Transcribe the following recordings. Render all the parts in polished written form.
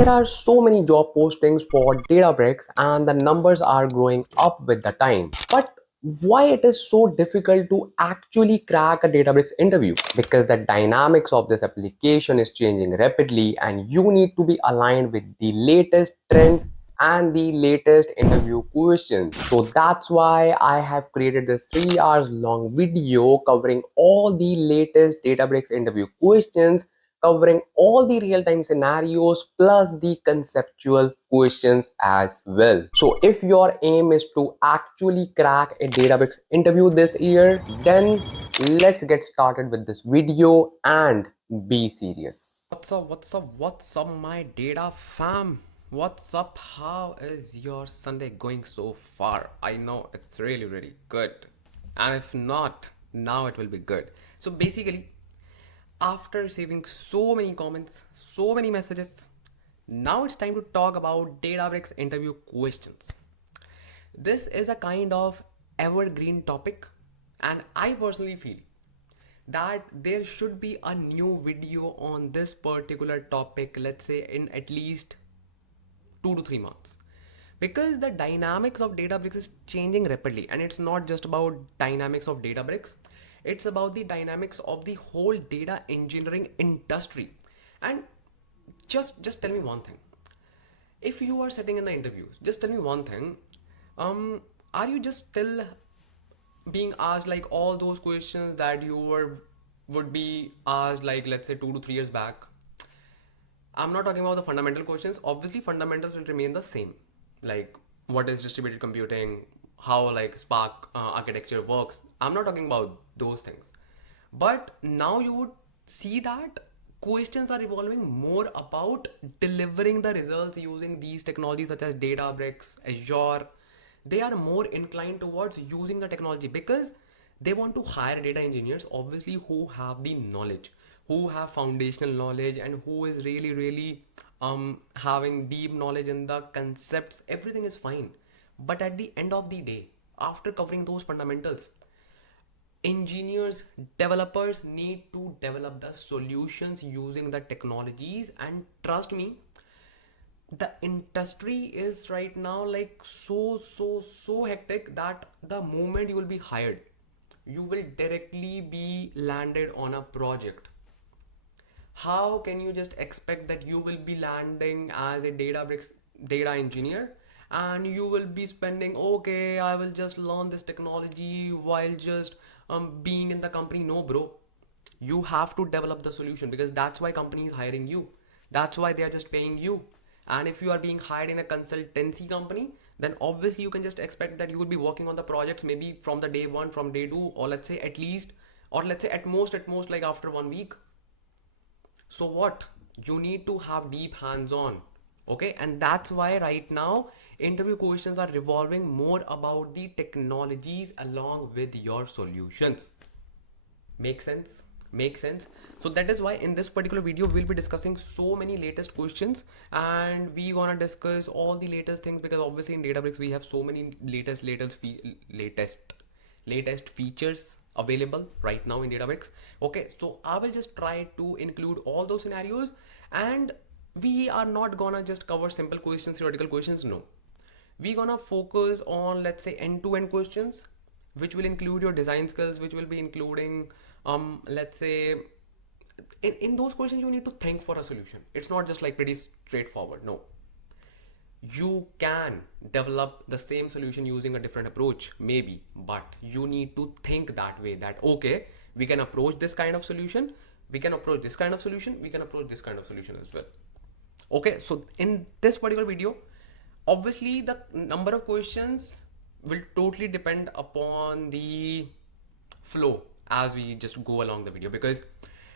there are so many job postings for Databricks and the numbers are growing up with the time. But why it is so difficult to actually crack a Databricks interview? Because the dynamics of this application is changing rapidly and you need to be aligned with the latest trends and the latest interview questions. So that's why I have created this 3 hours long video covering all the latest Databricks interview questions, covering all the real-time scenarios plus the conceptual questions as well. So if your aim is to actually crack a Databricks interview this year, then let's get started with this video and be serious. What's up, my data fam? What's up? How is your Sunday going so far? I know it's really good. And if not, now it will be good. So basically, after receiving so many comments, so many messages, now it's time to talk about Databricks interview questions. This is a kind of evergreen topic, and I personally feel that there should be a new video on this particular topic, let's say in at least 2 to 3 months, because the dynamics of Databricks is changing rapidly, and it's not just about dynamics of Databricks, it's about the dynamics of the whole data engineering industry. And just tell me one thing, if you are sitting in the interviews, just tell me one thing, are you just still being asked like all those questions that you would be asked like, let's say, 2 to 3 years back? I'm not talking about the fundamental questions. Obviously, fundamentals will remain the same. Like, what is distributed computing? How like Spark architecture works? I'm not talking about those things. But now you would see that questions are evolving more about delivering the results using these technologies such as Databricks, Azure. They are more inclined towards using the technology because they want to hire data engineers, obviously, who have the knowledge, who have foundational knowledge, and who is really having deep knowledge in the concepts. Everything is fine, but at the end of the day, after covering those fundamentals, engineers, developers need to develop the solutions using the technologies. And trust me, the industry is right now like so hectic that the moment you will be hired, you will directly be landed on a project. How can you just expect that you will be landing as a Databricks data engineer and you will be spending, okay, I will just learn this technology while just being in the company? No, bro. You have to develop the solution, because that's why company is hiring you. That's why they are just paying you. And if you are being hired in a consultancy company, then obviously you can just expect that you will be working on the projects maybe from the day one, from day two, or let's say at least, or let's say at most like after 1 week. So what? You need to have deep hands-on. Okay, and that's why right now interview questions are revolving more about the technologies along with your solutions. Make sense? Make sense? So that is why in this particular video we'll be discussing so many latest questions, and we gonna discuss all the latest things, because obviously in Databricks we have so many latest features available right now in Databricks. Okay, so I will just try to include all those scenarios, and we are not gonna just cover simple questions, theoretical questions. No, we gonna focus on, let's say, end-to-end questions, which will include your design skills, which will be including let's say, in those questions you need to think for a solution. It's not just like pretty straightforward. No, you can develop the same solution using a different approach maybe, but you need to think that way, that okay, we can approach this kind of solution, we can approach this kind of solution, we can approach this kind of solution as well. Okay, so in this particular video, obviously the number of questions will totally depend upon the flow as we just go along the video, because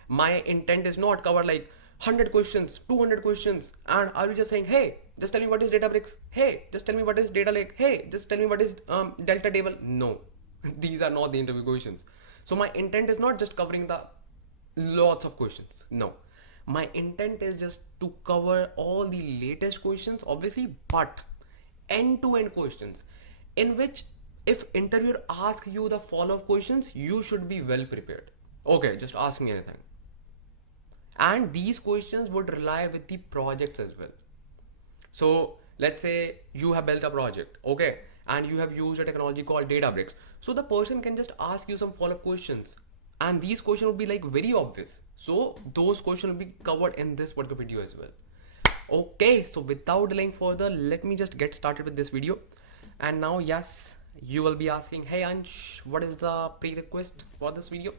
my intent is not cover like 100 questions, 200 questions, and I'll be just saying, hey, just tell me what is Databricks, hey, just tell me what is data lake, hey, just tell me what is delta table. No, these are not the interview questions. So my intent is not just covering the lots of questions. No, my intent is just to cover all the latest questions, obviously, but end-to-end questions, in which if interviewer asks you the follow-up questions, you should be well prepared. Okay, just ask me anything. And these questions would rely with the projects as well. So let's say you have built a project, okay, and you have used a technology called Databricks. So the person can just ask you some follow-up questions, and these questions would be like very obvious. So those questions will be covered in this particular video as well. Okay, so without delaying further, let me just get started with this video. And now, yes, you will be asking, hey Ansh, what is the prerequisite for this video?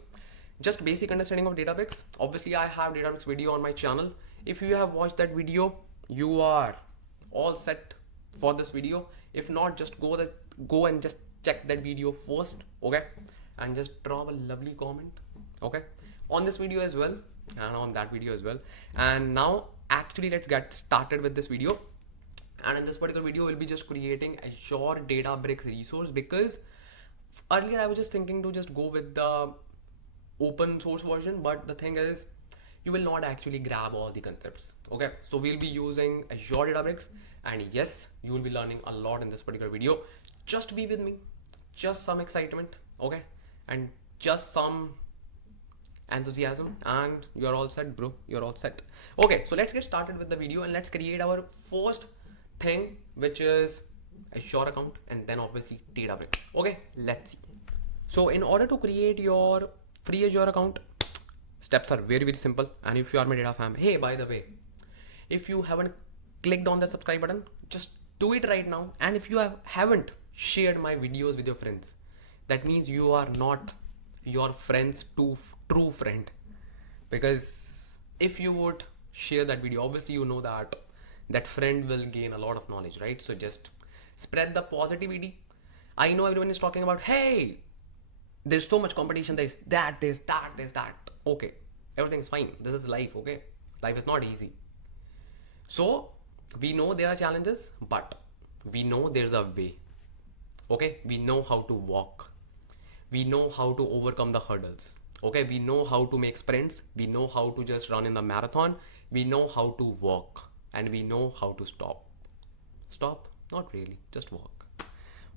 Just basic understanding of Databricks. Obviously, I have Databricks video on my channel. If you have watched that video, you are all set for this video. If not, just go and just check that video first, okay, and just drop a lovely comment, okay, on this video as well and on that video as well. And now actually let's get started with this video. And in this particular video we'll be just creating Azure Databricks resource, because earlier I was just thinking to just go with the open source version, but the thing is you will not actually grab all the concepts, okay. So we'll be using Azure Databricks, and yes, you will be learning a lot in this particular video. Just be with me, just some excitement, okay, and just some enthusiasm, and you're all set, bro, you're all set. Okay, so let's get started with the video, and let's create our first thing, which is Azure account, and then obviously Databricks. Okay, let's see. So in order to create your free Azure account, steps are very simple. And if you are my data fam, hey, by the way, if you haven't clicked on the subscribe button, just do it right now. And if you haven't shared my videos with your friends, that means you are not your friend's true friend. Because if you would share that video, obviously you know that that friend will gain a lot of knowledge, right? So just spread the positivity. I know everyone is talking about, hey, there's so much competition, there's that. Okay, everything is fine. This is life, okay? Life is not easy. So we know there are challenges, but we know there's a way, okay? We know how to walk. We know how to overcome the hurdles, okay? We know how to make sprints. We know how to just run in the marathon. We know how to walk, and we know how to stop. Stop? Not really, just walk.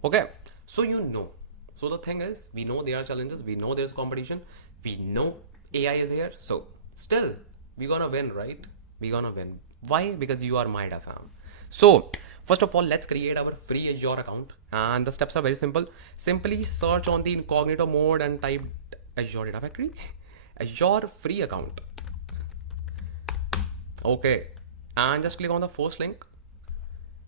Okay, so you know. So the thing is, we know there are challenges, we know there's competition, we know AI is here. So still, we're gonna win, right? We're gonna win. Why? Because you are my data fam. So first of all, let's create our free Azure account, and the steps are very simple. Simply search on the incognito mode and type Azure Data Factory, Azure free account. Okay, and just click on the first link,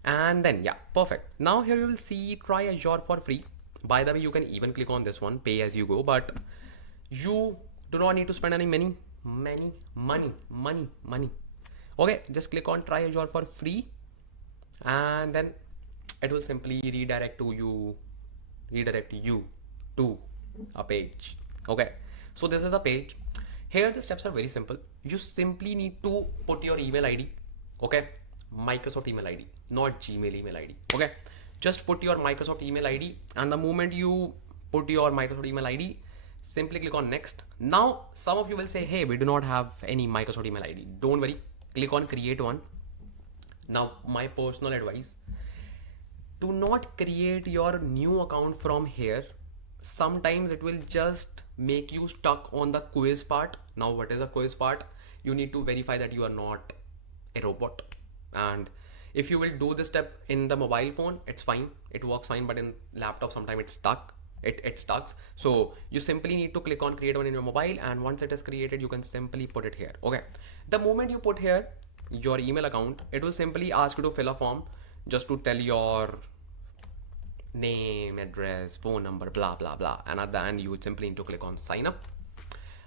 and then yeah, perfect. Now here you will see try Azure for free. By the way, you can even click on this one, pay as you go, but you do not need to spend any money. Okay, just click on try Azure for free, and then it will simply redirect you to a page. Okay, so this is a page. Here the steps are very simple. You simply need to put your email ID, okay, Microsoft email ID, not Gmail email ID, okay. Just put your Microsoft email ID, and the moment you put your Microsoft email ID, simply click on next. Now some of you will say, hey, we do not have any Microsoft email ID. Don't worry, click on create one. Now my personal advice, do not create your new account from here. Sometimes it will just make you stuck on the quiz part. Now what is the quiz part? You need to verify that you are not a robot, and if you will do this step in the mobile phone, it's fine, it works fine, but in laptop sometimes it's stuck, it stucks. So you simply need to click on create one in your mobile, and once it is created, you can simply put it here. Okay, the moment you put here your email account, it will simply ask you to fill a form just to tell your name, address, phone number, blah blah blah, and at the end you would simply need to click on sign up.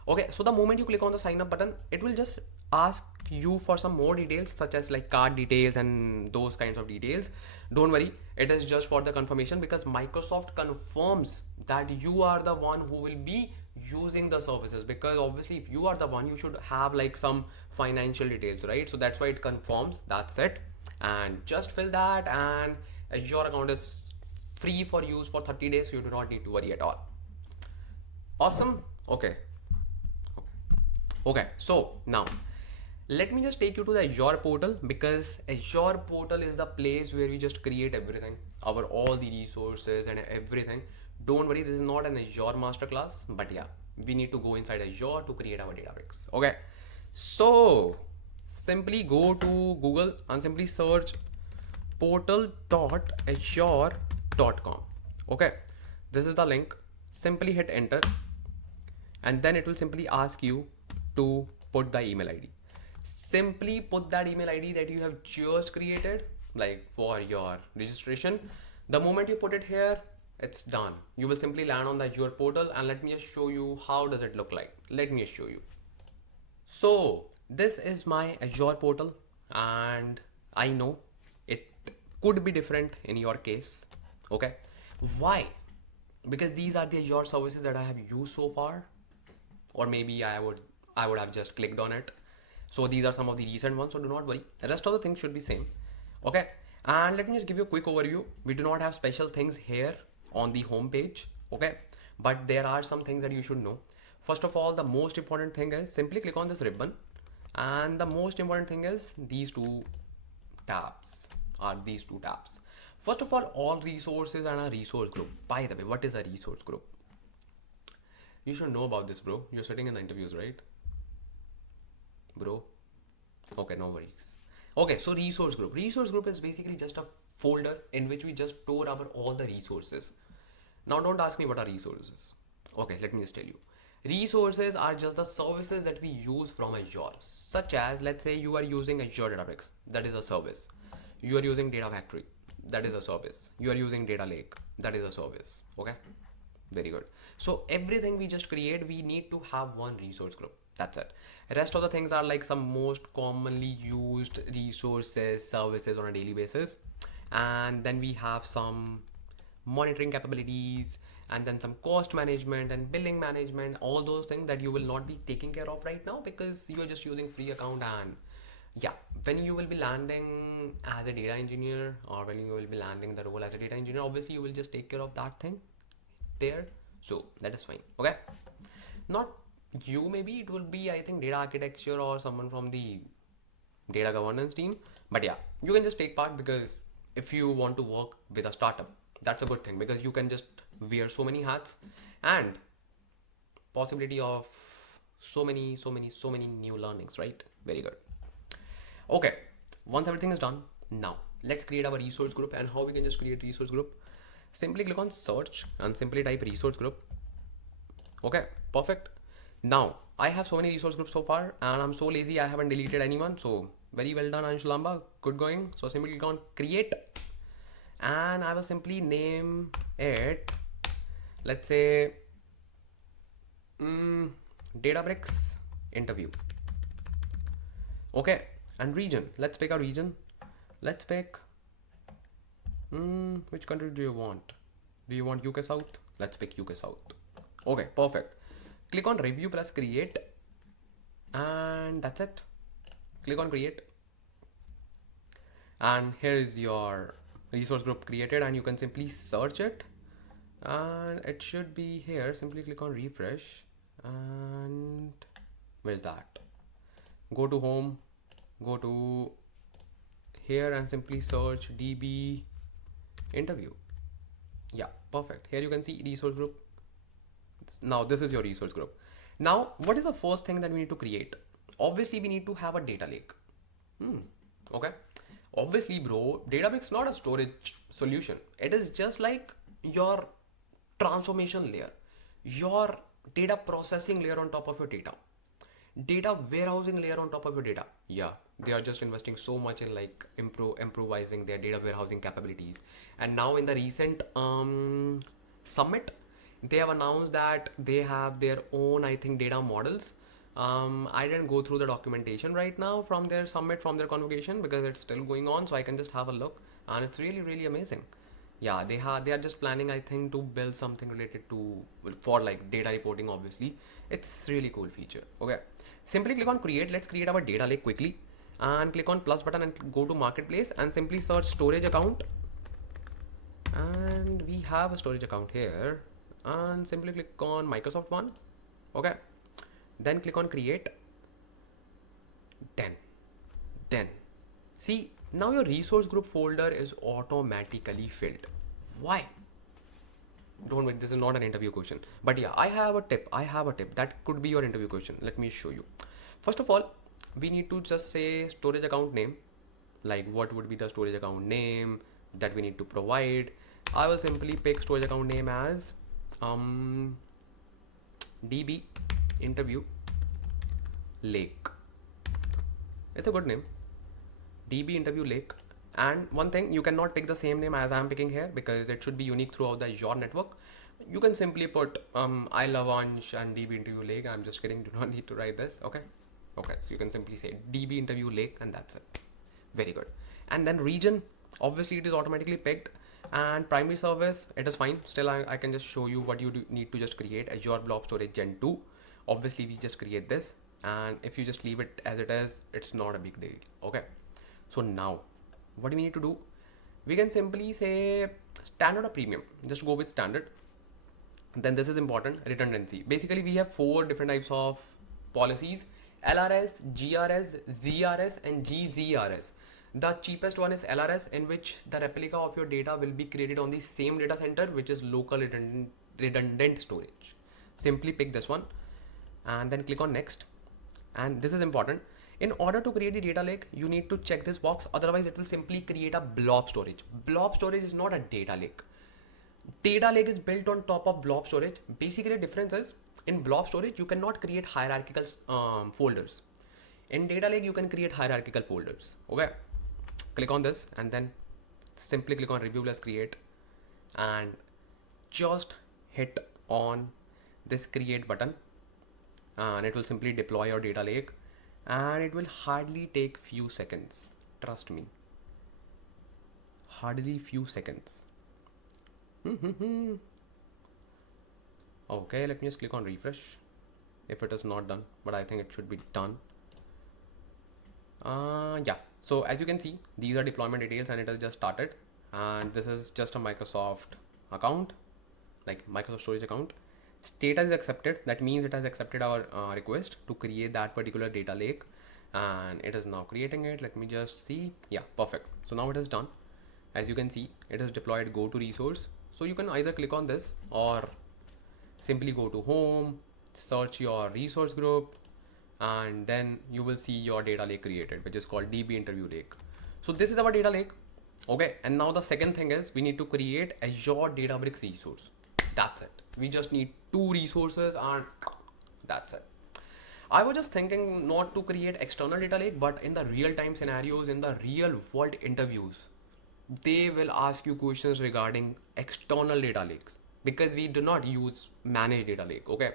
Okay, so the moment you click on the sign up button, it will just ask you for some more details, such as like card details and those kinds of details. Don't worry, it is just for the confirmation, because Microsoft confirms that you are the one who will be using the services, because obviously if you are the one, you should have like some financial details, right? So that's why it confirms. That's it, and just fill that, and Azure account is free for use for 30 days, so you do not need to worry at all. Awesome. Okay, so now let me just take you to the Azure portal, because Azure portal is the place where we just create everything, our all the resources and everything. Don't worry, this is not an Azure masterclass, but yeah, we need to go inside Azure to create our Databricks. Okay, so simply go to Google and simply search portal.azure.com. Okay, this is the link. Simply hit enter, and then it will simply ask you to put the email ID. Simply put that email ID that you have just created, like for your registration. The moment you put it here, it's done. You will simply land on the Azure portal, and let me just show you how does it look like. Let me just show you. So this is my Azure portal, and I know it could be different in your case. Okay, why? Because these are the Azure services that I have used so far, or maybe I would have just clicked on it. So these are some of the recent ones, so do not worry. The rest of the things should be same. Okay, and let me just give you a quick overview. We do not have special things here on the home page. Okay, but there are some things that you should know. First of all, the most important thing is simply click on this ribbon, and the most important thing is these two tabs. First of all resources and a resource group. By the way, what is a resource group? You should know about this, bro. You're sitting in the interviews, right? Bro. Okay, no worries. Okay, so resource group. Resource group is basically just a folder in which we just store our all the resources. Now don't ask me what are resources. Okay, let me just tell you. Resources are just the services that we use from Azure, such as, let's say you are using Azure Databricks, that is a service. You are using Data Factory, that is a service. You are using Data Lake, that is a service. Okay, very good. So everything we just create, we need to have one resource group. That's it. Rest of the things are like some most commonly used resources, services on a daily basis. And then we have some monitoring capabilities, and then some cost management and billing management, all those things that you will not be taking care of right now because you are just using free account. And yeah, when you will be landing as a data engineer, or when you will be landing the role as a data engineer, obviously you will just take care of that thing there. So that is fine. Okay, not you, maybe it will be, I think, data architecture or someone from the data governance team. But yeah, you can just take part, because if you want to work with a startup, that's a good thing, because you can just wear so many hats and possibility of so many new learnings, right? Very good. Okay, once everything is done, now let's create our resource group. And how we can just create resource group? Simply click on search and simply type resource group. Okay, perfect. Now I have so many resource groups so far, and I'm so lazy I haven't deleted anyone. So very well done, Ansh, Lamba, good going. So simply click on create, and I will simply name it, let's say, Databricks interview. Okay, and region, let's pick a region. Let's pick which country do you want? Do you want UK South? Let's pick UK South. Okay, perfect. Click on review plus create, and that's it. Click on create, and here is your resource group created, and you can simply search it, and it should be here. Simply click on refresh, and where's that? Go to home, go to here, and simply search DB interview. Yeah, perfect. Here you can see resource group. Now this is your resource group. Now what is the first thing that we need to create? Obviously we need to have a data lake. Okay, obviously, bro, Databricks is not a storage solution. It is just like your transformation layer, your data processing layer on top of your data warehousing layer on top of your data. Yeah, they are just investing so much in like improvising their data warehousing capabilities. And now in the recent summit, they have announced that they have their own, I think, data models. I didn't go through the documentation right now from their summit, from their convocation, because it's still going on, so I can just have a look, and it's really amazing. Yeah, they are just planning, I think, to build something related to, for like data reporting. Obviously, it's really cool feature. Okay, simply click on create. Let's create our data lake quickly, and click on plus button and go to marketplace and simply search storage account, and we have a storage account here, and simply click on Microsoft one. Okay, then click on create. Then see, now your resource group folder is automatically filled. Why? Don't wait, this is not an interview question, but yeah, I have a tip that could be your interview question. Let me show you. First of all, we need to just say storage account name. like what would be the storage account name that we need to provide. I will simply pick storage account name as DB interview lake. It's a good name, DB interview lake. And one thing, you cannot pick the same name as I'm picking here because it should be unique throughout the Azure network. You can simply put I love Ansh and DB interview lake. I'm just kidding, do not need to write this. Okay, so you can simply say DB interview lake and that's it. Very good. And then region, obviously it is automatically picked. And primary service, it is fine. Still, I can just show you what you need to just create. Azure Blob Storage Gen 2. Obviously we just create this, and if you just leave it as it is, it's not a big deal. Okay, so now what do we need to do? We can simply say standard or premium. Just go with standard. Then this is important, redundancy. Basically we have 4 different types of policies: LRS, GRS, ZRS and GZRS. The cheapest one is LRS, in which the replica of your data will be created on the same data center, which is local redundant storage. Simply pick this one and then click on next. And this is important. In order to create the data lake, you need to check this box, otherwise it will simply create a blob storage. Blob storage is not a data lake. Data lake is built on top of blob storage. Basically, the difference is, in blob storage you cannot create hierarchical folders. In data lake you can create hierarchical folders. Okay, click on this and then simply click on review plus create and just hit on this create button, and it will simply deploy your data lake, and it will hardly take few seconds. Trust me, hardly few seconds. Okay, let me just click on refresh if it is not done, but I think it should be done. Yeah, so as you can see, these are deployment details and it has just started, and this is just a Microsoft account, like Microsoft storage account. Status is accepted, that means it has accepted our request to create that particular data lake, and it is now creating it. Let me just see. Yeah, perfect. So now it is done. As you can see, it is deployed go to resource. So you can either click on this or simply go to home, search your resource group, and then you will see your data lake created, which is called DB interview lake. So this is our data lake. Okay, and now the second thing is we need to create Azure Databricks resource. That's it. We just need 2 resources and that's it. I was just thinking not to create external data lake, but in the real time scenarios, in the real world interviews, they will ask you questions regarding external data lakes because we do not use managed data lake. Okay,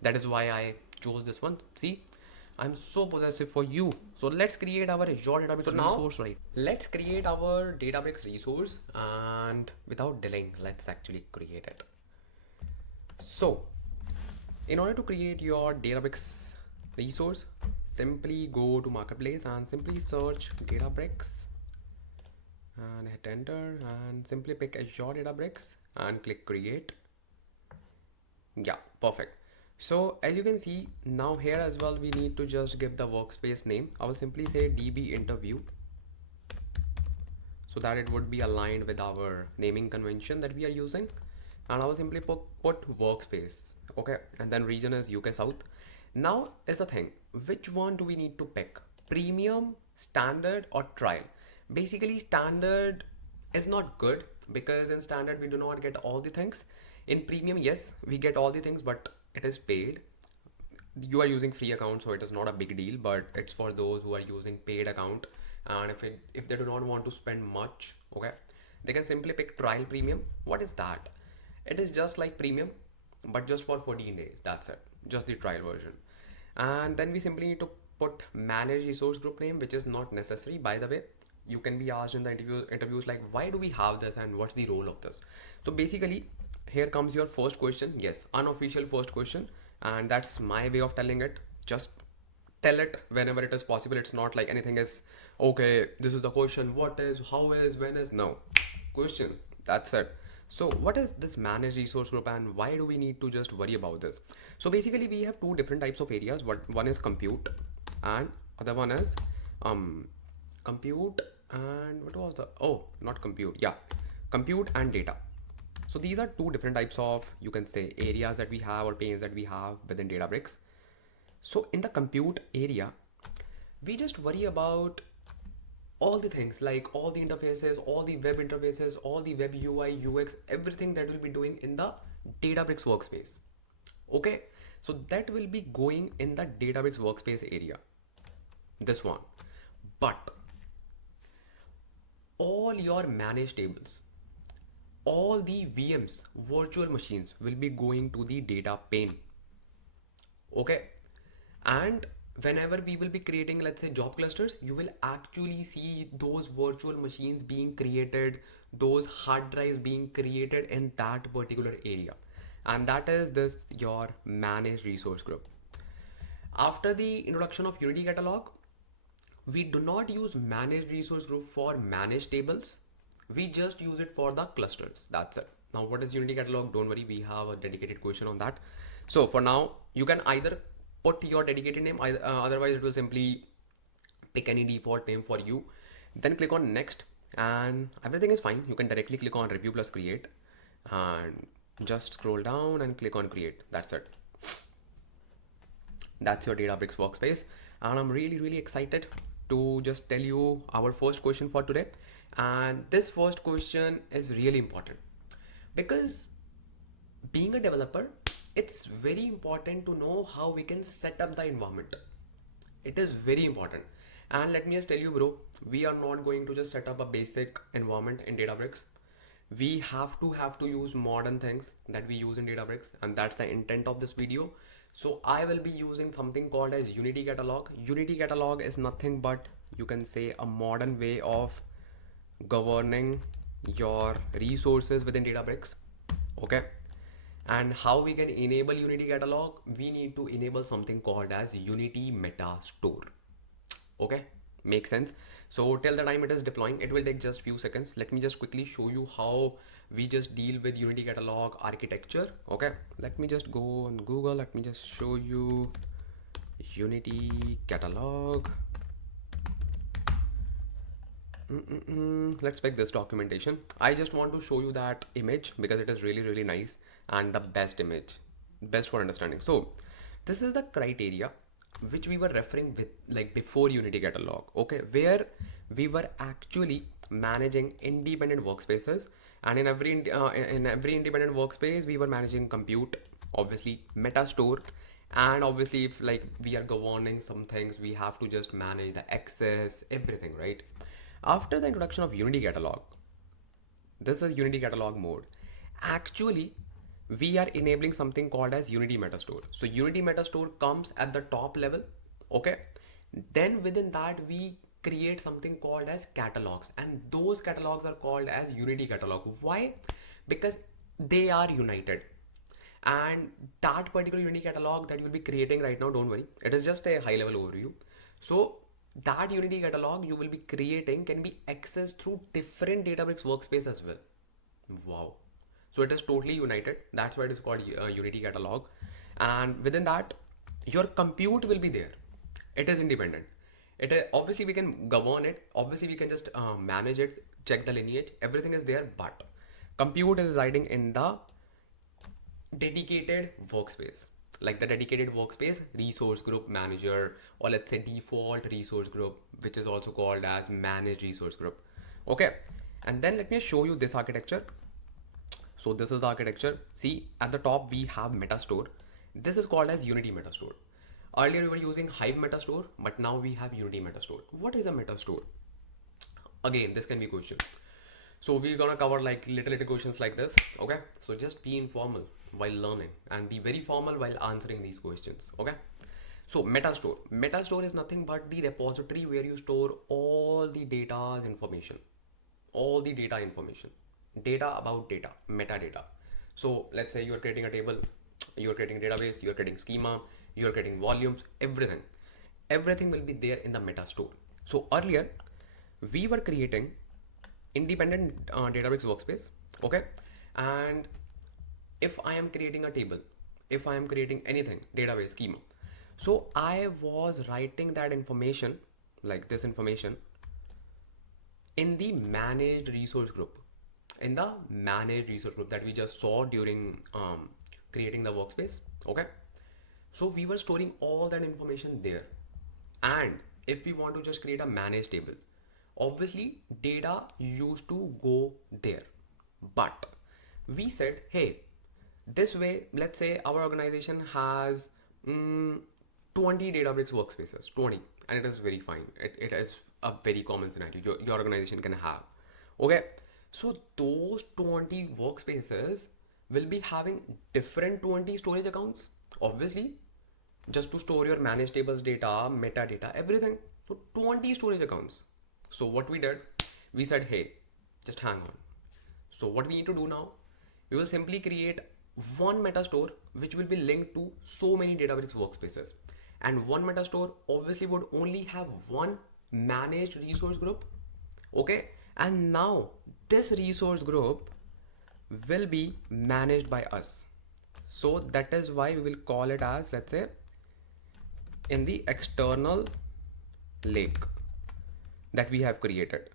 that is why I chose this one. See, I'm so possessive for you. So let's create our Azure Databricks resource, right? Let's create our Databricks resource, and without delaying, let's actually create it. So in order to create your Databricks resource, simply go to marketplace and simply search Databricks and hit enter and simply pick Azure Databricks and click create. Yeah, perfect. So as you can see, now here as well we need to just give the workspace name. I will simply say DB interview so that it would be aligned with our naming convention that we are using, and I will simply put workspace. Okay, and then region is UK South. Now is the thing, which one do we need to pick? Premium, standard or trial? Basically standard is not good because in standard we do not get all the things. In premium, yes, we get all the things, but it is paid. You are using free account, so it is not a big deal, but it's for those who are using paid account, and if they do not want to spend much, okay, they can simply pick trial premium. What is that? It is just like premium but just for 14 days. That's it, just the trial version. And then we simply need to put manage resource group name, which is not necessary, by the way. You can be asked in the interviews like, why do we have this and what's the role of this? So basically here comes your first question. Yes, unofficial first question, and that's my way of telling it. Just tell it whenever it is possible. It's not like anything is okay, this is the question, what is, how is, when is. No, question, that's it. So what is this managed resource group and why do we need to just worry about this? So basically we have 2 different types of areas. One is compute and other one is compute and what was the, oh, not compute, yeah, compute and data. So these are 2 different types of, you can say, areas that we have or panes that we have within Databricks. So in the compute area, we just worry about all the things like all the interfaces, all the web interfaces, all the web UI, UX, everything that will be doing in the Databricks workspace. Okay, so that will be going in the Databricks workspace area, this one. But all your managed tables, all the VMs, virtual machines will be going to the data pane. Okay, and whenever we will be creating, let's say, job clusters, you will actually see those virtual machines being created, those hard drives being created in that particular area, and that is this your managed resource group. After the introduction of Unity Catalog, we do not use managed resource group for managed tables. We just use it for the clusters. That's it. Now, what is Unity Catalog? Don't worry, we have a dedicated question on that. So for now, you can either put your dedicated name, otherwise it will simply pick any default name for you. Then click on next and everything is fine. You can directly click on review plus create and just scroll down and click on create. That's it. That's your Databricks workspace, and I'm really excited to just tell you our first question for today. And this first question is really important because being a developer, it's very important to know how we can set up the environment. It is very important. And let me just tell you, bro, we are not going to just set up a basic environment in Databricks. We have to use modern things that we use in Databricks, and that's the intent of this video. So I will be using something called as Unity Catalog. Unity Catalog is nothing but, you can say, a modern way of governing your resources within Databricks. Okay, and how we can enable Unity Catalog? We need to enable something called as Unity Meta Store. Okay, makes sense. So till the time it is deploying, it will take just few seconds. Let me just quickly show you how we just deal with Unity Catalog architecture. Okay, let me just go on Google. Let me just show you Unity Catalog. Let's pick this documentation. I just want to show you that image because it is really nice and the best image, best for understanding. So this is the criteria which we were referring with like before Unity Catalog, okay, where we were actually managing independent workspaces, and in every independent workspace we were managing compute, obviously meta store, and obviously if like we are governing some things, we have to just manage the access, everything, right? After the introduction of Unity Catalog, this is Unity Catalog mode. Actually, we are enabling something called as Unity Metastore. So Unity Metastore comes at the top level, okay? Then within that, we create something called as catalogs, and those catalogs are called as Unity Catalog. Why? Because they are united. And that particular Unity Catalog that you'll be creating right now, don't worry, it is just a high level overview. So that Unity Catalog you will be creating can be accessed through different Databricks workspace as well. Wow. So it is totally united. That's why it is called Unity Catalog. And within that, your compute will be there. It is independent. Obviously we can govern it. Obviously we can just manage it, check the lineage. Everything is there, but compute is residing in the dedicated workspace, like the dedicated workspace resource group manager, or let's say default resource group, which is also called as managed resource group. Okay, and then let me show you this architecture. So this is the architecture. See, at the top we have Metastore. This is called as Unity Metastore. Earlier we were using Hive Metastore, but now we have Unity Metastore. What is a Metastore? Again, this can be a question. So we're gonna cover like little questions like this. Okay, so just be informal while learning and be very formal while answering these questions. Okay, so Metastore is nothing but the repository where you store all the data's information, data about data, metadata. So let's say you are creating a table, you are creating a database, you are creating schema, you are creating volumes, everything will be there in the Metastore. So earlier we were creating independent Databricks workspace, okay? And if I am creating a table, if I am creating anything, database, schema, so I was writing that information, like this information, in the managed resource group, that we just saw during creating the workspace, okay? So we were storing all that information there. And if we want to just create a managed table, obviously data used to go there, but we said, hey, this way, let's say our organization has 20 Databricks workspaces, 20, and it is very fine. It is a very common scenario your organization can have. Okay, so those 20 workspaces will be having different 20 storage accounts, obviously, just to store your managed tables data, metadata, everything. So 20 storage accounts. So what we did, we said, hey, just hang on. So what we need to do now, we will simply create one meta store which will be linked to so many Databricks workspaces. And one meta store obviously would only have one managed resource group. Okay. And now this resource group will be managed by us. So that is why we will call it as, let's say, in the external lake that we have created.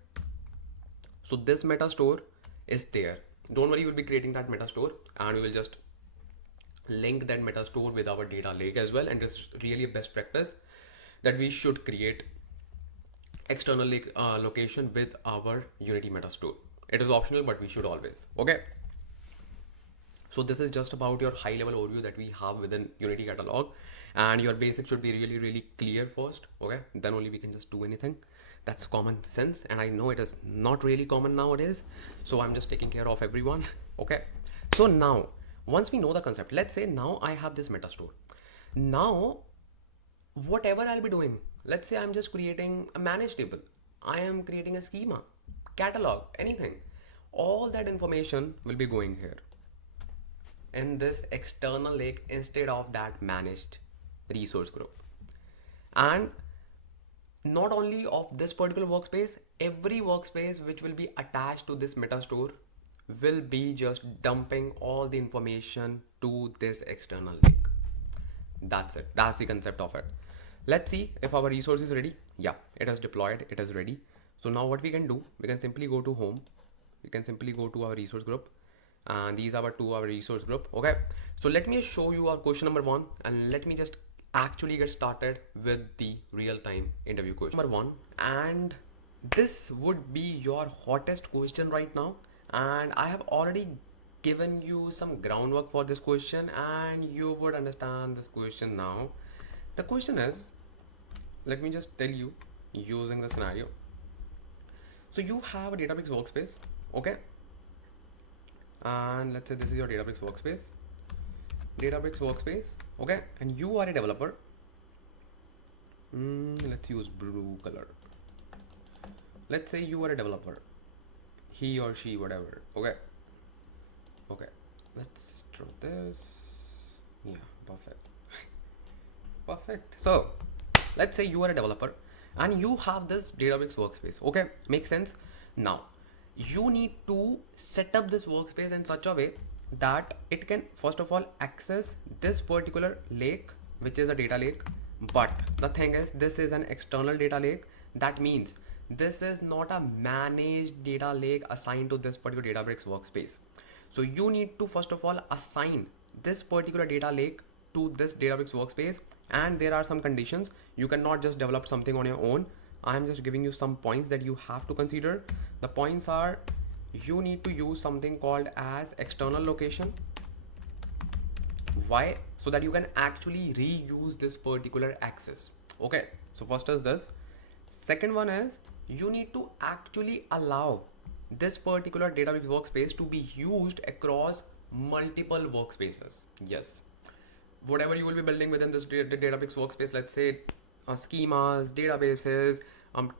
So this meta store is there. Don't worry, we'll be creating that meta store and we will just link that meta store with our data lake as well. And it's really a best practice that we should create external lake location with our Unity meta store. It is optional, but we should always. Okay. So this is just about your high level overview that we have within Unity catalog, and your basics should be really, really clear first. Okay. Then only we can just do anything. That's common sense. And I know it is not really common nowadays. So I'm just taking care of everyone. Okay. So now, once we know the concept, let's say now I have this meta store. Now, whatever I'll be doing, let's say I'm just creating a managed table. I am creating a schema, catalog, anything. All that information will be going here in this external lake instead of that managed resource group. And not only of this particular workspace, every workspace which will be attached to this meta store will be just dumping all the information to this external lake. That's it. That's the concept of it. Let's see if our resource is ready. Yeah, it is deployed. It is ready. So now what we can do, we can simply go to home. We can simply go to our resource group. And these are our resource group. Okay. So let me show you our question number 1, and let me just actually get started with the real-time interview question. Number 1, and this would be your hottest question right now. And I have already given you some groundwork for this question, and you would understand this question now. The question is, let me just tell you using the scenario. So you have a Databricks workspace, okay? And let's say this is your Databricks workspace, okay? And you are a developer. Let's use blue color. Let's say you are a developer, he or she, whatever. Okay. Let's draw this. Yeah, perfect. Perfect. So let's say you are a developer and you have this Databricks workspace. Okay, makes sense. Now you need to set up this workspace in such a way that it can first of all access this particular lake, which is a data lake. But the thing is, this is an external data lake. That means this is not a managed data lake assigned to this particular Databricks workspace. So you need to first of all assign this particular data lake to this Databricks workspace. And there are some conditions. You cannot just develop something on your own. I'm just giving you some points that you have to consider. The points are, you need to use something called as external location. Why? So that you can actually reuse this particular access. Okay, so first is this. Second one is, you need to actually allow this particular Databricks workspace to be used across multiple workspaces. Yes, whatever you will be building within this Databricks workspace, let's say schemas, databases,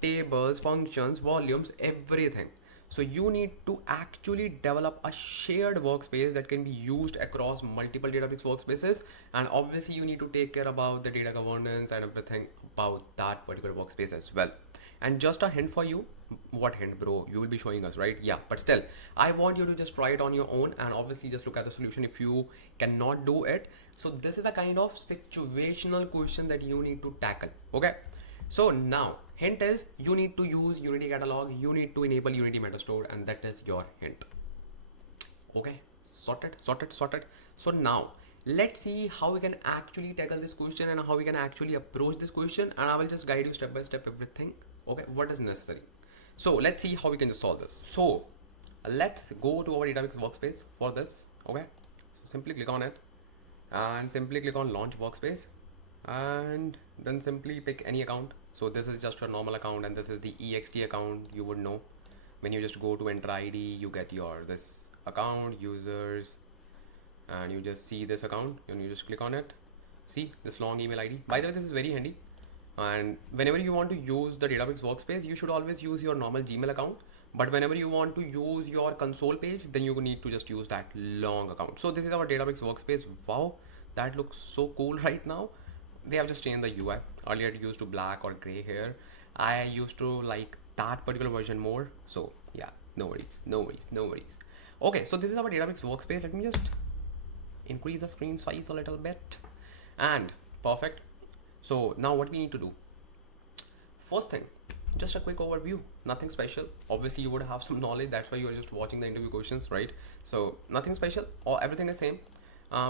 tables, functions, volumes, everything. So you need to actually develop a shared workspace that can be used across multiple Databricks workspaces. And obviously you need to take care about the data governance and everything about that particular workspace as well. And just a hint for you. What hint, bro? You will be showing us, right? Yeah, but still, I want you to just try it on your own and obviously just look at the solution if you cannot do it. So this is a kind of situational question that you need to tackle. Okay. So now, hint is, you need to use Unity catalog, you need to enable Unity Metastore, and that is your hint. Okay, sorted. So now, let's see how we can actually tackle this question and how we can actually approach this question, and I will just guide you step by step everything. Okay, what is necessary. So let's see how we can just solve this. So let's go to our Databricks workspace for this. Okay, so simply click on it and simply click on launch workspace and then simply pick any account. So this is just your normal account and this is the ext account. You would know when you just go to enter id, you get your this account users and you just see this account and you just click on it. See this long email id. By the way, this is very handy, and whenever you want to use the Databricks workspace, you should always use your normal Gmail account. But whenever you want to use your console page, then you need to just use that long account. So this is our Databricks workspace. Wow, that looks so cool right now. They have just changed the UI. Earlier it used to black or gray here. I used to like that particular version more. So yeah, no worries, no worries, no worries. Okay, so this is our Databricks workspace. Let me just increase the screen size a little bit and perfect. So now what we need to do, first thing, just a quick overview, nothing special. Obviously you would have some knowledge, that's why you are just watching the interview questions, right? So nothing special or everything is same.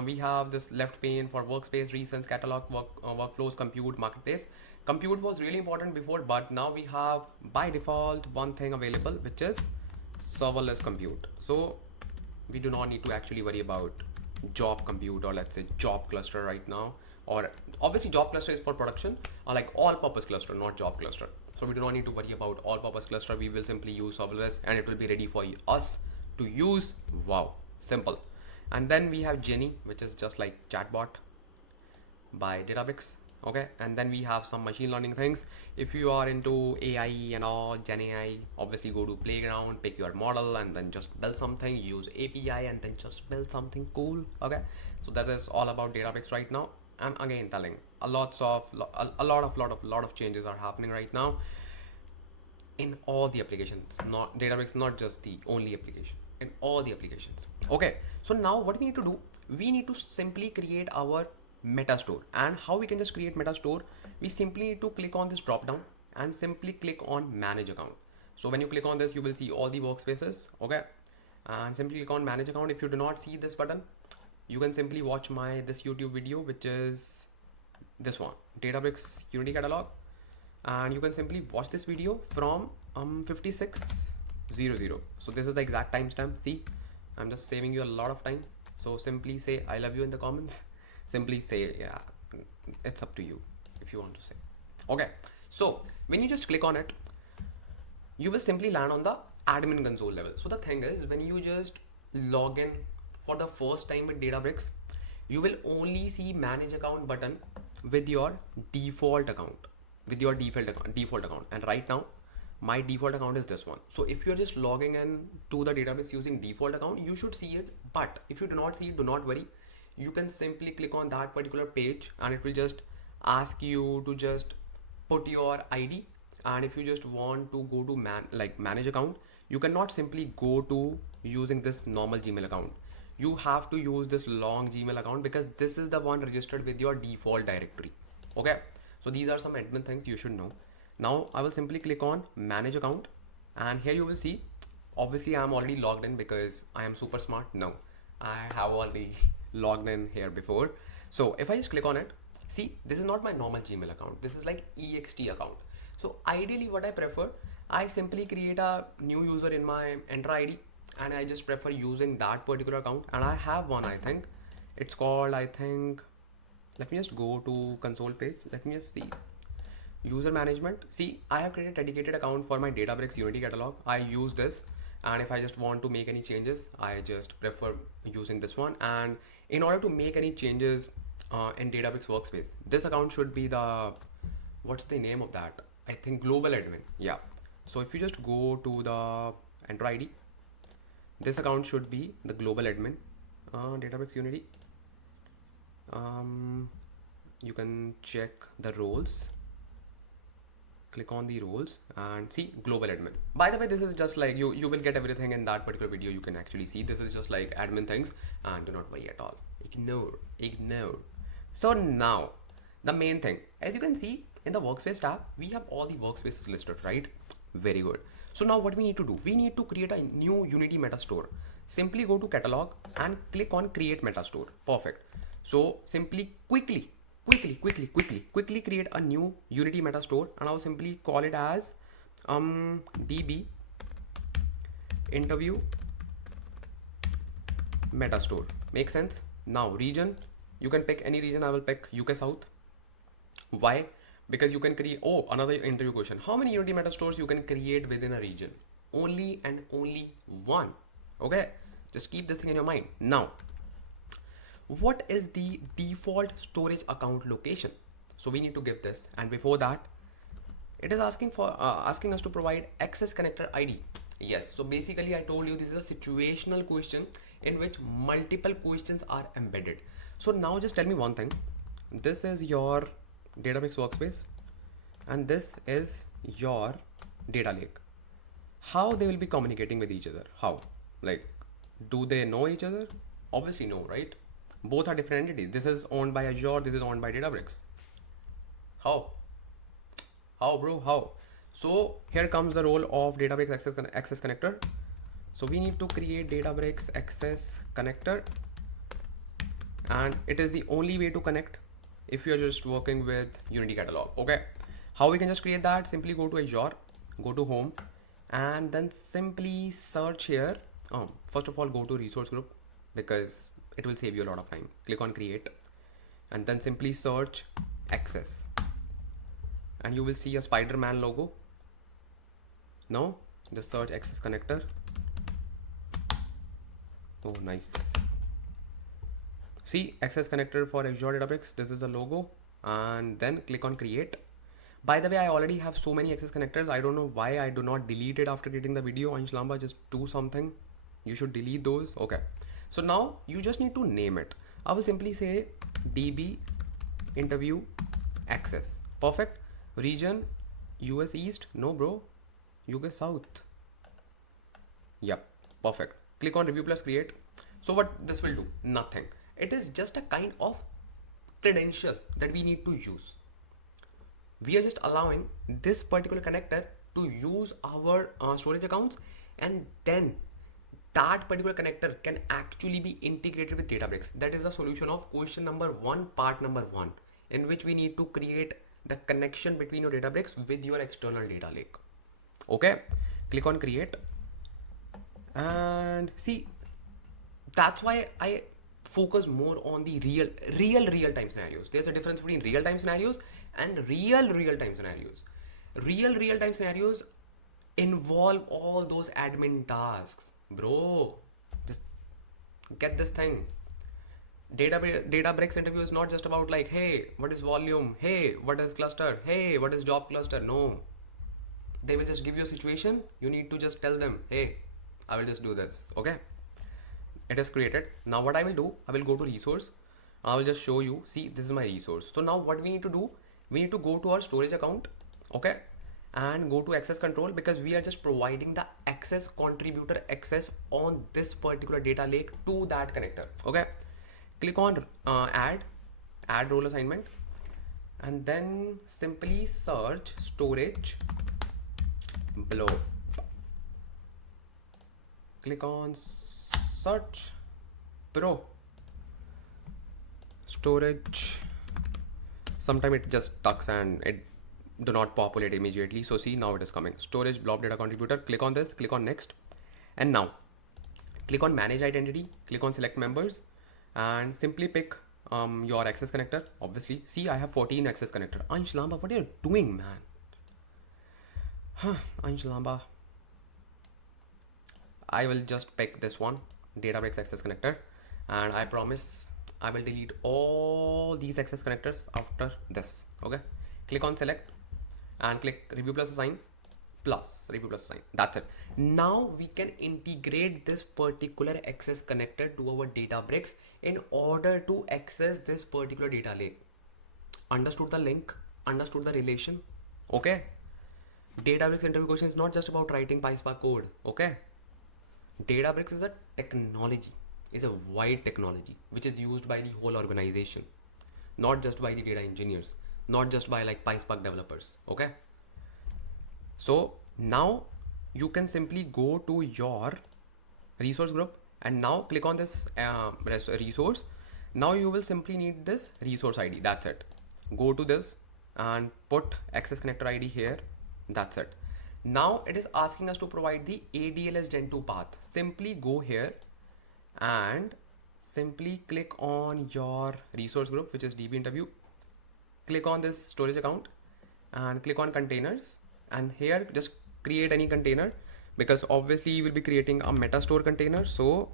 We have this left pane for workspace, recents, catalog, workflows, compute, marketplace. Compute was really important before, but now we have by default one thing available, which is serverless compute. So we do not need to actually worry about job compute or let's say job cluster right now. Or obviously job cluster is for production or like all purpose cluster, not job cluster. So we do not need to worry about all purpose cluster. We will simply use serverless and it will be ready for us to use. Wow, simple. And then we have Jenny, which is just like chatbot by Databricks. Okay, and then we have some machine learning things. If you are into AI and all, Gen AI, obviously go to playground, pick your model and then just build something, use API and then just build something cool. Okay, so that is all about Databricks right now. I'm again telling a lot of changes are happening right now in all the applications. Not Databricks, not just the only application, in all the applications. Okay, so now what we need to do, we need to simply create our meta store. And how we can just create meta store, we simply need to click on this drop down and simply click on manage account. So when you click on this, you will see all the workspaces. Okay, and simply click on manage account. If you do not see this button, you can simply watch my this YouTube video, which is this one, Databricks Unity Catalog, and you can simply watch this video from 5600. So this is the exact timestamp. See, I'm just saving you a lot of time. So simply say I love you in the comments. Simply say, yeah, it's up to you if you want to say. Okay, so when you just click on it, you will simply land on the admin console level. So the thing is, when you just log in for the first time with Databricks, you will only see manage account button with your default account, and right now my default account is this one. So if you're just logging in to the Databricks using default account, you should see it. But if you do not see it, do not worry. You can simply click on that particular page and it will just ask you to just put your ID. And if you just want to go to manage account, you cannot simply go to using this normal Gmail account. You have to use this long Gmail account because this is the one registered with your default directory. Okay, so these are some admin things you should know. Now I will simply click on manage account and here you will see, obviously I am already logged in because I am super smart. No, I have already logged in here before. So if I just click on it, see, this is not my normal Gmail account. This is like ext account. So ideally what I prefer, I simply create a new user in my enter ID and I just prefer using that particular account. And I have one, I think it's called, let me just go to console page. Let me just see user management. See, I have created a dedicated account for my Databricks Unity catalog. I use this, and if I just want to make any changes, I just prefer using this one. And in order to make any changes in Databricks workspace, this account should be the, what's the name of that? I think global admin. Yeah. So if you just go to the enter ID, this account should be the global admin, Databricks Unity. You can check the roles, click on the roles and see global admin. By the way, this is just like you will get everything in that particular video. You can actually see this is just like admin things, and do not worry at all. Ignore. So now the main thing, as you can see in the workspace tab, we have all the workspaces listed, right? Very good. So now what we need to do, we need to create a new Unity meta store. Simply go to catalog and click on create meta store. Perfect. So simply quickly create a new Unity meta store, and I'll simply call it as db interview metastore. Makes sense? Now region, you can pick any region. I will pick UK South. Why? Because you can create, oh, another interview question. How many Unity metastores you can create within a region? Only and only one. Okay, just keep this thing in your mind. Now, what is the default storage account location? So we need to give this, and before that, it is asking us to provide access connector ID. Yes, so basically I told you this is a situational question in which multiple questions are embedded. So now just tell me one thing. This is your Databricks workspace and this is your data lake. How they will be communicating with each other? How? Like, do they know each other? Obviously no, right? Both are different entities. This is owned by Azure, this is owned by Databricks. How? How, bro? How? So here comes the role of Databricks access connector. So we need to create Databricks access connector, and it is the only way to connect if you're just working with Unity catalog. Okay, how we can just create that? Simply go to Azure, go to home, and then simply search here. First of all, go to resource group because it will save you a lot of time. Click on create and then simply search access, and you will see a Spider-Man logo. Now just search access connector. Oh, nice. See, access connector for Azure Databricks. This is the logo, and then click on create. By the way, I already have so many access connectors. I don't know why I do not delete it after creating the video. Ansh Lamba, just do something. You should delete those. Okay. So now you just need to name it. I will simply say DB interview access. Perfect. Region US East. No, bro. UK South. Yep. Perfect. Click on review plus create. So what this will do? Nothing. It is just a kind of credential that we need to use. We are just allowing this particular connector to use our storage accounts, and then that particular connector can actually be integrated with Databricks. That is the solution of question number 1, part number 1, in which we need to create the connection between your Databricks with your external data lake. Okay, click on create, and see, that's why I focus more on the real time scenarios. There's a difference between real time scenarios and real time scenarios. Real time scenarios involve all those admin tasks, bro. Just get this thing. Databricks interview is not just about like, hey, what is volume? Hey, what is cluster? Hey, what is job cluster? No, they will just give you a situation. You need to just tell them, hey, I will just do this. Okay, it is created. Now what I will do, I will go to resource. I will just show you. See, this is my resource. So now what we need to do, we need to go to our storage account. Okay, and go to access control, because we are just providing the access contributor access on this particular data lake to that connector. Okay, click on add role assignment, and then simply search storage below. Click on search pro storage. Sometime it just stucks and it do not populate immediately. So see, now it is coming. Storage blob data contributor. Click on this, click on next, and now click on manage identity, click on select members, and simply pick your access connector. Obviously, see, I have 14 access connector. Ansh Lamba, what are you doing, man? Ansh Lamba, I will just pick this one, Databricks access connector, and I promise I will delete all these access connectors after this. Okay, click on select and click review plus assign plus review plus assign. That's it. Now we can integrate this particular access connector to our Databricks in order to access this particular data lake. Understood the link? Understood the relation? Okay. Databricks interview question is not just about writing PySpark code. Okay. Databricks is a technology, is a wide technology which is used by the whole organization, not just by the data engineers, not just by like PySpark developers. Okay, so now you can simply go to your resource group and now click on this resource. Now you will simply need this resource ID. That's it. Go to this and put access connector ID here. That's it. Now it is asking us to provide the ADLS Gen 2 path. Simply go here and simply click on your resource group, which is DB interview. Click on this storage account and click on containers, and here just create any container, because obviously you will be creating a metastore container, so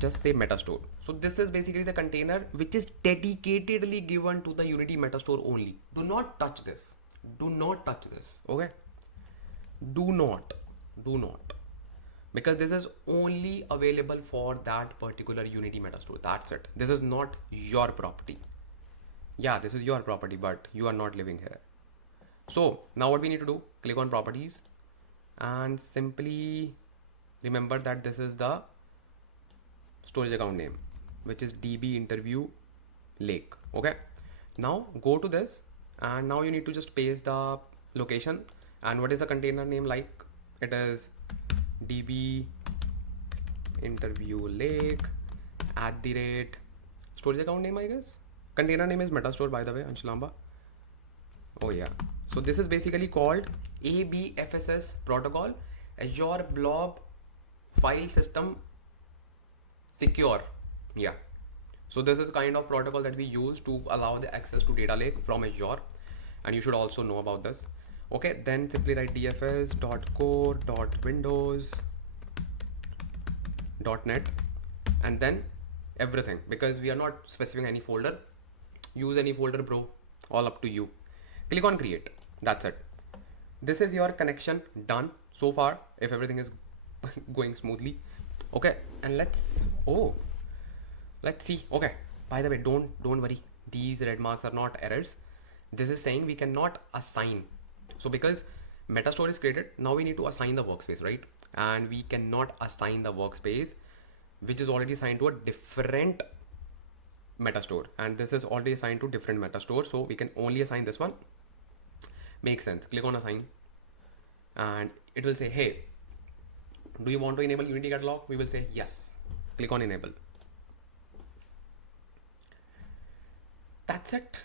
just say metastore. So this is basically the container which is dedicatedly given to the Unity metastore only. Do not touch this. Do not touch this. Okay. Do not. Because this is only available for that particular Unity metastore. That's it. This is not your property. Yeah, this is your property, but you are not living here. So now what we need to do, click on properties and simply remember that this is the storage account name, which is DB interview lake. Okay. Now go to this and now you need to just paste the location. And what is the container name like? It is DB interview lake @ storage account name, I guess. Container name is metastore, by the way, Ansh Lamba. Oh yeah. So this is basically called ABFSS protocol, Azure Blob File System Secure. Yeah. So this is kind of protocol that we use to allow the access to data lake from Azure, and you should also know about this. Okay, then simply write dfs.core.windows.net and then everything, because we are not specifying any folder. Use any folder, bro, all up to you. Click on create. That's it. This is your connection done so far, if everything is going smoothly. Okay, and let's see. Okay, by the way, don't worry, these red marks are not errors. This is saying we cannot assign. So because metastore is created, now we need to assign the workspace, right? And we cannot assign the workspace which is already assigned to a different metastore, and this is already assigned to different metastore, so we can only assign this one. Makes sense. Click on assign and it will say, hey, do you want to enable Unity catalog? We will say yes. Click on enable. That's it.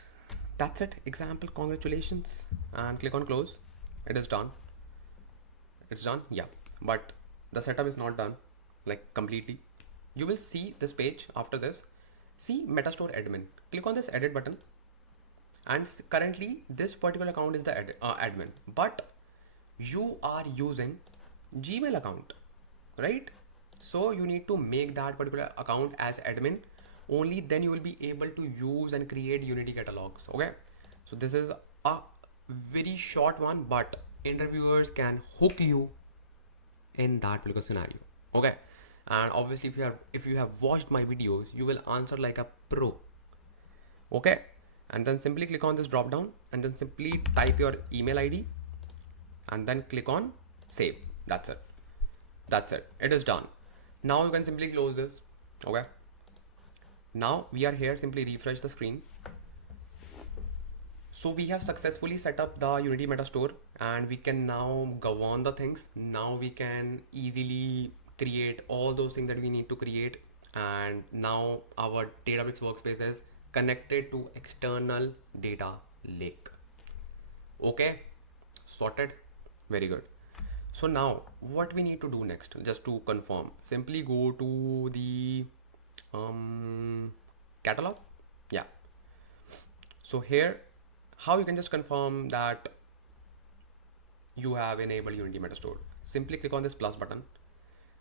Example, congratulations, and click on close. It is done. It's done. Yeah, but the setup is not done like completely. You will see this page after this. See metastore admin. Click on this edit button, and currently this particular account is the admin, but you are using Gmail account, right? So you need to make that particular account as admin. Only then you will be able to use and create Unity catalogs. Okay, so this is a very short one, but interviewers can hook you in that particular scenario. Okay, and obviously if you have watched my videos, you will answer like a pro. Okay, and then simply click on this drop down and then simply type your email ID and then click on save. That's it. It is done. Now you can simply close this. Okay, now we are here. Simply refresh the screen. So we have successfully set up the Unity metastore and we can now govern the things. Now we can easily create all those things that we need to create, and now our Databricks workspace is connected to external data lake. Okay, sorted. Very good. So now what we need to do next, just to confirm, simply go to the catalog. Yeah. So here, how you can just confirm that you have enabled Unity metastore. Simply click on this plus button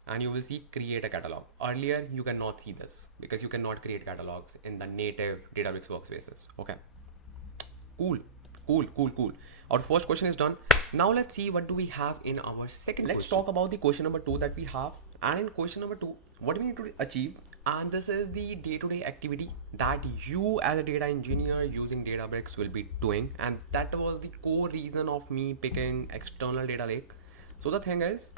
and you will see create a catalog. Earlier you cannot see this because you cannot create catalogs in the native Databricks workspaces. Okay, cool. Our first question is done. Now let's see what do we have in our second question. Let's talk about the question number 2 that we have. And in question number 2, what we need to achieve, and this is the day-to-day activity that you as a data engineer using Databricks will be doing, and that was the core reason of me picking external data lake. So the thing is,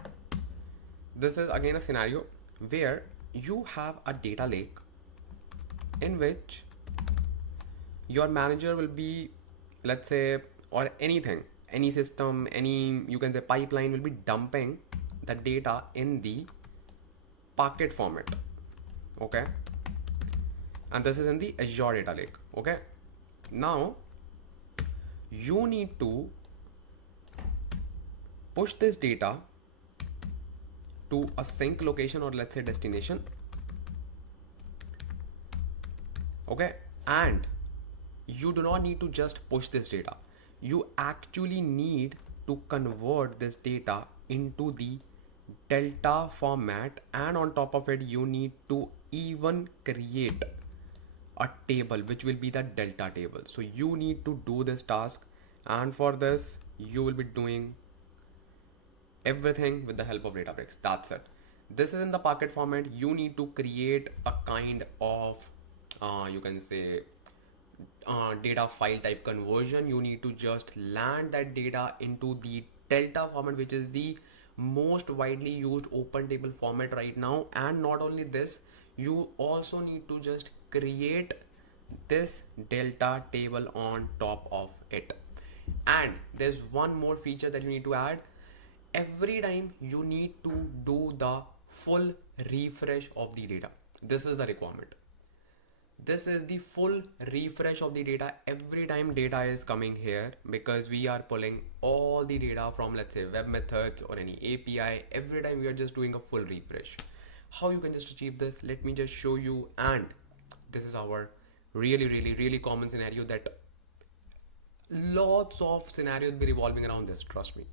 this is again a scenario where you have a data lake in which your manager will be, let's say, or anything, any system, any, you can say, pipeline will be dumping the data in the Parquet format. Okay, and this is in the Azure Data Lake. Okay, now you need to push this data to a sync location, or let's say destination. Okay, and you do not need to just push this data. You actually need to convert this data into the delta format, and on top of it you need to even create a table which will be the delta table. So you need to do this task, and for this you will be doing everything with the help of Databricks. That's it. This is in the Parquet format. You need to create a kind of you can say data file type conversion. You need to just land that data into the delta format, which is the most widely used open table format right now. And not only this, you also need to just create this delta table on top of it. And there's one more feature that you need to add. Every time you need to do the full refresh of the data. This is the requirement. This is the full refresh of the data every time data is coming here, because we are pulling all the data from, let's say, web methods or any API. Every time we are just doing a full refresh. How you can just achieve this? Let me just show you. And this is our really common scenario that lots of scenarios will be revolving around this, trust me.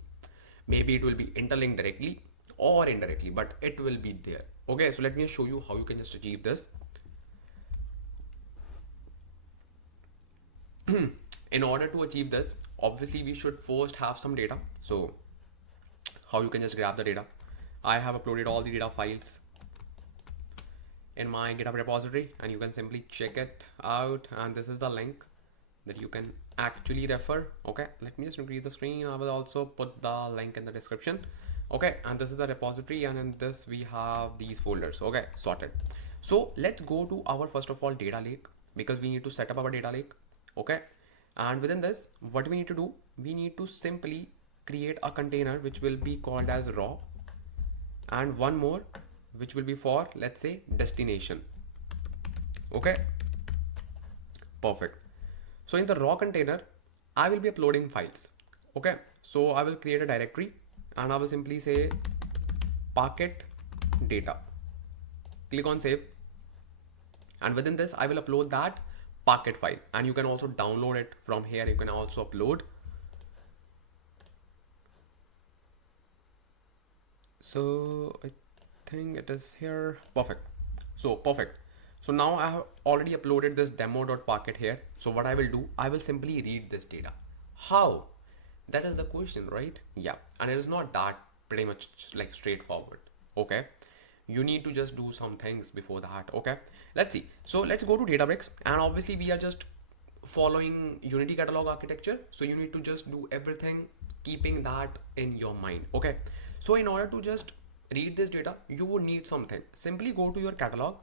Maybe it will be interlinked directly or indirectly, but it will be there. Okay, so let me show you how you can just achieve this. In order to achieve this, obviously we should first have some data. So how you can just grab the data? I have uploaded all the data files in my GitHub repository, and you can simply check it out, and this is the link that you can actually refer. Okay, let me just increase the screen. I will also put the link in the description. Okay, and this is the repository, and in this we have these folders. Okay, sorted. So let's go to our first of all data lake, because we need to set up our data lake. Okay, and within this, what we need to do, we need to simply create a container which will be called as raw, and one more which will be for, let's say, destination. Okay, perfect. So in the raw container, I will be uploading files. Okay, so I will create a directory, and I will simply say Parquet data. Click on save, and within this I will upload that Parquet file, and you can also download it from here. You can also upload. So I think it is here. Perfect. So perfect. So now I have already uploaded this demo.parquet here. So what I will do, I will simply read this data. How? That is the question, right? Yeah, and it is not that pretty much like straightforward. Okay, you need to just do some things before that. Okay, let's see. So let's go to Databricks, and obviously we are just following Unity catalog architecture. So you need to just do everything keeping that in your mind. Okay, so in order to just read this data, you would need something. Simply go to your catalog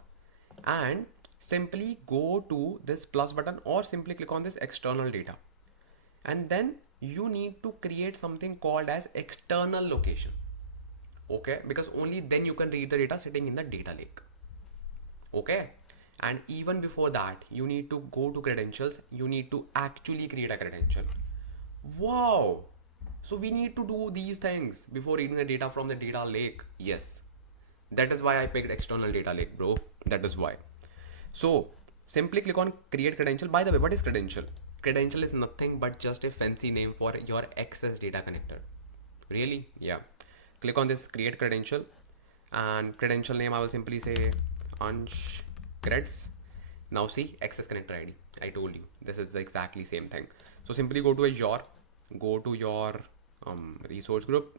and simply go to this plus button, or simply click on this external data, and then you need to create something called as external location. Okay, because only then you can read the data sitting in the data lake. Okay, and even before that, you need to go to credentials. You need to actually create a credential. Wow, so we need to do these things before reading the data from the data lake. Yes, that is why I picked external data lake, bro. That is why. So simply click on create credential. By the way, what is credential? Credential is nothing but just a fancy name for your access data connector. Really? Yeah. Click on this create credential, and credential name I will simply say Ansh creds. Now see, access connector ID. I told you this is the exactly same thing. So simply go to Azure, go to your resource group,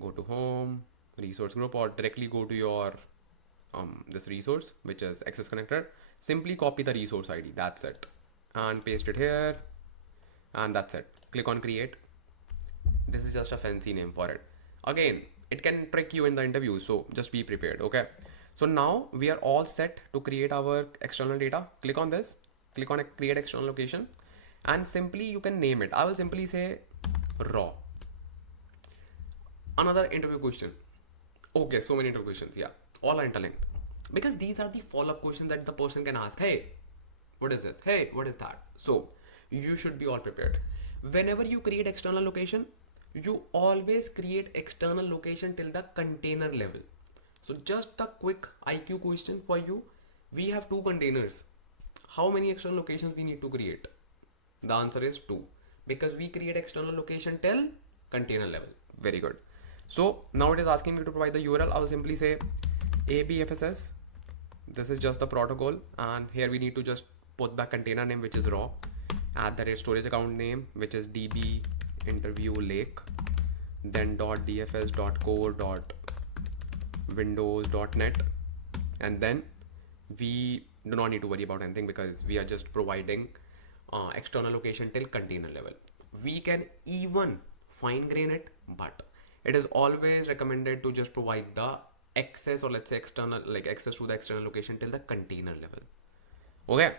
go to home, resource group, or directly go to your this resource, which is access connector. Simply copy the resource ID. That's it, and paste it here, and that's it. Click on create. This is just a fancy name for it. Again, it can trick you in the interview, so just be prepared. Okay, so now we are all set to create our external data. Click on this, click on a create external location, and simply you can name it. I will simply say raw. Another interview question. Okay, so many interview questions. Yeah, all are interlinked, because these are the follow-up questions that the person can ask. Hey, what is this? Hey, what is that? So you should be all prepared. Whenever you create external location, you always create external location till the container level. So just a quick IQ question for you. We have two containers. How many external locations we need to create? The answer is 2, because we create external location till container level. Very good. So now it is asking me to provide the URL. I'll simply say abfss. This is just the protocol, and here we need to just put the container name, which is raw, at the storage account name, which is db interview lake, then .dfs.core.windows.net, and then we do not need to worry about anything because we are just providing external location till container level. We can even fine grain it, but it is always recommended to just provide the access, or let's say external, like access to the external location till the container level. Okay,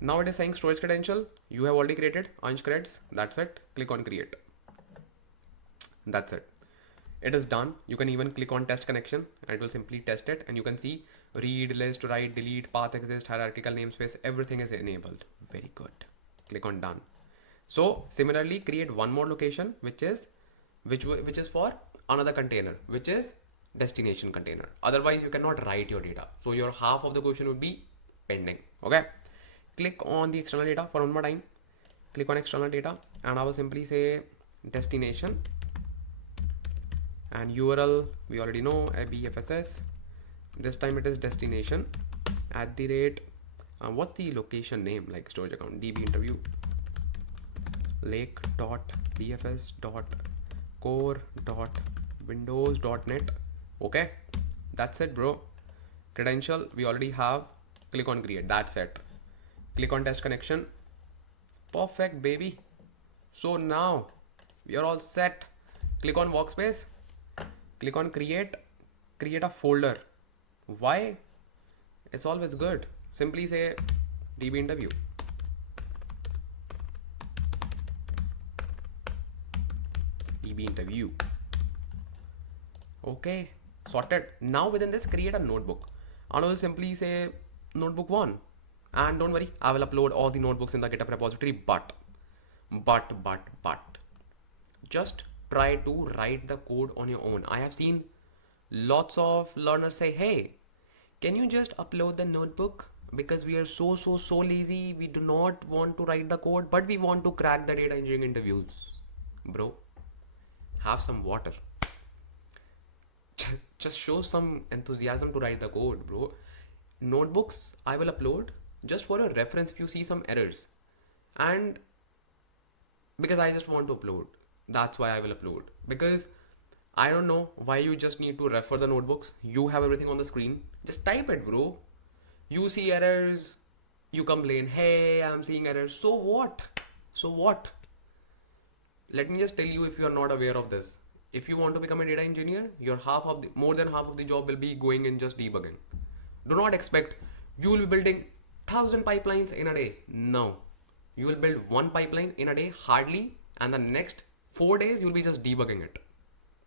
now it is saying storage credential you have already created, Ansh creds. That's it. Click on create. That's it. It is done. You can even click on test connection and it will simply test it, and you can see read, list, write, delete, path exist, hierarchical namespace, everything is enabled. Very good. Click on done. So similarly, create one more location which is for another container, which is destination container. Otherwise you cannot write your data, so your half of the question would be pending. Okay, click on the external data for one more time. Click on external data and I will simply say destination, and URL we already know, abfss. This time it is destination at the rate what's the location name, like storage account, db interview lake.dfs.core.windows.net. okay, that's it, bro. Credential we already have. Click on create. That's it. Click on test connection. Perfect, baby. So now we are all set. Click on workspace, click on create a folder. Why? It's always good. Simply say db interview. db interview. Okay, sorted. Now within this, create a notebook, and I will simply say notebook 1. And don't worry, I will upload all the notebooks in the GitHub repository, but just try to write the code on your own. I have seen lots of learners say, hey, can you just upload the notebook, because we are so lazy, we do not want to write the code, but we want to crack the data engineering interviews. Bro, have some water. Just show some enthusiasm to write the code, bro. Notebooks I will upload just for a reference if you see some errors, and because I just want to upload, that's why I will upload. Because I don't know why you just need to refer the notebooks. You have everything on the screen. Just type it, bro. You see errors, you complain, hey, I'm seeing errors. So what? Let me just tell you, if you are not aware of this, if you want to become a data engineer, your more than half of the job will be going in just debugging. Do not expect you will be building 1,000 pipelines in a day. No, you will build one pipeline in a day hardly, and the next 4 days you'll be just debugging it.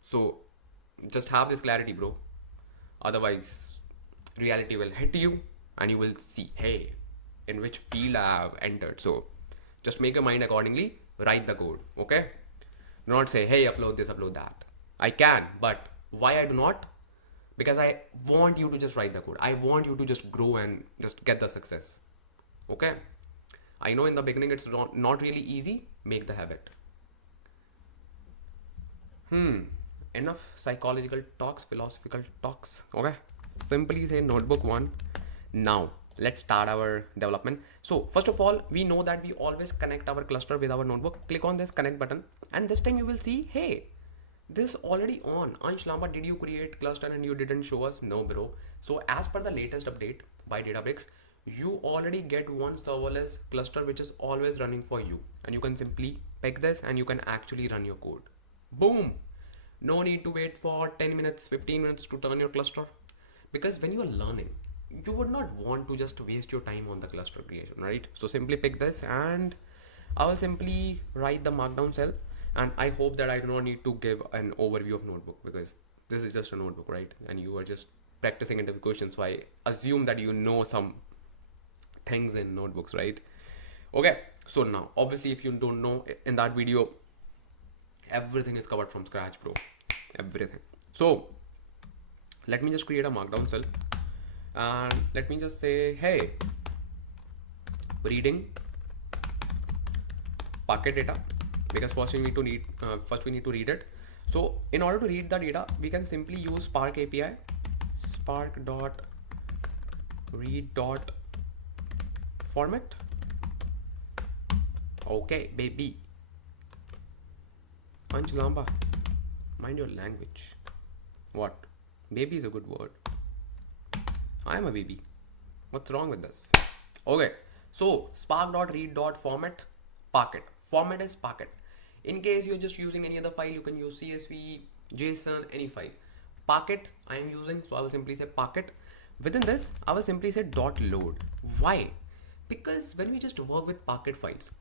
So just have this clarity, bro. Otherwise reality will hit you and you will see, hey, in which field I have entered. So just make your mind accordingly. Write the code. Okay, do not say, hey, upload this, upload that. I can, but why I do not? Because I want you to just write the code. I want you to just grow and just get the success. Okay, I know in the beginning it's not really easy. Make the habit. Enough psychological talks, philosophical talks. Okay, simply say notebook 1. Now let's start our development. So first of all, we know that we always connect our cluster with our notebook. Click on this connect button, and this time you will see, hey, this is already on. Ansh, Lamba, did you create cluster and you didn't show us? No, bro. So as per the latest update by Databricks, you already get one serverless cluster which is always running for you, and you can simply pick this and you can actually run your code. Boom. No need to wait for 10 minutes, 15 minutes to turn your cluster, because when you are learning, you would not want to just waste your time on the cluster creation, right? So simply pick this, and I will simply write the markdown cell, and I hope that I do not need to give an overview of notebook, because this is just a notebook, right? And you are just practicing interview questions, so I assume that you know some things in notebooks, right? Okay, so now obviously if you don't know, in that video Everything is covered from scratch, bro. Everything. So let me just create a markdown cell and let me just say, hey, reading packet data, because first we need to read it. So in order to read the data, we can simply use Spark API, spark dot read dot format. Okay, baby. Ansh Lamba, mind your language. What? Baby is a good word. I am a baby. What's wrong with this? Okay, so spark.read.format packet. Format is packet. In case you're just using any other file, you can use CSV, JSON, any file. Packet I am using, so I will simply say packet. Within this, I will simply say dot load. Why? Because when we just work with packet files,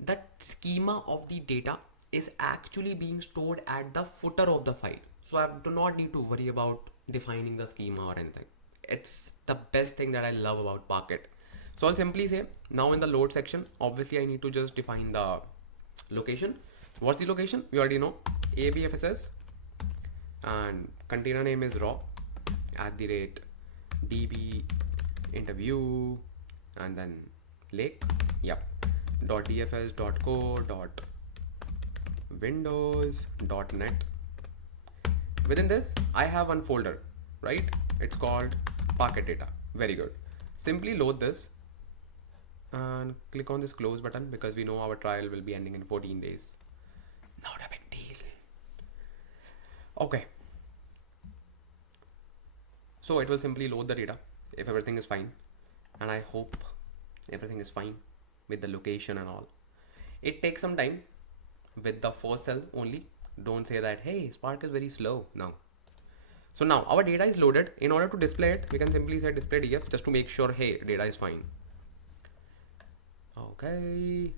that schema of the data is actually being stored at the footer of the file. So I do not need to worry about defining the schema or anything. It's the best thing that I love about Packet. So I'll simply say now in the load section, obviously I need to just define the location. What's the location? We already know ABFSS, and container name is raw @db interview and then lake. Yep. .dfs.co .windows.net. Within this I have one folder, right? It's called packet data. Very good. Simply load this and click on this close button because we know our trial will be ending in 14 days. Not a big deal. Okay, so it will simply load the data if everything is fine, and I hope everything is fine with the location and all. It takes some time with the first cell only. Don't say that, hey, Spark is very slow. No. So now our data is loaded. In order to display it, we can simply say display df just to make sure, hey, data is fine. Okay.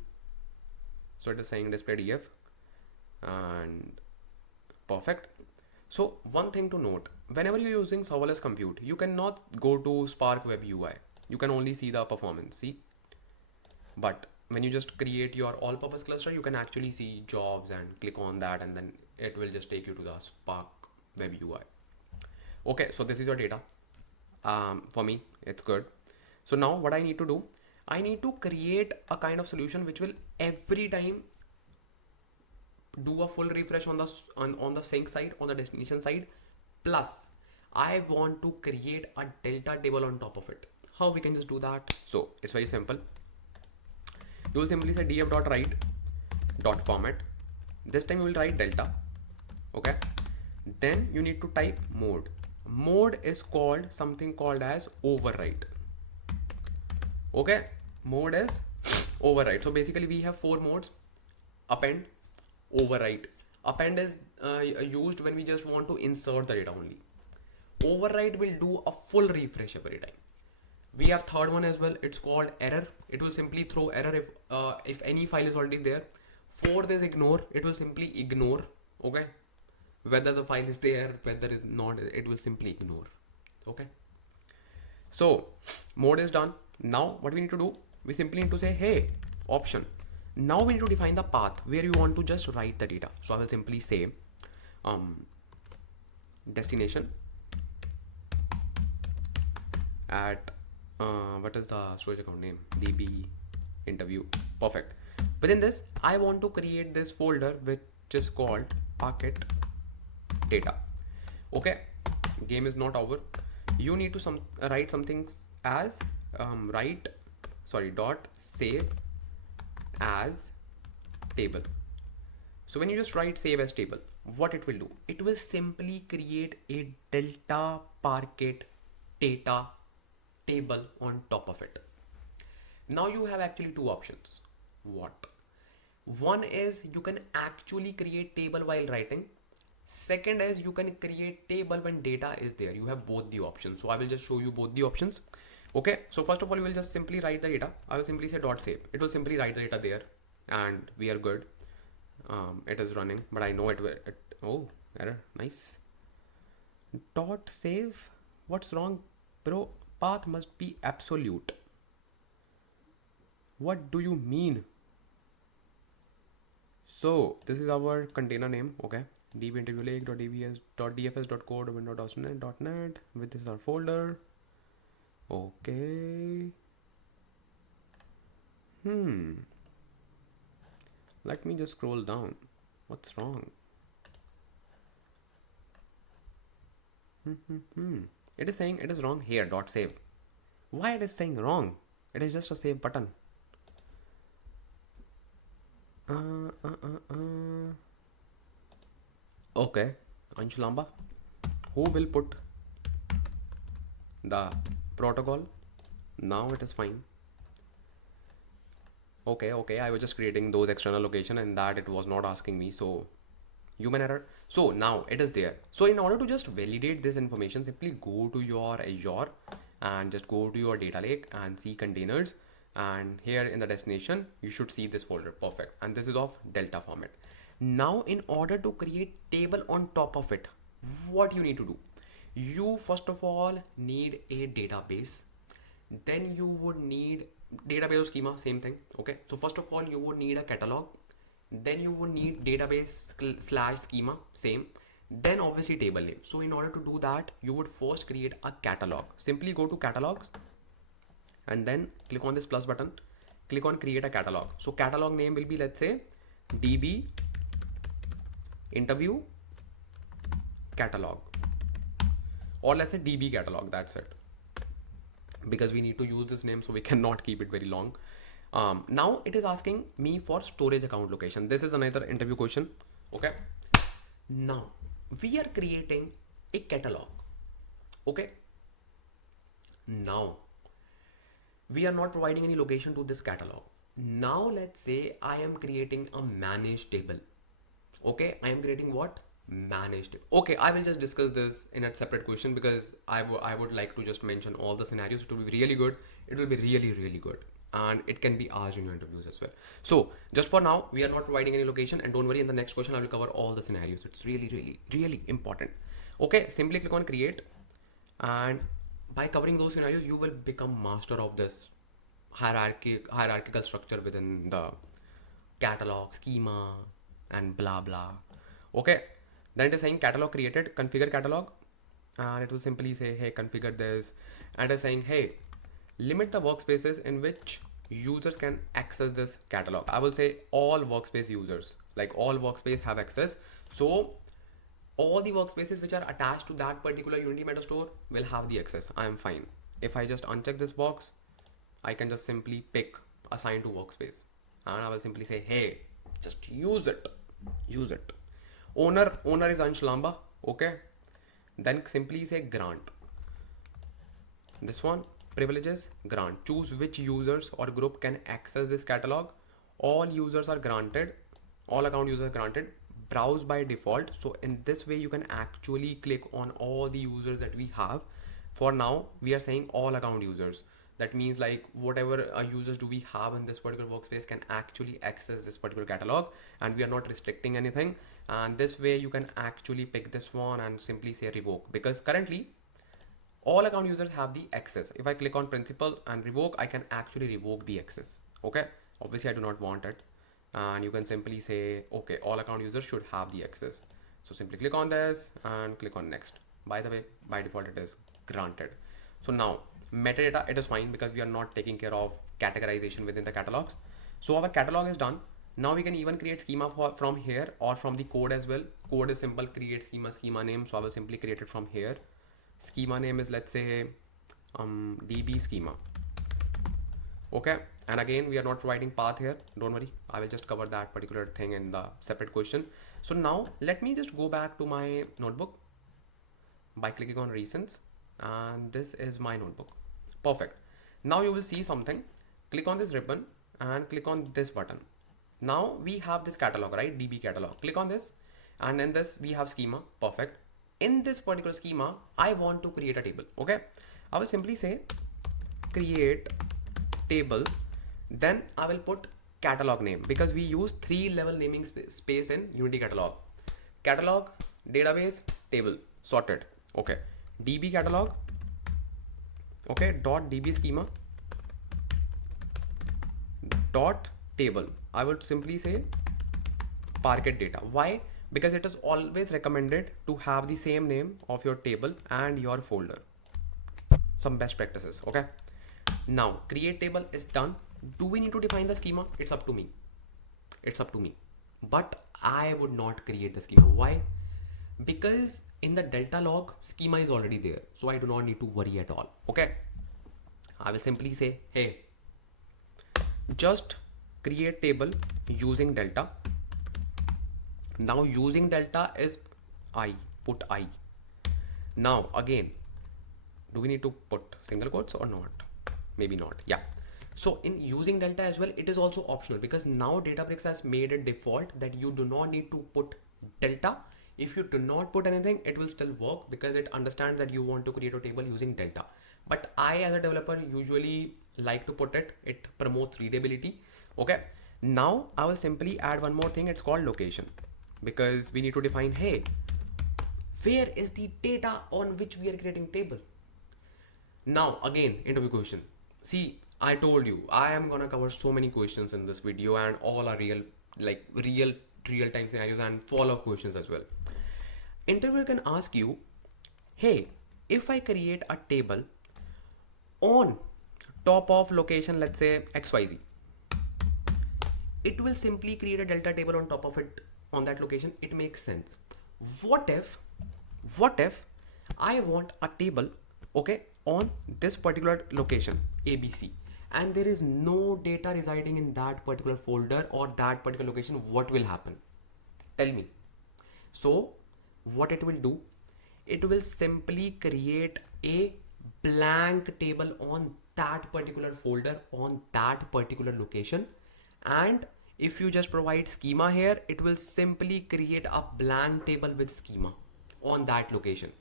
So it is saying display df and perfect. So one thing to note, whenever you're using serverless compute, you cannot go to Spark Web UI. You can only see the performance, see? But when you just create your all-purpose cluster, you can actually see jobs and click on that, and then it will just take you to the Spark Web UI. Okay, so this is your data. For me, it's good. So now what I need to do, I need to create a kind of solution which will every time do a full refresh on the sync side, on the destination side. Plus, I want to create a delta table on top of it. How we can just do that? So it's very simple. You will simply say df.write.format. This time you will write delta. Okay. Then you need to type mode. Mode is called something called as overwrite. Okay. Mode is overwrite. So basically we have 4 modes: append, overwrite. Append is used when we just want to insert the data only. Overwrite will do a full refresh every time. We have third one as well. It's called error. It will simply throw error if any file is already there. Fourth is ignore. It will simply ignore. Okay, whether the file is there, whether it's not, it will simply ignore. Okay. So mode is done. Now what we need to do? We simply need to say, hey, option. Now we need to define the path where you want to just write the data. So I will simply say destination at what is the storage account name? DB interview. Perfect. Within this, I want to create this folder which is called packet data. Okay, game is not over. You need to write something as dot save as table. So when you just write save as table, what it will do? It will simply create a delta packet data table on top of it. Now you have actually 2 options. What? One is you can actually create table while writing. Second is you can create table when data is there. You have both the options. So I will just show you both the options. Okay. So first of all, you will just simply write the data. I will simply say dot save. It will simply write the data there, and we are good. It is running, but I know it will. Oh, error. Nice. Dot save. What's wrong, bro? Path must be absolute. What do you mean? So this is our container name, okay? db_interviewlake.dbs.dfs.code window.net. With this is our folder. Okay. Let me just scroll down. What's wrong? It is saying it is wrong here. Dot save. Why it is saying wrong? It is just a save button. Okay, Ansh Lamba, who will put the protocol? Now it is fine. Okay, I was just creating those external location and that it was not asking me, so human error. So now it is there. So in order to just validate this information, simply go to your Azure and just go to your data lake and see containers, and here in the destination you should see this folder. Perfect. And this is of delta format. Now in order to create table on top of it, what you need to do, you first of all need a database, then you would need database or schema, same thing. Okay, so first of all you would need a catalog, then you would need database slash schema, same, then obviously table name. So in order to do that, you would first create a catalog. Simply go to catalogs and then click on this plus button, click on create a catalog. So catalog name will be, let's say, db interview catalog, or let's say db catalog. That's it, because we need to use this name, so we cannot keep it very long. Now it is asking me for storage account location. This is another interview question. Okay, now we are creating a catalog. Okay, now we are not providing any location to this catalog. Now let's say I am creating a managed table. Okay, I am creating what? Managed table. Okay, I will just discuss this in a separate question, because I would like to just mention all the scenarios. It will be really good. It will be really good, and it can be asked in your interviews as well. So just for now, we are not providing any location, and don't worry, in the next question I will cover all the scenarios. It's really important. Okay, simply click on create, and by covering those scenarios you will become master of this hierarchical structure within the catalog, schema, and blah blah. Okay, then it is saying catalog created, configure catalog, and it will simply say, hey, configure this, and it is saying, hey, limit the workspaces in which users can access this catalog. I will say all workspace users, like all workspace have access. So all the workspaces which are attached to that particular Unity meta store will have the access. I am fine. If I just uncheck this box, I can just simply pick assign to workspace, and I will simply say, hey, just use it. Owner is Ansh Lamba. Okay, then simply say grant. This one, privileges, grant. Choose which users or group can access this catalog. All users are granted. All account users are granted. Browse by default. So in this way you can actually click on all the users that we have. For now we are saying all account users. That means like whatever users do we have in this particular workspace can actually access this particular catalog, and we are not restricting anything. And this way you can actually pick this one and simply say revoke, because currently all account users have the access. If I click on principal and revoke, I can actually revoke the access. Okay, obviously I do not want it, and you can simply say, okay, all account users should have the access. So simply click on this and click on next. By the way, by default it is granted. So now metadata, it is fine because we are not taking care of categorization within the catalogs. So our catalog is done. Now we can even create schema from here or from the code as well. Code is simple, create schema name. So I will simply create it from here. Schema name is, let's say, db schema. Okay, and again we are not providing path here. Don't worry, I will just cover that particular thing in the separate question. So now let me just go back to my notebook by clicking on recents, and this is my notebook. Perfect. Now you will see something. Click on this ribbon and click on this button. Now we have this catalog, right? db catalog. Click on this, and then this we have schema. Perfect. In this particular schema, I want to create a table. Okay, I will simply say create table, then I will put catalog name, because we use 3-level naming space in Unity catalog. Catalog, database, table, sorted. Okay, db catalog, okay, dot db schema dot table. I would simply say Parquet data. Why? Because it is always recommended to have the same name of your table and your folder. Some best practices. Okay. Now create table is done. Do we need to define the schema? It's up to me. It's up to me. But I would not create the schema. Why? Because in the delta log, schema is already there. So I do not need to worry at all. Okay. I will simply say, hey, just create table using delta. Now using delta is I, put I. Now again, do we need to put single quotes or not? Maybe not. Yeah. So in using delta as well, it is also optional because now Databricks has made it default that you do not need to put delta. If you do not put anything, it will still work because it understands that you want to create a table using delta. But I as a developer usually like to put it. It promotes readability. Okay. Now I will simply add one more thing. It's called location because we need to define, hey, where is the data on which we are creating table? Now again, interview question. See, I told you I am gonna cover so many questions in this video and all are real, like real time scenarios and follow-up questions as well. Interviewer can ask you, hey, if I create a table on top of location, let's say XYZ, it will simply create a delta table on top of it on that location. It makes sense. What if I want a table, okay, on this particular location ABC and there is no data residing in that particular folder or that particular location? What will happen? Tell me. So what it will do, it will simply create a blank table on that particular folder on that particular location. And if you just provide schema here, it will simply create a blank table with schema on that location.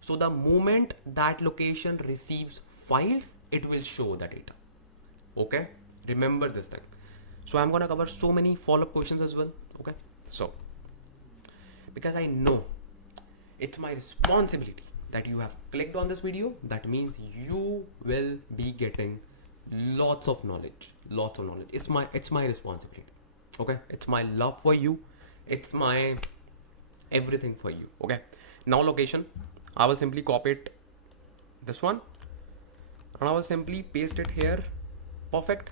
So the moment that location receives files, it will show the data. Okay, remember this thing. So I'm gonna cover so many follow-up questions as well. Okay, so because I know it's my responsibility that you have clicked on this video, that means you will be getting lots of knowledge. It's my responsibility. Okay, it's my love for you, it's my everything for you. Okay, now location, I will simply copy it, this one, and I will simply paste it here. Perfect.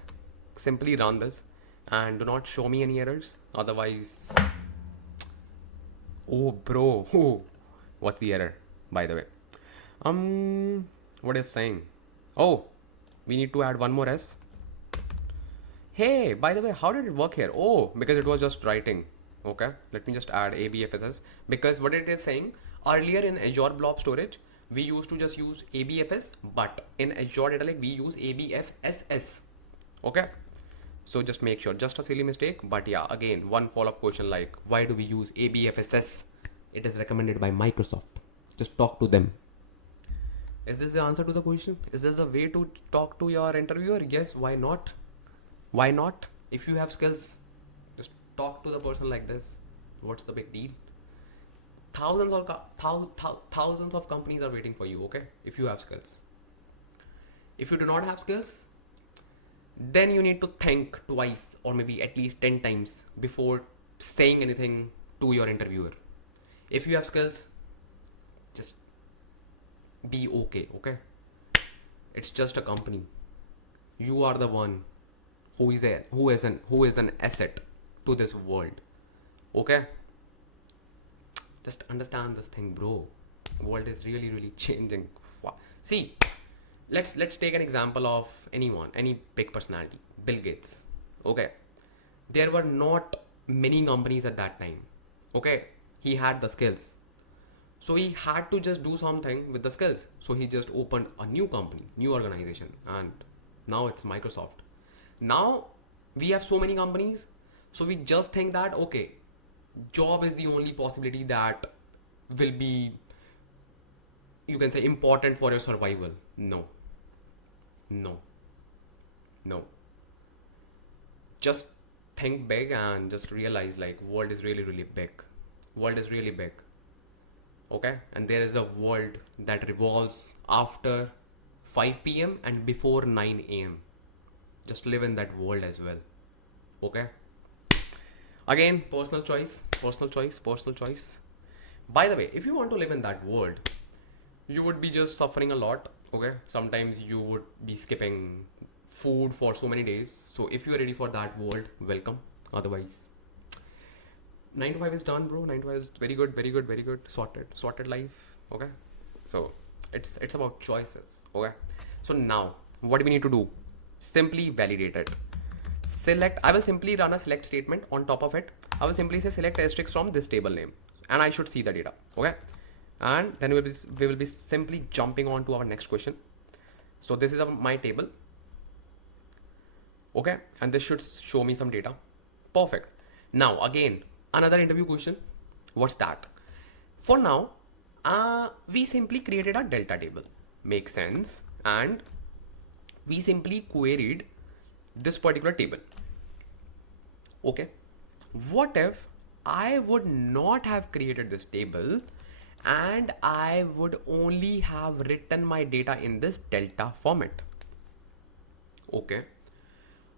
Simply run this and do not show me any errors, otherwise. Oh bro, oh, what's the error by the way? What is saying? Oh, we need to add one more s. Hey, by the way, how did it work here? Oh, because it was just writing. Okay, let me just add abfss, because what it is saying, earlier in Azure Blob Storage we used to just use abfs, but in Azure Data Lake we use abfss. Okay, so just make sure, just a silly mistake. But yeah, again, one follow-up question like, why do we use abfss? It is recommended by Microsoft. Just talk to them. Is this the answer to the question? Is this the way to talk to your interviewer? Yes, why not? Why not? If you have skills, just talk to the person like this. What's the big deal? Thousands of companies are waiting for you. Okay, if you have skills. If you do not have skills, then you need to think twice or maybe at least 10 times before saying anything to your interviewer. If you have skills, just be okay. Okay, it's just a company. You are the one who is an asset to this world. Okay, just understand this thing, bro. World is really changing. See, let's take an example of any big personality, Bill Gates. Okay, there were not many companies at that time. Okay, he had the skills, so he had to just do something with the skills. So he just opened a new company, new organization, and now it's Microsoft. Now we have so many companies, so we just think that okay, job is the only possibility that will be, you can say, important for your survival. No. Just think big and just realize like world is really big. World is really big. Okay, and there is a world that revolves after 5 p.m. and before 9 a.m. Just live in that world as well. Okay, Again, personal choice, personal choice, personal choice. By the way, if you want to live in that world, you would be just suffering a lot. Okay, sometimes you would be skipping food for so many days. So if you're ready for that world, welcome. Otherwise, 9 to 5 is done, bro. 9 to 5 is very good, very good, very good. Sorted life. Okay, so it's about choices. Okay, so now what do we need to do? Simply validate it. Select, I will simply run a select statement on top of it. I will simply say select asterisk from this table name, and I should see the data. Okay, and then we will be simply jumping on to our next question. So this is my table. Okay, and this should show me some data. Perfect. Now again, another interview question. What's that? For now, we simply created a delta table. Makes sense. And we simply queried this particular table. Okay, what if I would not have created this table and I would only have written my data in this delta format? Okay,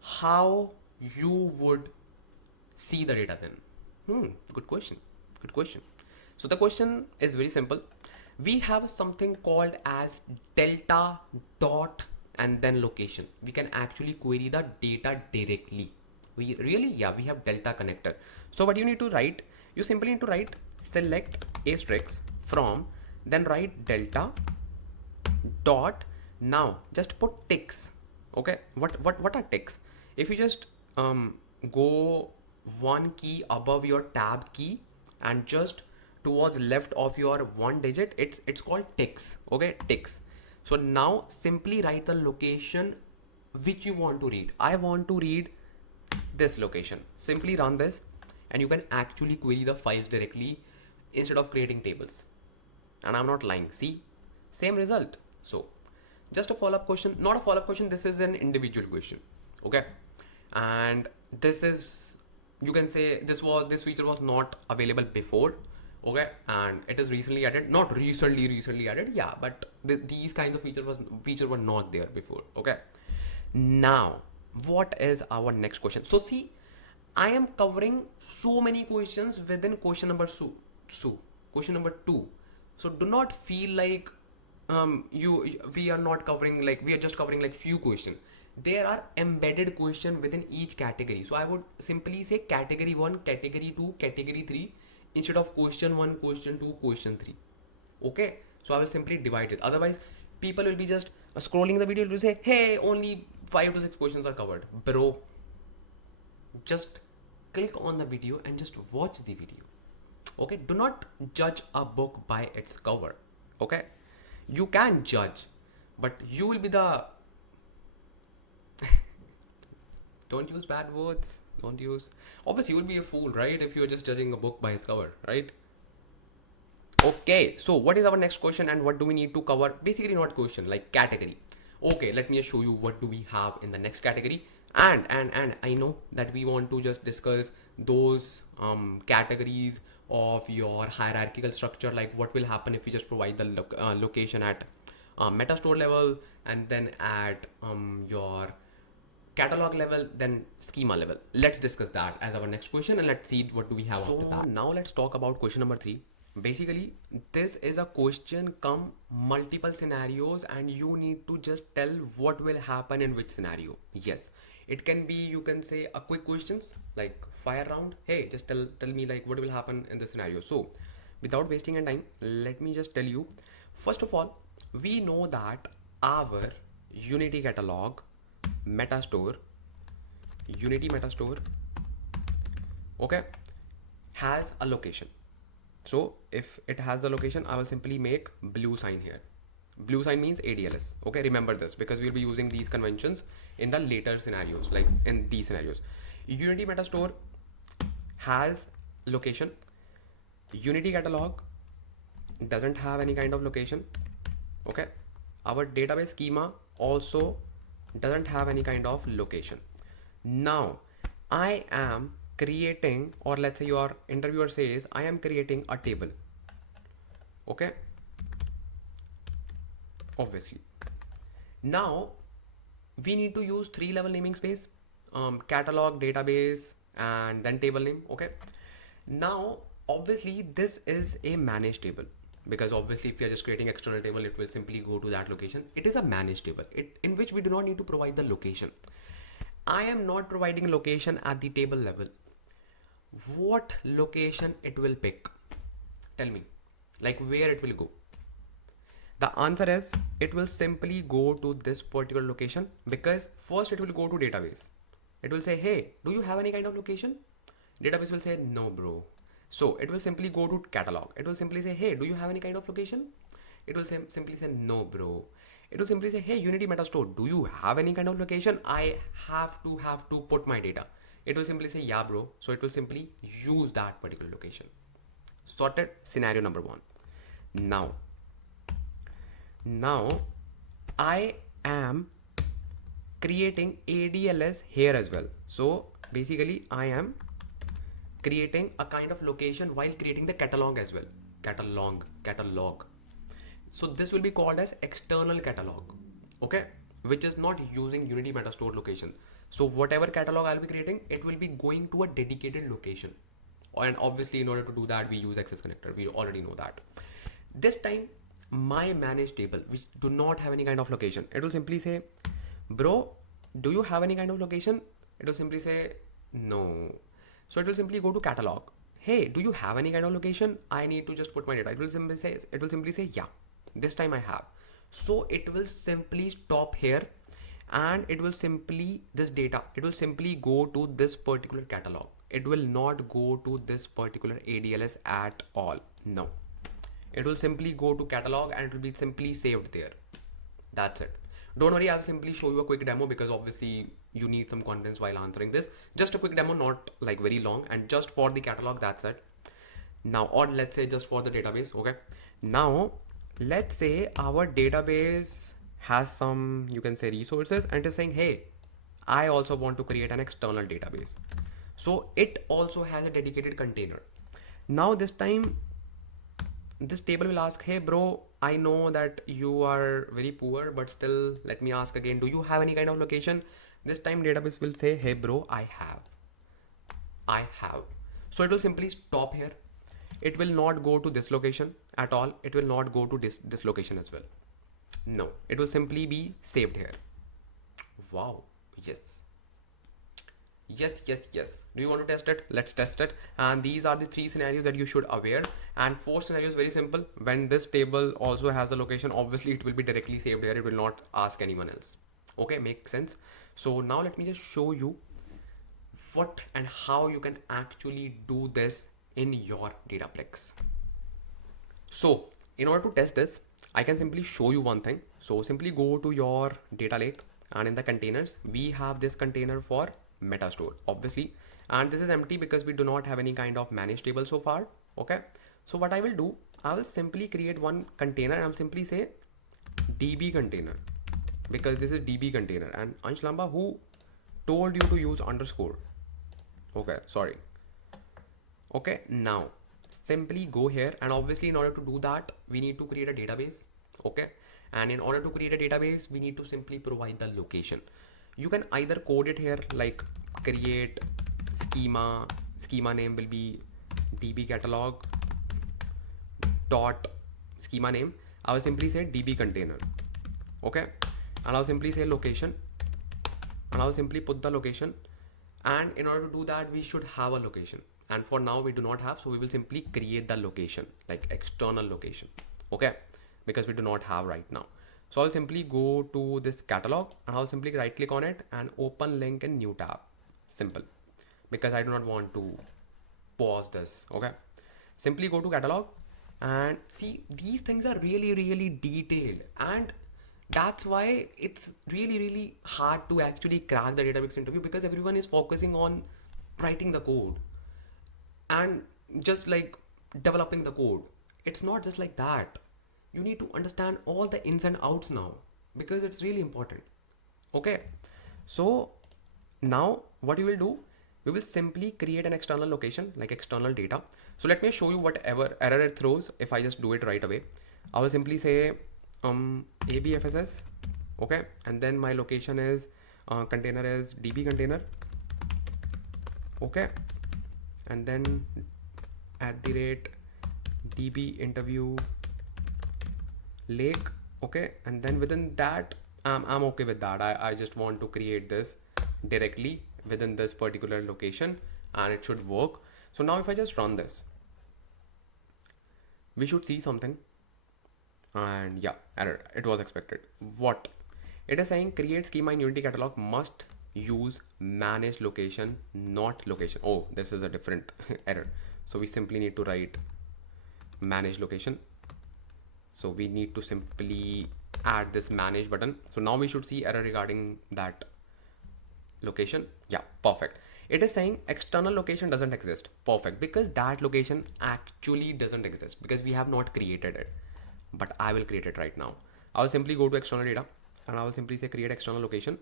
how you would see the data then? Good question. Good question. So the question is very simple. We have something called as delta dot and then location. We can actually query the data directly. We really, yeah, we have delta connector. So what you need to write, you simply need to write select asterisk from, then write delta dot. Now just put ticks. Okay, what are ticks? If you just go one key above your tab key and just towards left of your one digit, it's called ticks. Okay, ticks. So now simply write the location which you want to read. I want to read this location. Simply run this and you can actually query the files directly instead of creating tables. And I'm not lying. See, same result. So just a follow-up question, not a follow-up question, this is an individual question. Okay, and this is, you can say this feature was not available before. Okay, and it is recently added, not recently added, yeah, but these kinds of feature were not there before. Okay, now what is our next question? So see, I am covering so many questions within question number question number 2. So do not feel like we are not covering, like we are just covering like few questions. There are embedded question within each category. So I would simply say category 1, category 2, category 3 instead of question 1, question 2, question 3. Okay, so I will simply divide it. Otherwise people will be just scrolling the video to say, hey, only 5 to 6 questions are covered. Bro, just click on the video and just watch the video. Okay, do not judge a book by its cover. Okay, you can judge, but you will be the don't use bad words, don't use, obviously you will be a fool, right, if you're just judging a book by its cover, right? Okay, so what is our next question and what do we need to cover? Basically not question, like category. Okay, let me just show you what do we have in the next category. And I know that we want to just discuss those categories of your hierarchical structure, like what will happen if we just provide the location at metastore level, and then at your catalog level, then schema level. Let's discuss that as our next question and let's see what do we have after that. Now let's talk about question number 3. Basically, this is a question come multiple scenarios and you need to just tell what will happen in which scenario. Yes, it can be, you can say a quick questions like fire round. Hey, just tell me like what will happen in this scenario. So without wasting any time, let me just tell you. First of all, we know that our Unity catalog metastore, Unity metastore, okay, has a location. So if it has the location, I will simply make blue sign here. Blue sign means ADLS. Okay, remember this because we'll be using these conventions in the later scenarios, like in these scenarios. Unity metastore has location. Unity catalog doesn't have any kind of location. Okay, our database schema also doesn't have any kind of location. Now I am creating, or let's say your interviewer says I am creating a table. Okay, obviously now we need to use 3 level naming space, catalog, database, and then table name. Okay, now obviously this is a managed table, because obviously if we are just creating external table, it will simply go to that location. It is a managed table in which we do not need to provide the location. I am not providing location at the table level. What location it will pick? Tell me, like where it will go. The answer is it will simply go to this particular location, because first it will go to database. It will say, hey, do you have any kind of location? Database will say, no, bro. So it will simply go to catalog. It will simply say, hey, do you have any kind of location? It will simply say, no, bro. It will simply say, hey, Unity Metastore, do you have any kind of location? I have to put my data. It will simply say, yeah, bro. So it will simply use that particular location. Sorted. Scenario number one. Now I am creating ADLS here as well. So basically I am creating a kind of location while creating the catalog as well. Catalog. So this will be called as external catalog. Okay, which is not using Unity Metastore location. So whatever catalog I'll be creating, it will be going to a dedicated location. And obviously in order to do that, we use access connector. We already know that. This time my managed table, which do not have any kind of location, it will simply say, bro, do you have any kind of location? It will simply say no. So it will simply go to catalog. Hey, do you have any kind of location? I need to just put my data. It will simply say yeah, this time I have. So it will simply stop here, and it will simply go to this particular catalog. It will not go to this particular ADLS at all. No, it will simply go to catalog and it will be simply saved there. That's it. Don't worry, I'll simply show you a quick demo, because obviously you need some confidence while answering this. Just a quick demo, not like very long, and just for the catalog, that's it. Now, or let's say just for the database. Okay, now let's say our database has some, you can say, resources, and it is saying, hey, I also want to create an external database. So it also has a dedicated container. Now this time this table will ask, hey bro, I know that you are very poor, but still let me ask again, do you have any kind of location? This time database will say, hey bro, I have. So it will simply stop here. It will not go to this location at all. It will not go to this location as well. No, it will simply be saved here. Wow. Yes. Do you want to test it? Let's test it. And these are the 3 scenarios that you should aware. And 4th scenario is very simple. When this table also has the location, obviously it will be directly saved here. It will not ask anyone else. Okay, makes sense. So now let me just show you what and how you can actually do this in your Databricks. So in order to test this, I can simply show you one thing. So simply go to your data lake, and in the containers, we have this container for Metastore, obviously, and this is empty because we do not have any kind of managed table so far. Okay, so what I will do, I will simply create one container and I'll simply say DB container, because this is DB container. And Ansh Lamba, who told you to use underscore? Okay, sorry. Okay, now simply go here, and obviously in order to do that, we need to create a database. Okay, and in order to create a database, we need to simply provide the location. You can either code it here like create schema name will be db catalog dot schema name. I will simply say db container. Okay, and I'll simply say location, and I'll simply put the location. And in order to do that, we should have a location, and for now we do not have, so we will simply create the location, like external location. Okay, because we do not have right now. So I'll simply go to this catalog, and I'll simply right click on it and open link in new tab. Simple, because I do not want to pause this. Okay, simply go to catalog, and see, these things are really detailed, and that's why it's really hard to actually crack the Databricks interview, because everyone is focusing on writing the code and just like developing the code. It's not just like that. You need to understand all the ins and outs now, because it's really important. Okay, so now what you will do, we will simply create an external location like external data. So let me show you whatever error it throws if I just do it right away. I will simply say abfss. Okay, and then my location is container is db container. okay, and then at the rate db interview lake, okay, and then within that I'm okay with that. I just want to create this directly within this particular location and it should work. So now if I just run this, we should see something. And yeah, error, it was expected. What it is saying, create schema in unity catalog must use manage location, not location. Oh, this is a different error. So we simply need to write manage location. So we need to simply add this manage button. So now we should see error regarding that location. Yeah, perfect. It is saying external location doesn't exist. Perfect, because that location actually doesn't exist because we have not created it, but I will create it right now. I'll simply go to external data and I will simply say create external location.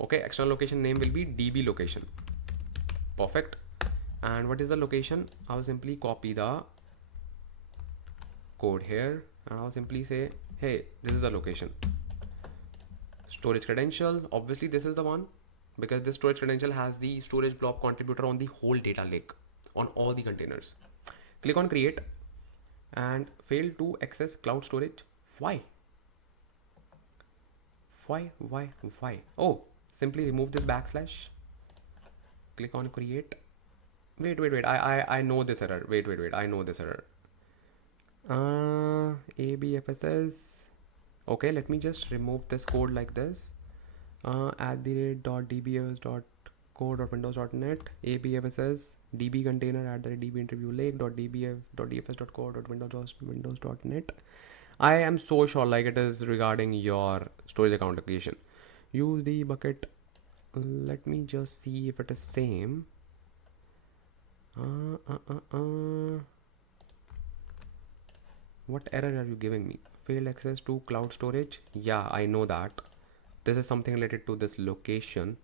Okay, external location name will be db location. Perfect. And what is the location? I'll simply copy the code here and I'll simply say, hey, this is the location. Storage credential, obviously this is the one, because this storage credential has the storage blob contributor on the whole data lake on all the containers. Click on create and fail to access cloud storage. Why? Oh, simply remove this backslash, click on create. Wait, I know this error. Wait, I know this error. ABFSS. Okay, let me just remove this code like this. At the rate .dbfs.co.windows.net abfss db container at the db interview lake .dbf.co.windows.net. I am so sure like it is regarding your storage account location. Use the bucket. Let me just see if it is same. What error are you giving me? Failed access to cloud storage. Yeah, I know that. This is something related to this location.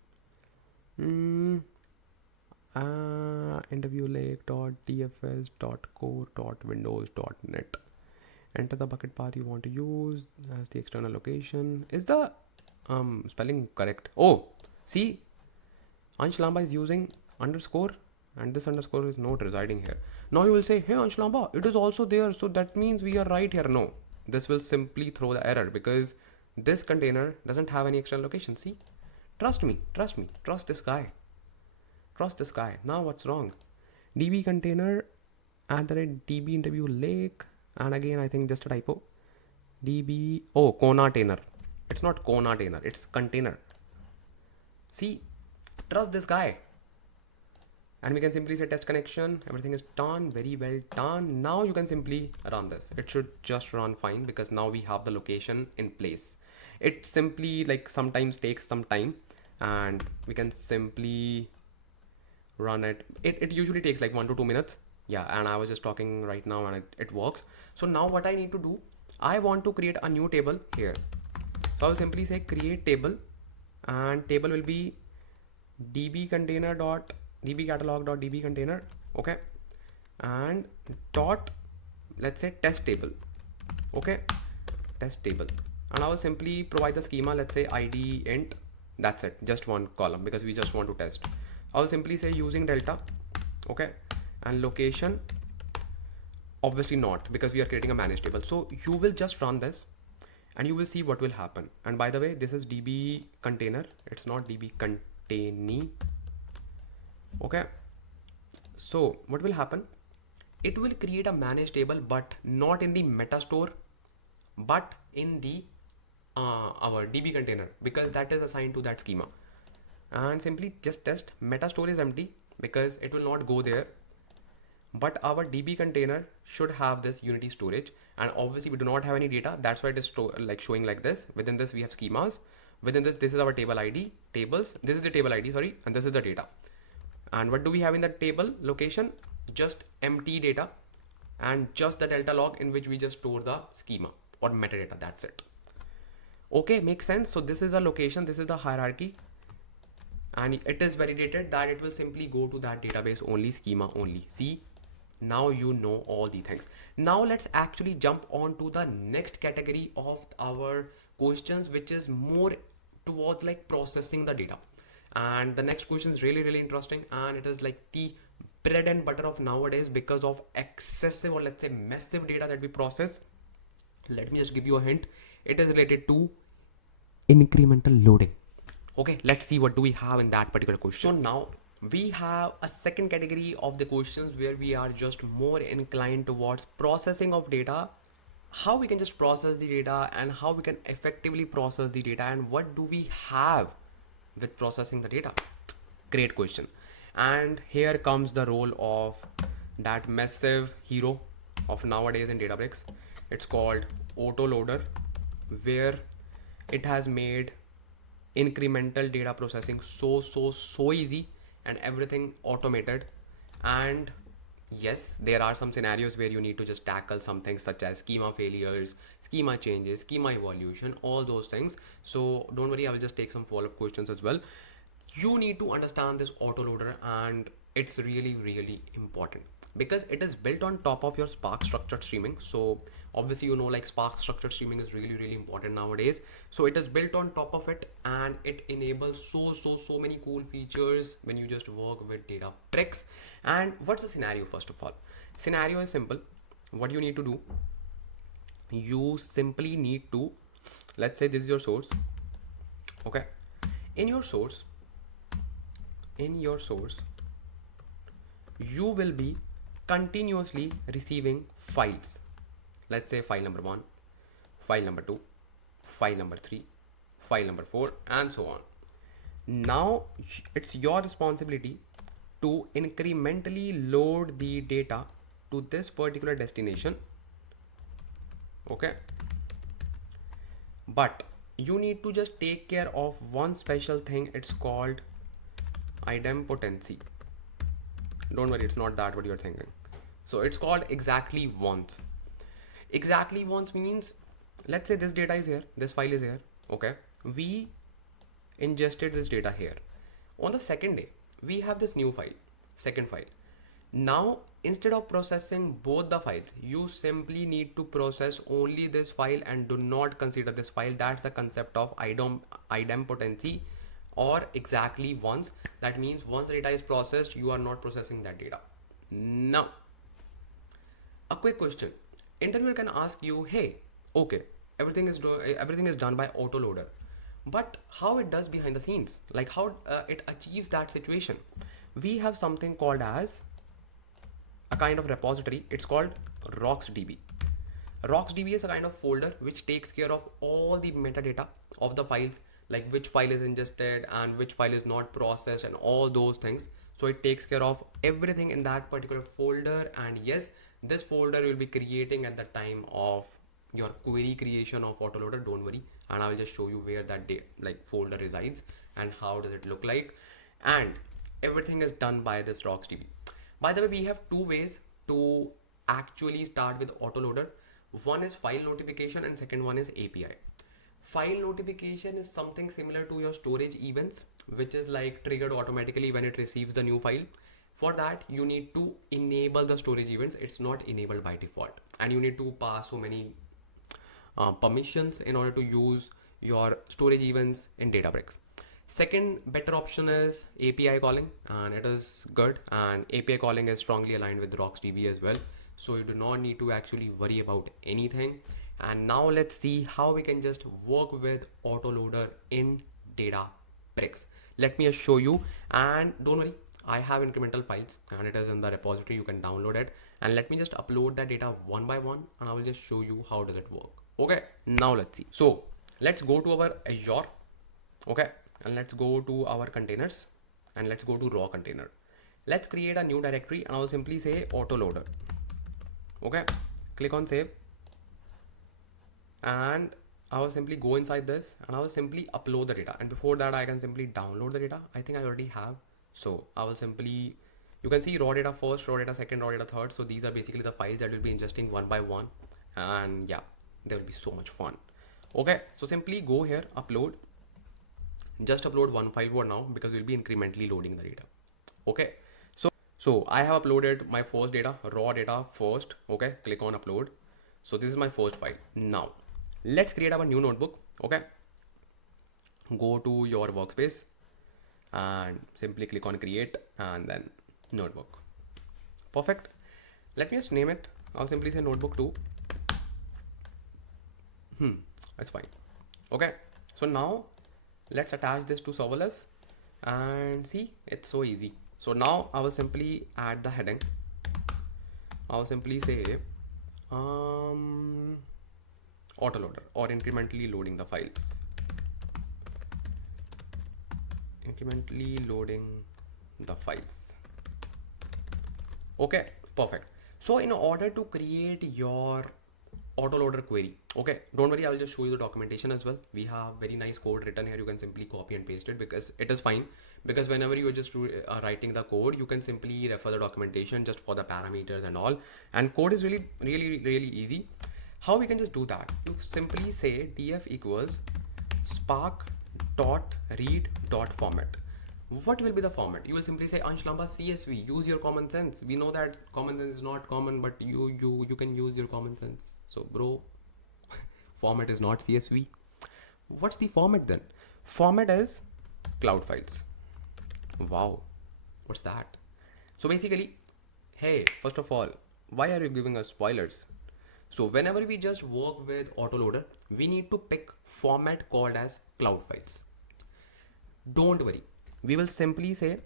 interviewlake.dfs.co.windows.net. Enter the bucket path you want to use as the external location. Is the spelling correct? Oh, see, Ansh Lamba is using underscore and this underscore is not residing here. Now you will say, hey Ansh Lamba, it is also there, so that means we are right here. No, this will simply throw the error because this container doesn't have any external location. See, trust me, trust this guy. Now what's wrong? DB container at the rate DB interview lake, and again I think just a typo. DB, oh, container. It's not container, it's container. See, trust this guy. And we can simply say test connection, everything is done, very well done. Now you can simply run this. It should just run fine because now we have the location in place. It simply like sometimes takes some time and we can simply run it. It usually takes like 1 to 2 minutes. Yeah, and I was just talking right now and it works. So now what I need to do, I want to create a new table here. So I'll simply say create table and table will be db container dot db catalog dot db container, okay, and dot, let's say test table, okay, test table, and I will simply provide the schema, let's say id int. That's it, just one column because we just want to test. I'll simply say using delta, okay, and location obviously not because we are creating a managed table. So you will just run this and you will see what will happen. And by the way, this is db container, it's not db containee. Okay, so what will happen? It will create a managed table, but not in the meta store, but in the our db container because that is assigned to that schema. And simply just test meta store is empty because it will not go there, but our db container should have this unity storage, and obviously we do not have any data. That's why it is like showing like this. Within this we have schemas. Within this is our table id, tables. This is the table id, sorry, and this is the data. And what do we have in the table location? Just empty data and just the delta log in which we just store the schema or metadata. That's it. Okay, makes sense. So this is the location, this is the hierarchy, and it is validated that it will simply go to that database only, schema only. See, now you know all the things. Now let's actually jump on to the next category of our questions, which is more towards like processing the data. And the next question is really interesting, and it is like the bread and butter of nowadays because of excessive, or let's say massive data that we process. Let me just give you a hint. It is related to incremental loading. Okay, let's see what do we have in that particular question. So now we have a second category of the questions where we are just more inclined towards processing of data, how we can just process the data and how we can effectively process the data, and what do we have with processing the data. Great question. And here comes the role of that massive hero of nowadays in Databricks. It's called Autoloader, where it has made incremental data processing so easy and everything automated. And yes, there are some scenarios where you need to just tackle some things such as schema failures, schema changes, schema evolution, all those things. So don't worry, I will just take some follow-up questions as well. You need to understand this autoloader, and it's really important because it is built on top of your Spark structured streaming. So obviously, you know, like Spark structured streaming is really important nowadays. So it is built on top of it, and it enables so many cool features when you just work with Databricks. And what's the scenario? First of all, scenario is simple. What you need to do, you simply need to, let's say this is your source. Okay, in your source, you will be continuously receiving files. Let's say file number 1, file number 2, file number 3, file number 4, and so on. Now it's your responsibility to incrementally load the data to this particular destination. Okay, but you need to just take care of one special thing. It's called idempotency. Don't worry, it's not that what you're thinking. So it's called exactly once. Exactly once means, let's say this data is here, this file is here. Okay, we ingested this data here. On the second day, we have this new file, second file. Now instead of processing both the files, you simply need to process only this file and do not consider this file. That's the concept of idempotency, or exactly once. That means once the data is processed, you are not processing that data. Now, a quick question. Interviewer can ask you, hey, okay, everything is done by autoloader, but how it does behind the scenes, like how it achieves that situation. We have something called as a kind of repository. It's called rocksdb. Rocksdb is a kind of folder which takes care of all the metadata of the files, like which file is ingested and which file is not processed and all those things. So it takes care of everything in that particular folder. And yes, this folder will be creating at the time of your query creation of autoloader. Don't worry, and I will just show you where that folder resides and how does it look like. And everything is done by this rocksdb. By the way, we have two ways to actually start with autoloader. One is file notification and second one is API. File notification is something similar to your storage events, which is like triggered automatically when it receives the new file. For that, you need to enable the storage events. It's not enabled by default, and you need to pass so many permissions in order to use your storage events in Databricks. Second better option is API calling, and it is good, and API calling is strongly aligned with rocksdb as well, so you do not need to actually worry about anything. And now let's see how we can just work with autoloader in Databricks. Let me just show you, and don't worry, I have incremental files and it is in the repository. You can download it, and let me just upload that data one by one and I will just show you how does it work. Okay, now let's see. So let's go to our Azure. Okay, and let's go to our containers and let's go to raw container. Let's create a new directory and I will simply say autoloader. Okay, click on save, and I will simply go inside this and I will simply upload the data. And before that, I can simply download the data. I think I already have. So I will simply, you can see raw data first, raw data second, raw data third. So these are basically the files that will be ingesting one by one. And yeah, there will be so much fun. Okay, so simply go here, upload. Just upload one file for now because we'll be incrementally loading the data. Okay, so I have uploaded my first data, raw data first. Okay, click on upload. So this is my first file. Now let's create our new notebook. Okay, go to your workspace and simply click on create and then notebook. Perfect. Let me just name it. I'll simply say notebook 2. That's fine. Okay, so now let's attach this to serverless and see, it's so easy. So now I will simply add the heading. I'll simply say autoloader or incrementally loading the files. Incrementally loading the files. Okay, perfect. So in order to create your autoloader query, okay, don't worry, I'll just show you the documentation as well. We have very nice code written here. You can simply copy and paste it because it is fine. Because whenever you are just writing the code, you can simply refer the documentation just for the parameters and all. And code is really easy. How we can just do that? You simply say df equals spark.read.format. What will be the format? You will simply say Ansh Lamba CSV. Use your common sense. We know that common sense is not common, but you can use your common sense. So bro, format is not CSV. What's the format then? Format is cloud files. Wow, what's that? So basically, hey, first of all, why are you giving us spoilers? So whenever we just work with Autoloader, we need to pick format called as cloud files. Don't worry, we will simply say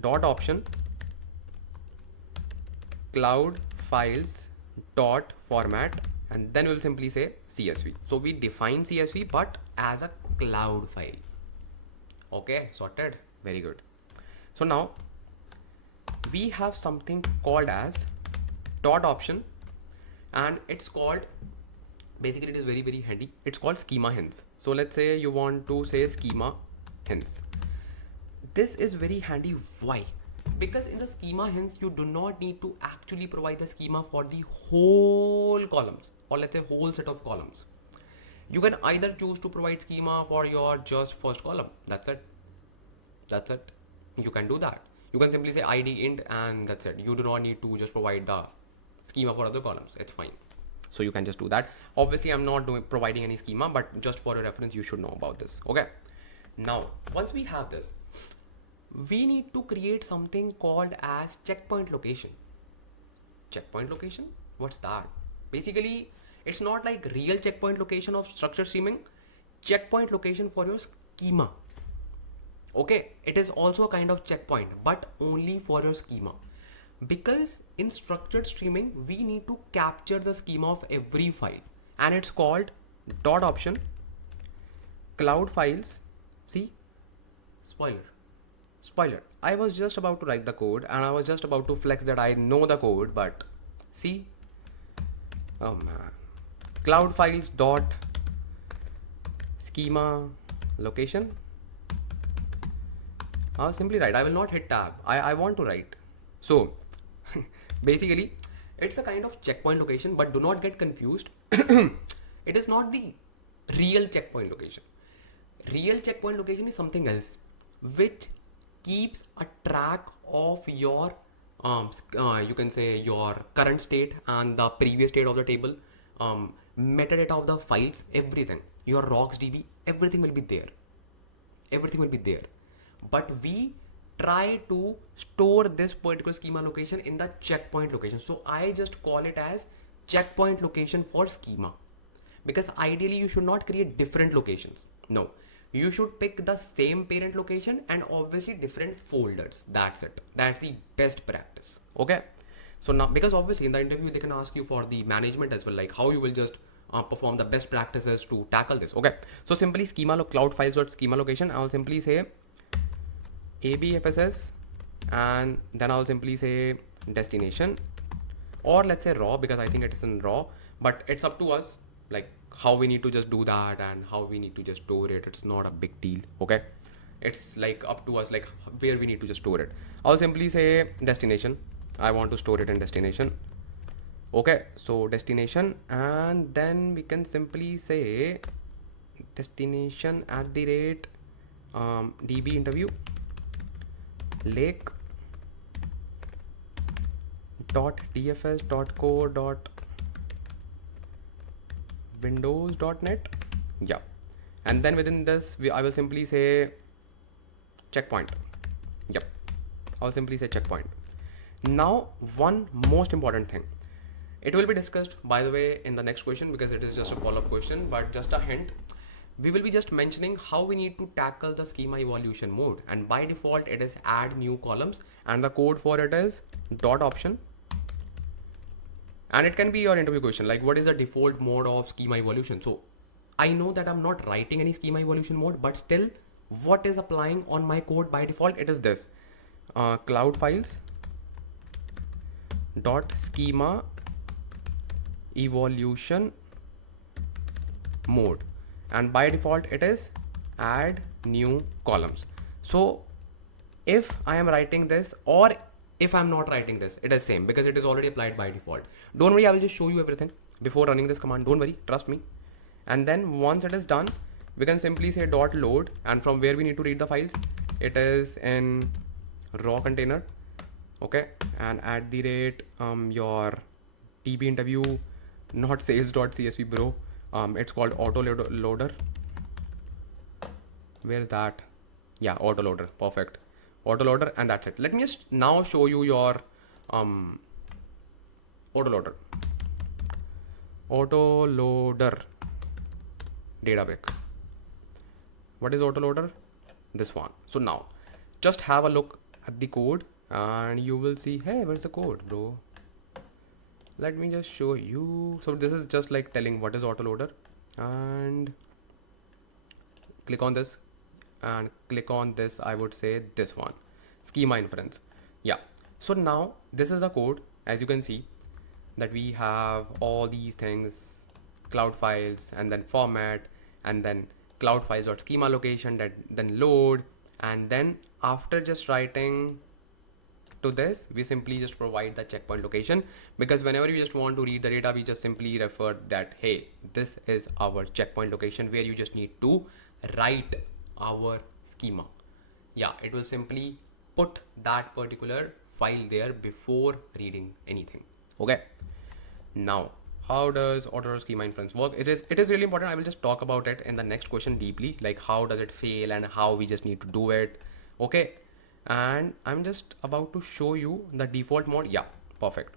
dot option cloud files dot format, and then we'll simply say CSV. So we define CSV but as a cloud file. Okay, sorted. Very good. So now we have something called as dot option, and it's called, basically it is very handy. It's called schema hints. So let's say you want to say schema hints. This is very handy. Why? Because in the schema hints, you do not need to actually provide the schema for the whole columns, or let's say whole set of columns. You can either choose to provide schema for your just first column. That's it. You can do that. You can simply say id int and that's it. You do not need to just provide the schema for other columns. It's fine. So you can just do that. Obviously I'm not providing any schema, but just for your reference, you should know about this. Okay. Now, once we have this, we need to create something called as checkpoint location. Checkpoint location? What's that? Basically, it's not like real checkpoint location of structured streaming. Checkpoint location for your schema. Okay, it is also a kind of checkpoint, but only for your schema. Because in structured streaming, we need to capture the schema of every file, and it's called dot option cloud files. See, spoiler. I was just about to write the code and I was just about to flex that I know the code, but see, oh man, cloud files dot schema location. I'll simply write. I will not hit tab. I want to write. So basically, it's a kind of checkpoint location, but do not get confused. It is not the real checkpoint location. Real checkpoint location is something else, which keeps a track of your you can say your current state and the previous state of the table, metadata of the files, everything, your rogs db, everything will be there. But we try to store this particular schema location in the checkpoint location. So I just call it as checkpoint location for schema, because ideally you should not create different locations. No, you should pick the same parent location and obviously different folders. That's it. That's the best practice. Okay. So now, because obviously in the interview, they can ask you for the management as well, like how you will just perform the best practices to tackle this. Okay. So simply schema cloud files dot schema location. I'll simply say abfss, and then I'll simply say destination, or let's say raw, because I think it's in raw, but it's up to us, like how we need to just do that and how we need to just store it. It's not a big deal. Okay, it's like up to us, like where we need to just store it. I'll simply say destination. I want to store it in destination. Okay, so destination, and then we can simply say destination at the rate db interview lake dot dfs dot core dot windows.net. Yeah, And then within this, I will simply say checkpoint. Yep, I'll simply say checkpoint. Now, one most important thing. It will be discussed, by the way, in the next question because it is just a follow-up question, but just a hint. We will be just mentioning how we need to tackle the schema evolution mode. And by default, it is add new columns. And the code for it is dot option. And it can be your interview question, like what is the default mode of schema evolution? So I know that I'm not writing any schema evolution mode, but still what is applying on my code by default? It is this cloud files dot schema evolution mode, and by default it is add new columns. So if I am writing this or if I'm not writing this, it is same because it is already applied by default. Don't worry, I will just show you everything before running this command. Don't worry, trust me. And then once it is done, we can simply say dot load, and from where we need to read the files, it is in raw container. Okay, and at the rate your TB interview, not sales.csv bro, it's called Autoloader. Where is that? Yeah, Autoloader. Perfect. Autoloader, and that's it. Let me just now show you your Autoloader. Autoloader Databricks. What is Autoloader? This one. So now just have a look at the code and you will see, hey, where's the code, bro? Let me just show you. So this is just like telling what is Autoloader, and click on this and click on this. I would say this one, schema inference. Yeah. So now this is the code. As you can see that we have all these things, cloud files, and then format, and then cloud files dot schema location, that then load, and then after just writing to this, we simply just provide the checkpoint location, because whenever we just want to read the data, we just simply refer that, hey, this is our checkpoint location where you just need to write our schema. Yeah, it will simply put that particular file there before reading anything. Okay. Now, how does Autoloader schema inference work? It is really important. I will just talk about it in the next question deeply, like how does it fail and how we just need to do it. Okay. And I'm just about to show you the default mode. Yeah, perfect.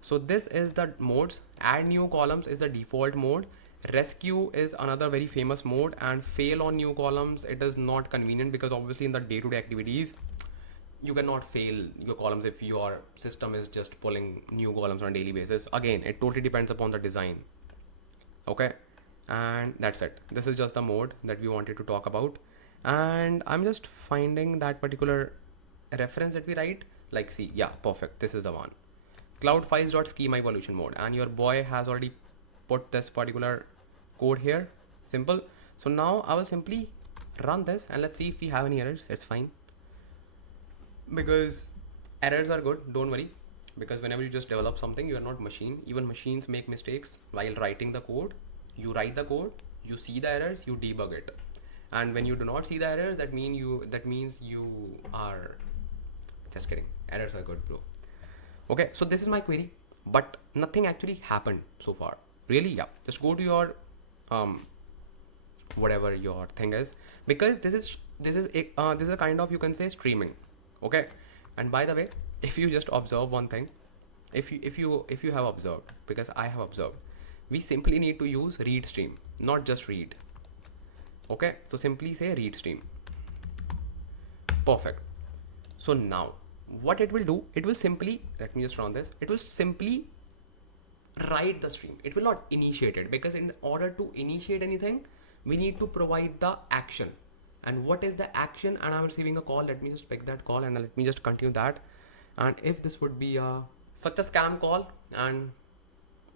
So this is the modes. Add new columns is the default mode. Rescue is another very famous mode, and fail on new columns, it is not convenient because obviously in the day-to-day activities you cannot fail your columns if your system is just pulling new columns on a daily basis. Again, it totally depends upon the design. Okay, and that's it. This is just the mode that we wanted to talk about, and I'm just finding that particular reference that we write. Like, see, yeah, perfect. This is the one, cloud files dot schema evolution mode, and your boy has already put this particular code here. Simple. So now I will simply run this and let's see if we have any errors. It's fine, because errors are good. Don't worry, because whenever you just develop something, you are not machine. Even machines make mistakes while writing the code. You write the code, you see the errors, you debug it, and when you do not see the errors, that means you are just kidding. Errors are good, bro. Okay, so this is my query, but nothing actually happened so far. Really, yeah. Just go to your whatever your thing is, because this is a kind of, you can say, streaming. Okay, and by the way, if you just observe one thing, if you have observed, because I have observed, we simply need to use read stream, not just read. Okay, so simply say read stream. Perfect. So now what it will do, it will simply, let me just run this, it will simply write the stream. It will not initiate it, because in order to initiate anything, we need to provide the action. And what is the action? And I'm receiving a call. Let me just pick that call and let me just continue that. And if this would be such a scam call and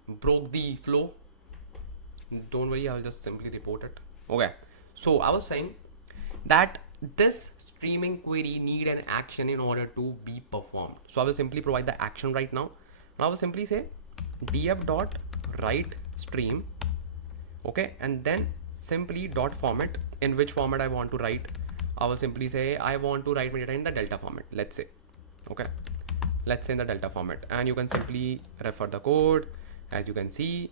broke the flow, don't worry, I'll just simply report it. Okay, so I was saying that this streaming query need an action in order to be performed. So I will simply provide the action right now. And I will simply say df dot write stream. Okay, and then simply dot format, in which format I want to write. I will simply say I want to write my data in the delta format, let's say. Okay, let's say in the delta format, and you can simply refer the code. As you can see,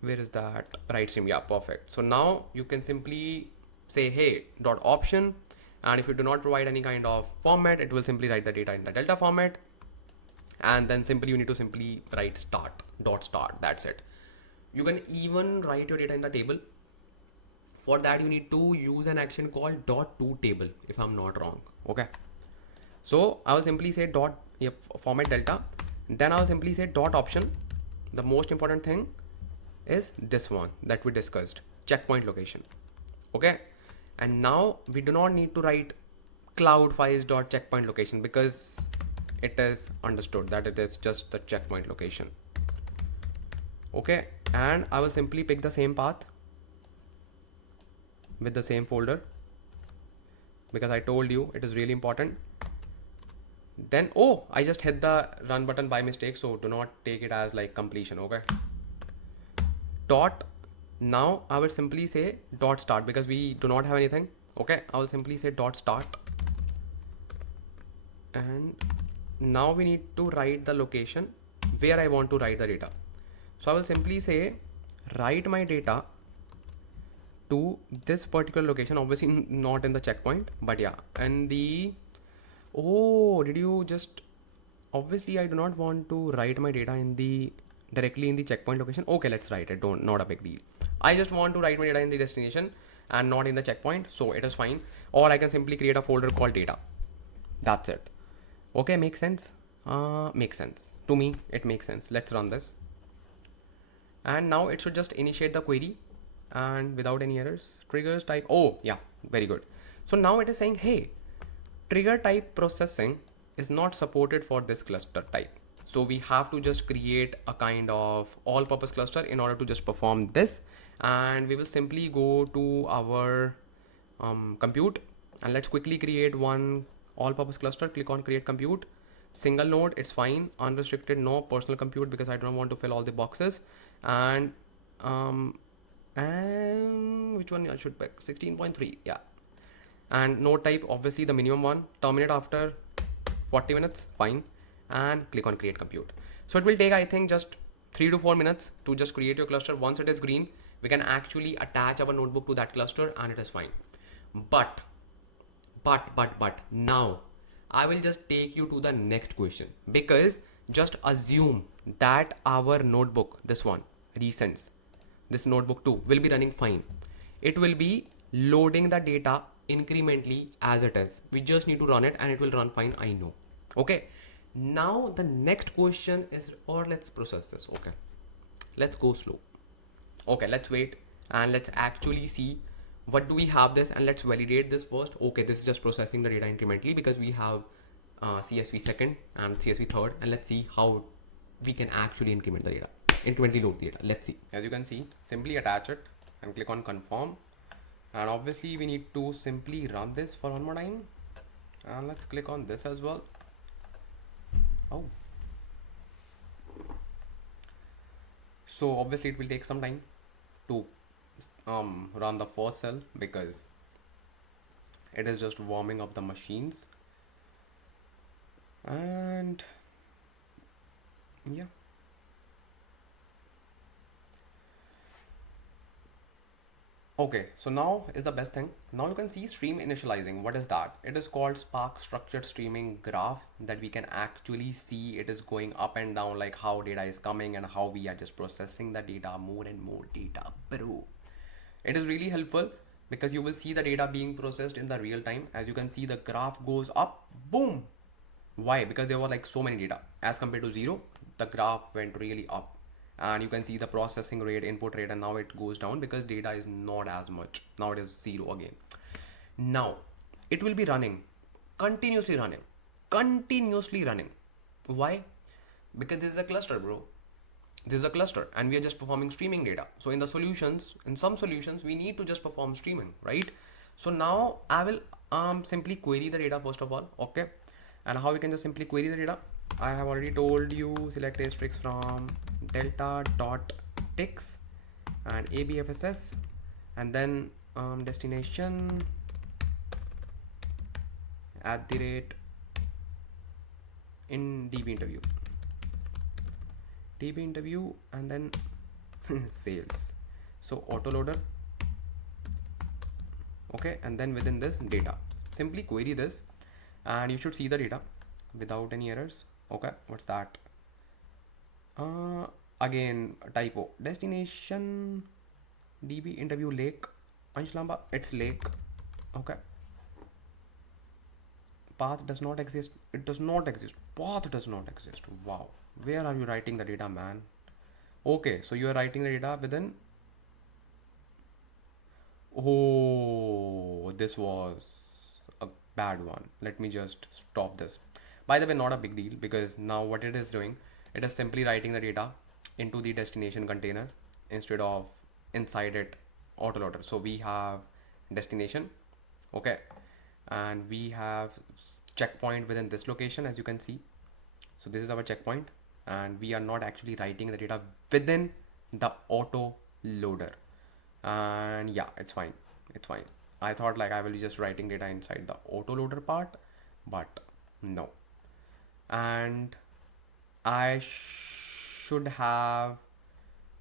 where is that right stream? Yeah, perfect. So now you can simply say, hey, dot option. And if you do not provide any kind of format, it will simply write the data in the delta format. And then simply you need to simply write start, dot start. That's it. You can even write your data in the table. For that, you need to use an action called dot to table, if I'm not wrong. Okay. So I will simply say dot format delta. Then I'll simply say dot option. The most important thing is this one that we discussed, checkpoint location. Okay. And now we do not need to write cloud files dot checkpoint location because it is understood that it is just the checkpoint location. Okay. And I will simply pick the same path with the same folder because I told you it is really important. Then, oh, I just hit the run button by mistake. So do not take it as like completion. Okay. Dot. Now I will simply say dot start because we do not have anything. Okay. I will simply say dot start. And now we need to write the location where I want to write the data. So I will simply say write my data to this particular location, obviously not in the checkpoint, but yeah. And the, oh, did you just, obviously I do not want to write my data in the directly in the checkpoint location. Okay, let's write it. Don't, not a big deal. I just want to write my data in the destination and not in the checkpoint, so it is fine. Or I can simply create a folder called data. That's it. Okay, makes sense. Makes sense to me. It makes sense. Let's run this. And now it should just initiate the query and without any errors. Triggers type, oh yeah, very good. So now it is saying, hey, trigger type processing is not supported for this cluster type. So we have to just create a kind of all purpose cluster in order to just perform this. And we will simply go to our compute and let's quickly create one all purpose cluster. Click on create compute. Single node, it's fine. Unrestricted, no. Personal compute because I don't want to fill all the boxes. And which one I should pick? 16.3, yeah. And node type, obviously the minimum one. Terminate after 40 minutes, fine. And click on create compute. So it will take, I think, just 3 to 4 minutes to just create your cluster. Once it is green, we can actually attach our notebook to that cluster and it is fine. But now I will just take you to the next question, because just assume that our notebook, this one, recents, this notebook 2 will be running fine. It will be loading the data incrementally as it is. We just need to run it and it will run fine, I know. Okay. Now the next question is, or let's process this. Okay. Let's go slow. Okay, let's wait and let's actually see what do we have this, and let's validate this first. Okay, this is just processing the data incrementally because we have CSV second and CSV third, and let's see how we can actually increment the data, incrementally load the data. Let's see. As you can see, simply attach it and click on confirm. And obviously we need to simply run this for one more time. And let's click on this as well. Oh. So obviously it will take some time to run the first cell because it is just warming up the machines. And yeah. Okay, so now is the best thing. Now you can see stream initializing. What is that? It is called Spark structured streaming graph that we can actually see it is going up and down, like how data is coming and how we are just processing the data, more and more data, bro. It is really helpful because you will see the data being processed in the real time. As you can see, the graph goes up, boom. Why? Because there were like so many data. As compared to 0, the graph went really up. And you can see the processing rate, input rate, and now it goes down because data is not as much. Now it is 0 again. Now it will be running, continuously running. Why? Because this is a cluster, bro. This is a cluster and we are just performing streaming data. So in the solutions, in some solutions, we need to just perform streaming, right? So now I will simply query the data first of all. Okay. And how we can just simply query the data? I have already told you, select asterisk from delta.tix and abfss, and then destination @ in db interview, and then sales. So autoloader, okay, and then within this data, simply query this and you should see the data without any errors. Okay, what's that? Again typo, destination db interview lake, Ansh Lamba, it's lake. Okay, path does not exist, it does not exist, path does not exist. Wow, where are you writing the data, man? Okay, so you are writing the data within, oh, this was a bad one. Let me just stop this. By the way, not a big deal, because now what it is doing, it is simply writing the data into the destination container instead of inside it autoloader. So we have destination, okay, and we have checkpoint within this location, as you can see. So this is our checkpoint, and we are not actually writing the data within the auto loader. And yeah, it's fine, it's fine. I thought like I will be just writing data inside the autoloader part, but no. And I should have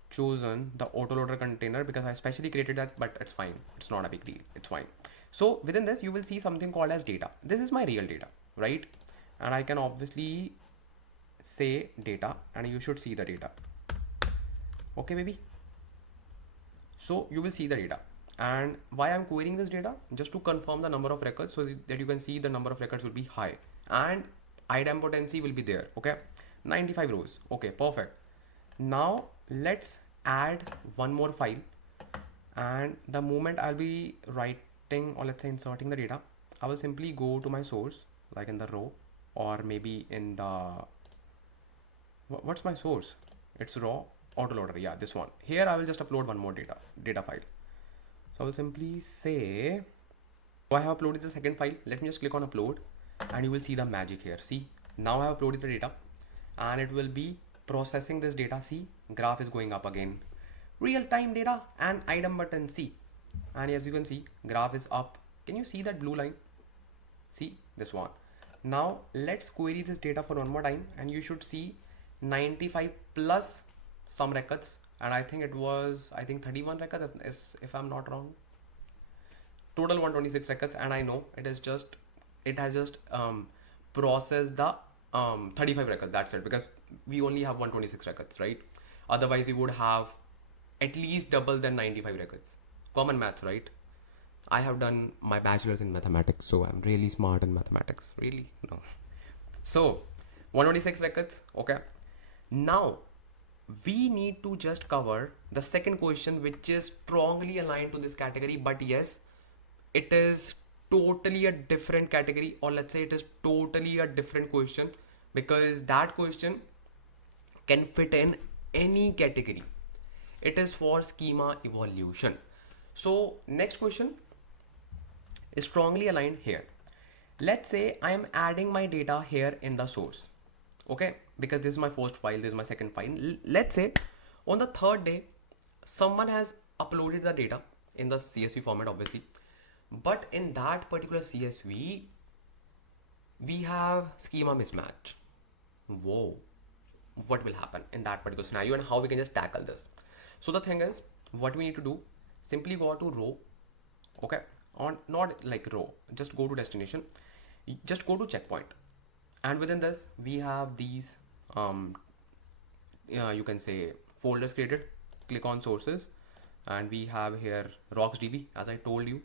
chosen the autoloader container because I specially created that, but it's fine, it's not a big deal, it's fine. So within this you will see something called as data. This is my real data, right? And I can obviously say data and you should see the data. Okay baby, so you will see the data. And why I'm querying this data? Just to confirm the number of records, so that you can see the number of records will be high and idempotency will be there. Okay, 95 rows. Okay, perfect. Now let's add one more file, and the moment I'll be writing, or let's say inserting the data, I will simply go to my source, like in the row, or maybe in the, what's my source? It's raw autoloader. Yeah, this one. Here I will just upload one more data file. So I will simply say, so I have uploaded the second file. Let me just click on upload and you will see the magic here. See, now I have uploaded the data and it will be processing this data. See, graph is going up again. Real-time data and item button. See, and as you can see, graph is up. Can you see that blue line? See this one. Now let's query this data for one more time and you should see 95 plus some records, and I think it was 31 records if I'm not wrong. Total 126 records, and I know it has just processed the 35 records. That's it, because we only have 126 records, right? Otherwise we would have at least double than 95 records. Common maths, right? I have done my bachelor's in mathematics, so I'm really smart in mathematics. Really? No. So 126 records. Okay, now we need to just cover the second question, which is strongly aligned to this category, but yes, it is totally a different category, or let's say it is totally a different question, because that question can fit in any category. It is for schema evolution. So next question is strongly aligned here. Let's say I am adding my data here in the source. Okay, because this is my first file, this is my second file. Let's say on the third day someone has uploaded the data in the CSV format, obviously, but in that particular CSV we have schema mismatch. Whoa, what will happen in that particular scenario and how we can just tackle this? So the thing is, what we need to do, simply go to row. Okay, on not like row, just go to destination, just go to checkpoint, and within this we have these you can say folders created. Click on sources and we have here rocksdb, as I told you.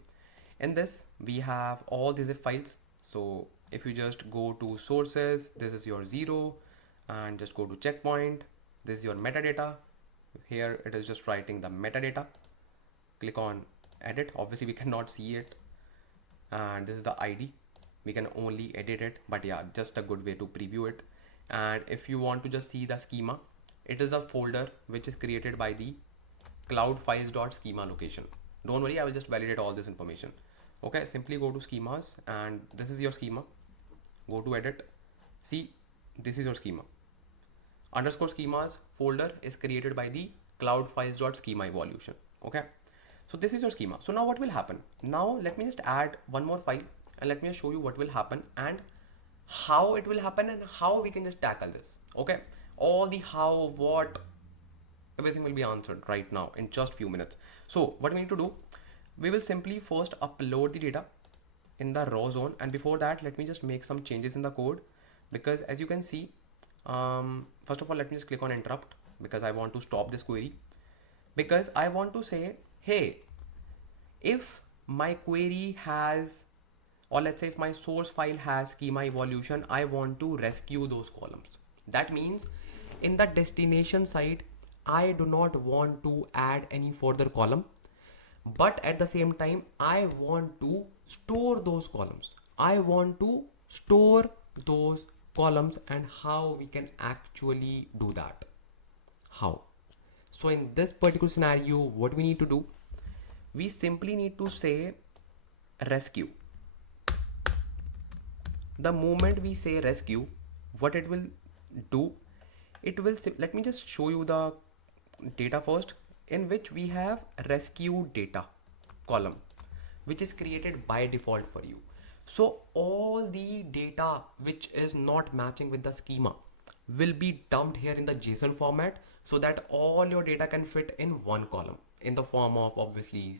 In this we have all these zip files. So if you just go to sources, this is your 0, and just go to checkpoint, this is your metadata. Here it is just writing the metadata. Click on edit. Obviously we cannot see it, and this is the ID. We can only edit it, but yeah, just a good way to preview it. And if you want to just see the schema, it is a folder which is created by the cloudfiles.schema location. Don't worry, I will just validate all this information. Okay, simply go to schemas, and this is your schema. Go to edit. See, this is your schema. Underscore schemas folder is created by the cloudfiles.schema evolution. Okay, so this is your schema. So now what will happen? Now let me just add one more file and let me show you what will happen and how it will happen and how we can just tackle this. Okay, all the how, what, Everything will be answered right now in just few minutes. So what we need to do, we will simply first upload the data in the raw zone, and before that let me just make some changes in the code, because as you can see, first of all let me just click on interrupt, because I want to stop this query, because I want to say, hey, if my query has, or let's say if my source file has schema evolution, I want to rescue those columns. That means in the destination side, I do not want to add any further column, but at the same time, I want to store those columns. I want to store those columns, and how we can actually do that. How? So in this particular scenario, what we need to do, we simply need to say rescue. The moment we say rescue, what it will do, it will, let me just show you the data first, in which we have rescue data column, which is created by default for you. So all the data which is not matching with the schema will be dumped here in the JSON format, so that all your data can fit in one column in the form of obviously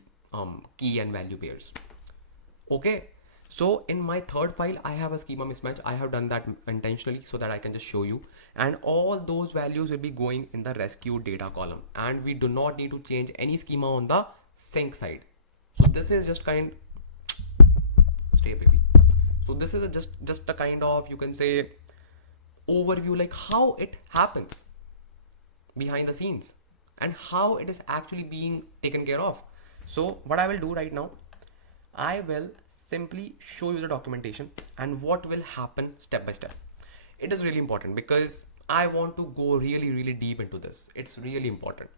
key and value pairs. Okay, so in my third file, I have a schema mismatch. I have done that intentionally so that I can just show you, and all those values will be going in the rescue data column, and we do not need to change any schema on the sync side. So this is just stay baby. So this is just a kind of, you can say, overview, like how it happens behind the scenes and how it is actually being taken care of. So what I will do right now, I will simply show you the documentation and what will happen step by step. It is really important because I want to go really deep into this. It's really important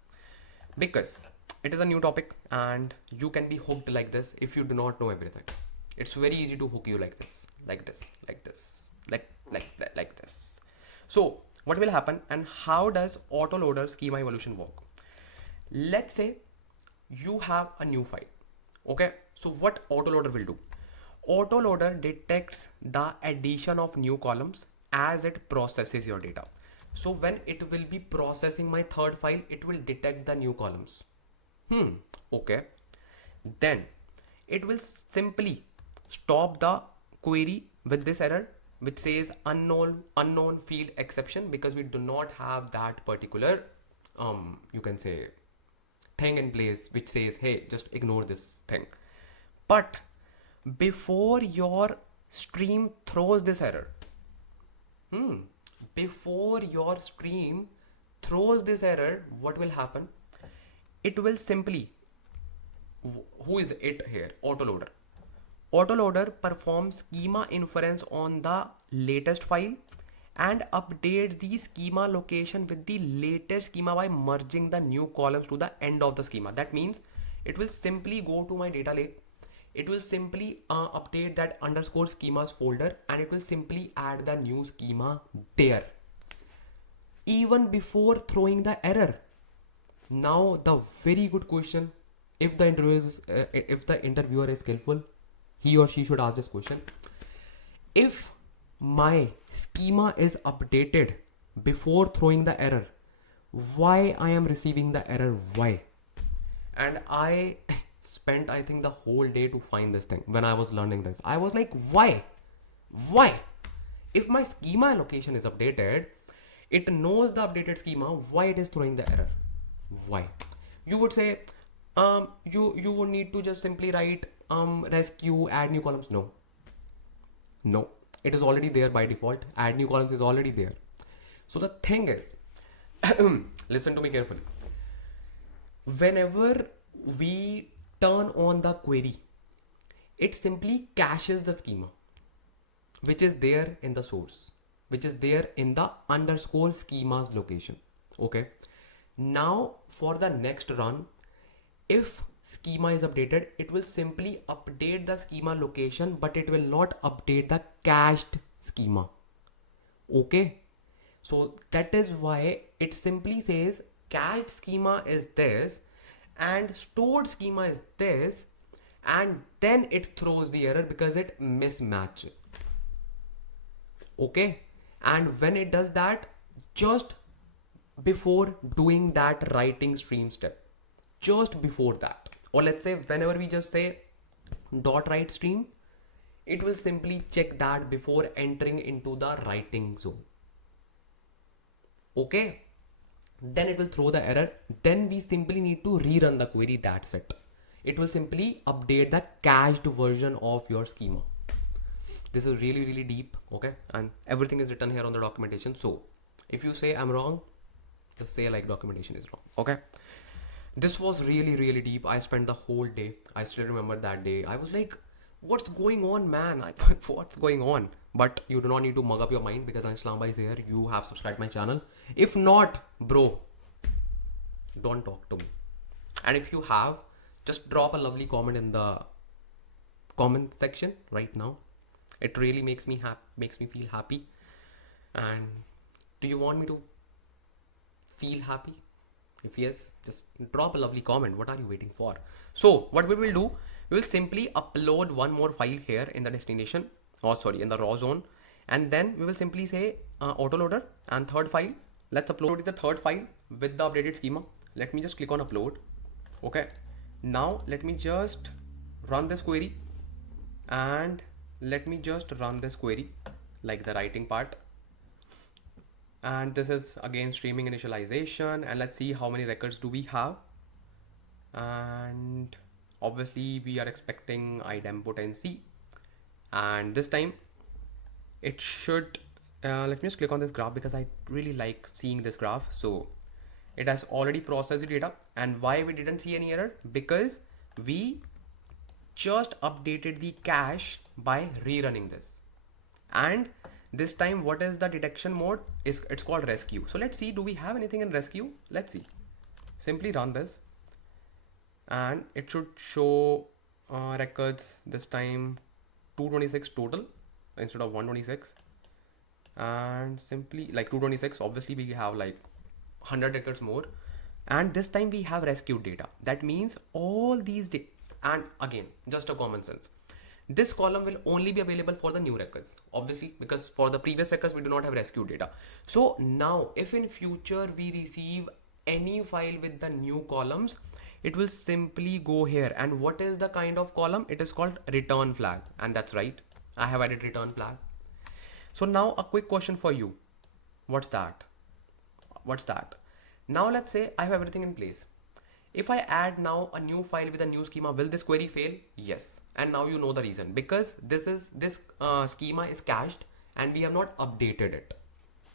because it is a new topic and you can be hooked like this if you do not know everything. It's very easy to hook you like this, like this, like this, like that, like this. So what will happen, and how does Autoloader schema evolution work? Let's say you have a new file. Okay, so what Autoloader will do? Autoloader detects the addition of new columns as it processes your data. So when it will be processing my third file, it will detect the new columns. Okay. Then it will simply stop the query with this error which says unknown field exception, because we do not have that particular you can say thing in place which says, hey, just ignore this thing. But before your stream throws this error, before your stream throws this error, what will happen? It will simply, who is it here? Autoloader. Autoloader performs schema inference on the latest file and updates the schema location with the latest schema by merging the new columns to the end of the schema. That means it will simply go to my data lake. It will simply update that underscore schemas folder, and it will simply add the new schema there, even before throwing the error. Now the very good question, if the interviewer is skillful, he or she should ask this question: if my schema is updated before throwing the error, why I am receiving the error? Why? And I spent, I think, the whole day to find this thing. When I was learning this, I was like, why? If my schema location is updated, it knows the updated schema, why it is throwing the error? Why? You would say, you would need to just simply write rescue, add new columns. No, it is already there by default. Add new columns is already there. So the thing is, listen to me carefully. Whenever we turn on the query, it simply caches the schema which is there in the source, which is there in the underscore schemas location. Okay, now for the next run, if schema is updated, it will simply update the schema location, but it will not update the cached schema. Okay, so that is why it simply says cached schema is this and stored schema is this, and then it throws the error because it mismatches. Okay, and when it does that, just before doing that writing stream step, just before that, or let's say whenever we just say dot write stream, it will simply check that before entering into the writing zone. Okay, then it will throw the error. Then we simply need to rerun the query. That's it. It will simply update the cached version of your schema. This is really, really deep. Okay, and everything is written here on the documentation. So if you say I'm wrong, just say like documentation is wrong. Okay, this was really, really deep. I spent the whole day. I still remember that day. I was like, what's going on, man? I thought, what's going on? But you do not need to mug up your mind because Ansh Lamba is here. You have subscribed my channel. If not, bro, don't talk to me. And if you have, just drop a lovely comment in the comment section right now. It really makes me feel happy. And do you want me to feel happy? If yes, just drop a lovely comment. What are you waiting for? So what we will do, we will simply upload one more file here in the destination, or sorry, in the raw zone. And then we will simply say autoloader and third file. Let's upload the third file with the updated schema. Let me just click on upload. Okay. Now let me just run this query, and let me just run this query like the writing part. And this is again streaming initialization, and let's see how many records do we have. And obviously we are expecting idempotency, and this time it should let me just click on this graph because I really like seeing this graph. So it has already processed the data. And why we didn't see any error? Because we just updated the cache by rerunning this. And this time, what is the detection mode? It's called rescue. So let's see, do we have anything in rescue? Let's see. Simply run this, and it should show records this time 226 total instead of 126. And simply like 226, obviously we have like 100 records more. And this time we have rescued data. That means all these data, and again, just a common sense, this column will only be available for the new records, obviously, because for the previous records we do not have rescue data. So now if in future we receive any file with the new columns, it will simply go here. And what is the kind of column? It is called return flag. And that's right, I have added return flag. So now a quick question for you. What's that? Now let's say I have everything in place. If I add now a new file with a new schema, will this query fail? Yes. And now you know the reason, because this schema is cached and we have not updated it.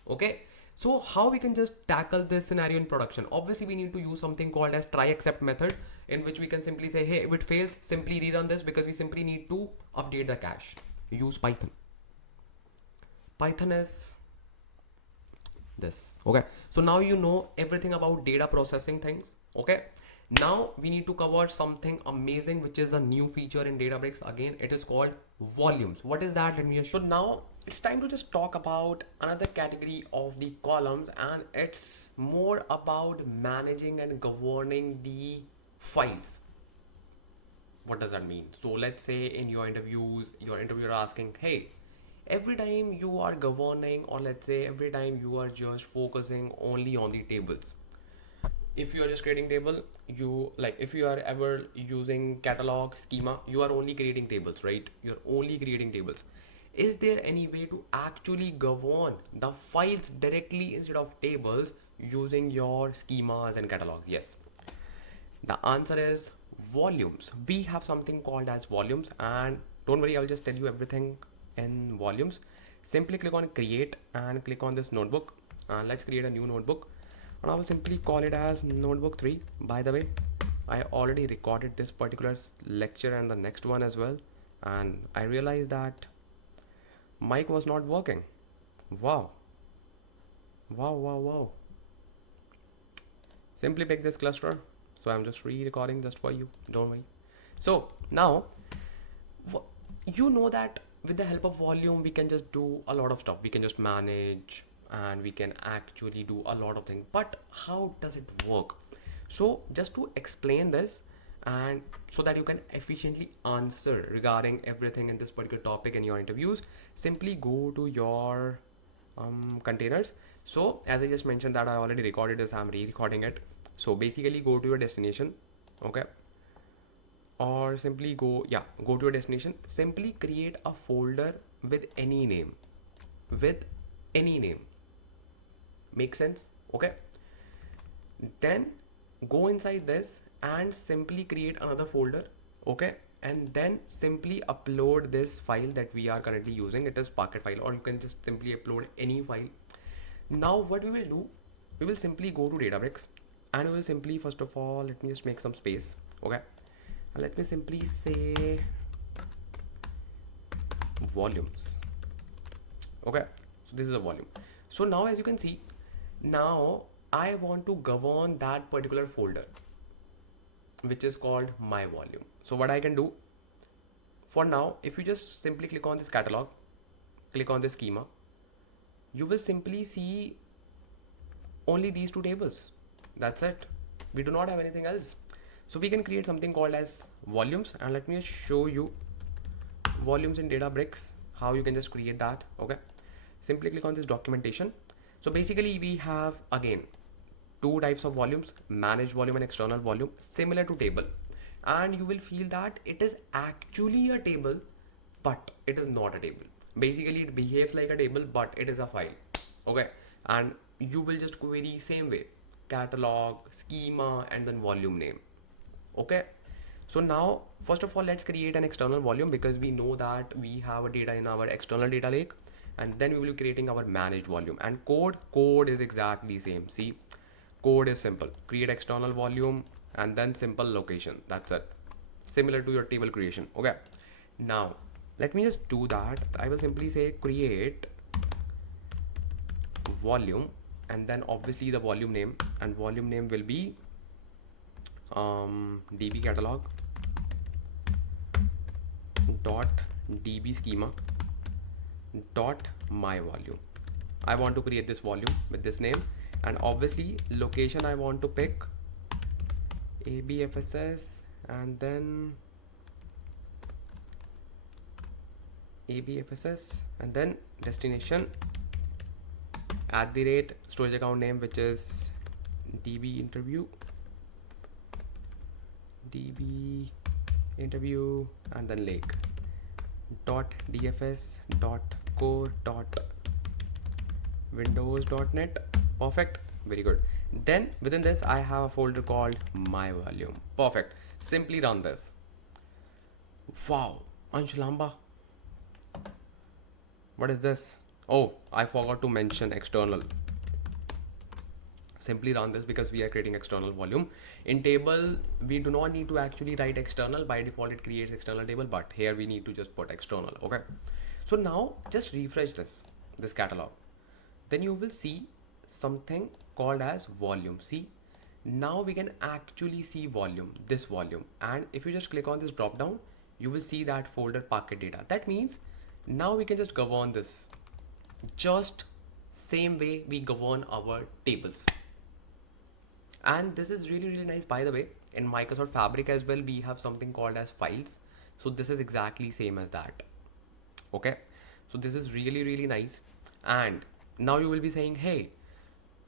Okay. So how we can just tackle this scenario in production? Obviously we need to use something called as try except method, in which we can simply say, hey, if it fails, simply rerun this, because we simply need to update the cache. Use Python. Python is this. Okay. So now you know everything about data processing things. Okay. Now we need to cover something amazing, which is a new feature in Databricks. Again, it is called volumes. What is that? Let me just show. So now it's time to just talk about another category of the columns, and it's more about managing and governing the files. What does that mean? So let's say in your interviews, your interviewer asking, hey, every time you are governing, or let's say every time you are just focusing only on the tables. If you are just creating table, you like, if you are ever using catalog schema, you are only creating tables, right? You're only creating tables. Is there any way to actually govern the files directly instead of tables using your schemas and catalogs? Yes. The answer is volumes. We have something called as volumes, and don't worry, I'll just tell you everything in volumes. Simply click on create and click on this notebook, and let's create a new notebook. And I will simply call it as notebook 3. By the way, I already recorded this particular lecture and the next one as well, and I realized that mic was not working. Wow. Simply pick this cluster. So I'm just re-recording just for you, don't worry. So now you know that with the help of volume we can just do a lot of stuff. We can just manage, and we can actually do a lot of things. But how does it work? So just to explain this, and so that you can efficiently answer regarding everything in this particular topic in your interviews, simply go to your containers. So as I just mentioned that I already recorded this, I'm re-recording it. So basically go to your destination, okay, or simply go to your destination. Simply create a folder with any name, with any name. Make sense? Okay. Then go inside this and simply create another folder, okay, and then simply upload this file that we are currently using. It is Parquet file, or you can just simply upload any file. Now what we will do, we will simply go to Databricks and we will simply, first of all, let me just make some space, okay, and let me simply say volumes, okay. So this is a volume. So now as you can see, now I want to govern that particular folder which is called my volume. So what I can do for now, if you just simply click on this catalog, click on the schema, you will simply see only these two tables. That's it. We do not have anything else. So we can create something called as volumes, and let me just show you volumes in Databricks, how you can just create that. Okay, simply click on this documentation. So basically we have again two types of volumes, managed volume and external volume, similar to table, and you will feel that it is actually a table but it is not a table. Basically it behaves like a table but it is a file, okay, and you will just query same way, catalog, schema, and then volume name, okay. So now first of all let's create an external volume, because we know that we have a data in our external data lake, and then we will be creating our managed volume. And code is exactly same. See, code is simple, create external volume and then simple location, that's it, similar to your table creation, okay. Now let me just do that. I will simply say create volume and then obviously the volume name, and volume name will be db catalog dot db schema dot my volume. I want to create this volume with this name, and obviously location I want to pick abfss, and then abfss, and then destination at the rate storage account name, which is db interview, and then lake dot dfs dot core dot windows.net. Perfect, very good. Then within this I have a folder called my volume. Perfect. Simply run this. Wow, Ansh, Lamba, what is this? Oh, I forgot to mention external. Simply run this because we are creating external volume. In table we do not need to actually write external, by default it creates external table, but here we need to just put external, okay. So now just refresh this catalog, then you will see something called as volume. See, now we can actually see volume, this volume, and if you just click on this drop down, you will see that folder Parquet data. That means now we can just govern this just same way we govern our tables. And this is really nice, by the way. In Microsoft Fabric as well we have something called as files, so this is exactly same as that, okay. So this is really nice. And now you will be saying, hey,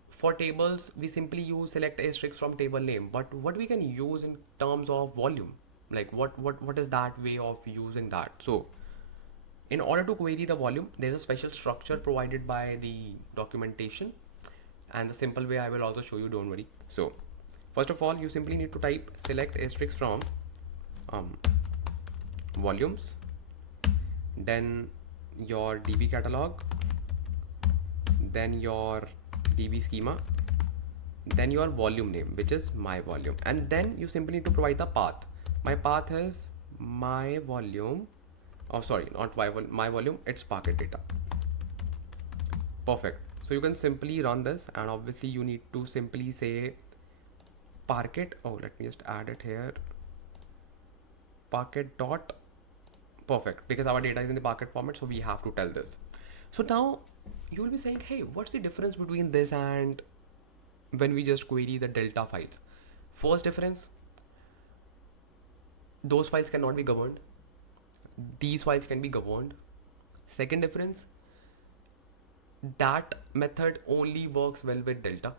for tables we simply use select asterisk from table name, but what we can use in terms of volume, like what is that way of using that? So in order to query the volume, there's a special structure provided by the documentation, and the simple way I will also show you, don't worry. So first of all you simply need to type select asterisk from volumes, then your db catalog, then your db schema, then your volume name, which is my volume, and then you simply need to provide the path. My path is my volume, oh sorry, not my volume, it's Parquet data. Perfect. So you can simply run this, and obviously you need to simply say Parquet. Oh, let me just add it here, Parquet dot. Perfect, because our data is in the Parquet format, so we have to tell this. So now you will be saying, hey, what's the difference between this and when we just query the delta files? First difference, those files cannot be governed, these files can be governed. Second difference, that method only works well with Delta.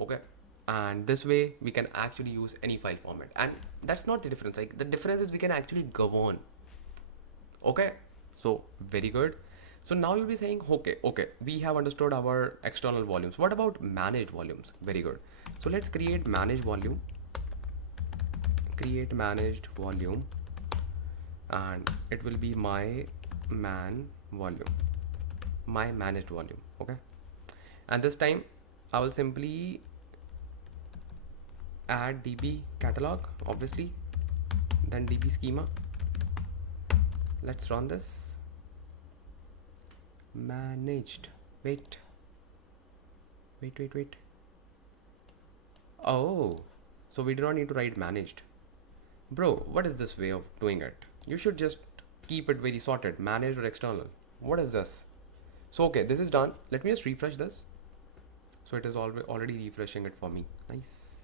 Okay, and this way we can actually use any file format, and that's not the difference. Like the difference is we can actually govern. Okay, so very good. So now you'll be saying, okay, we have understood our external volumes. What about managed volumes? Very good. So let's create managed volume, create managed volume, and it will be my man volume, my managed volume. Okay, and this time I will simply add db catalog, obviously, then db schema. Let's run this. Managed, wait. Oh, so we do not need to write managed. Bro, what is this way of doing it? You should just keep it very sorted, managed or external. What is this? So okay, this is done. Let me just refresh this. So it is already refreshing it for me. Nice.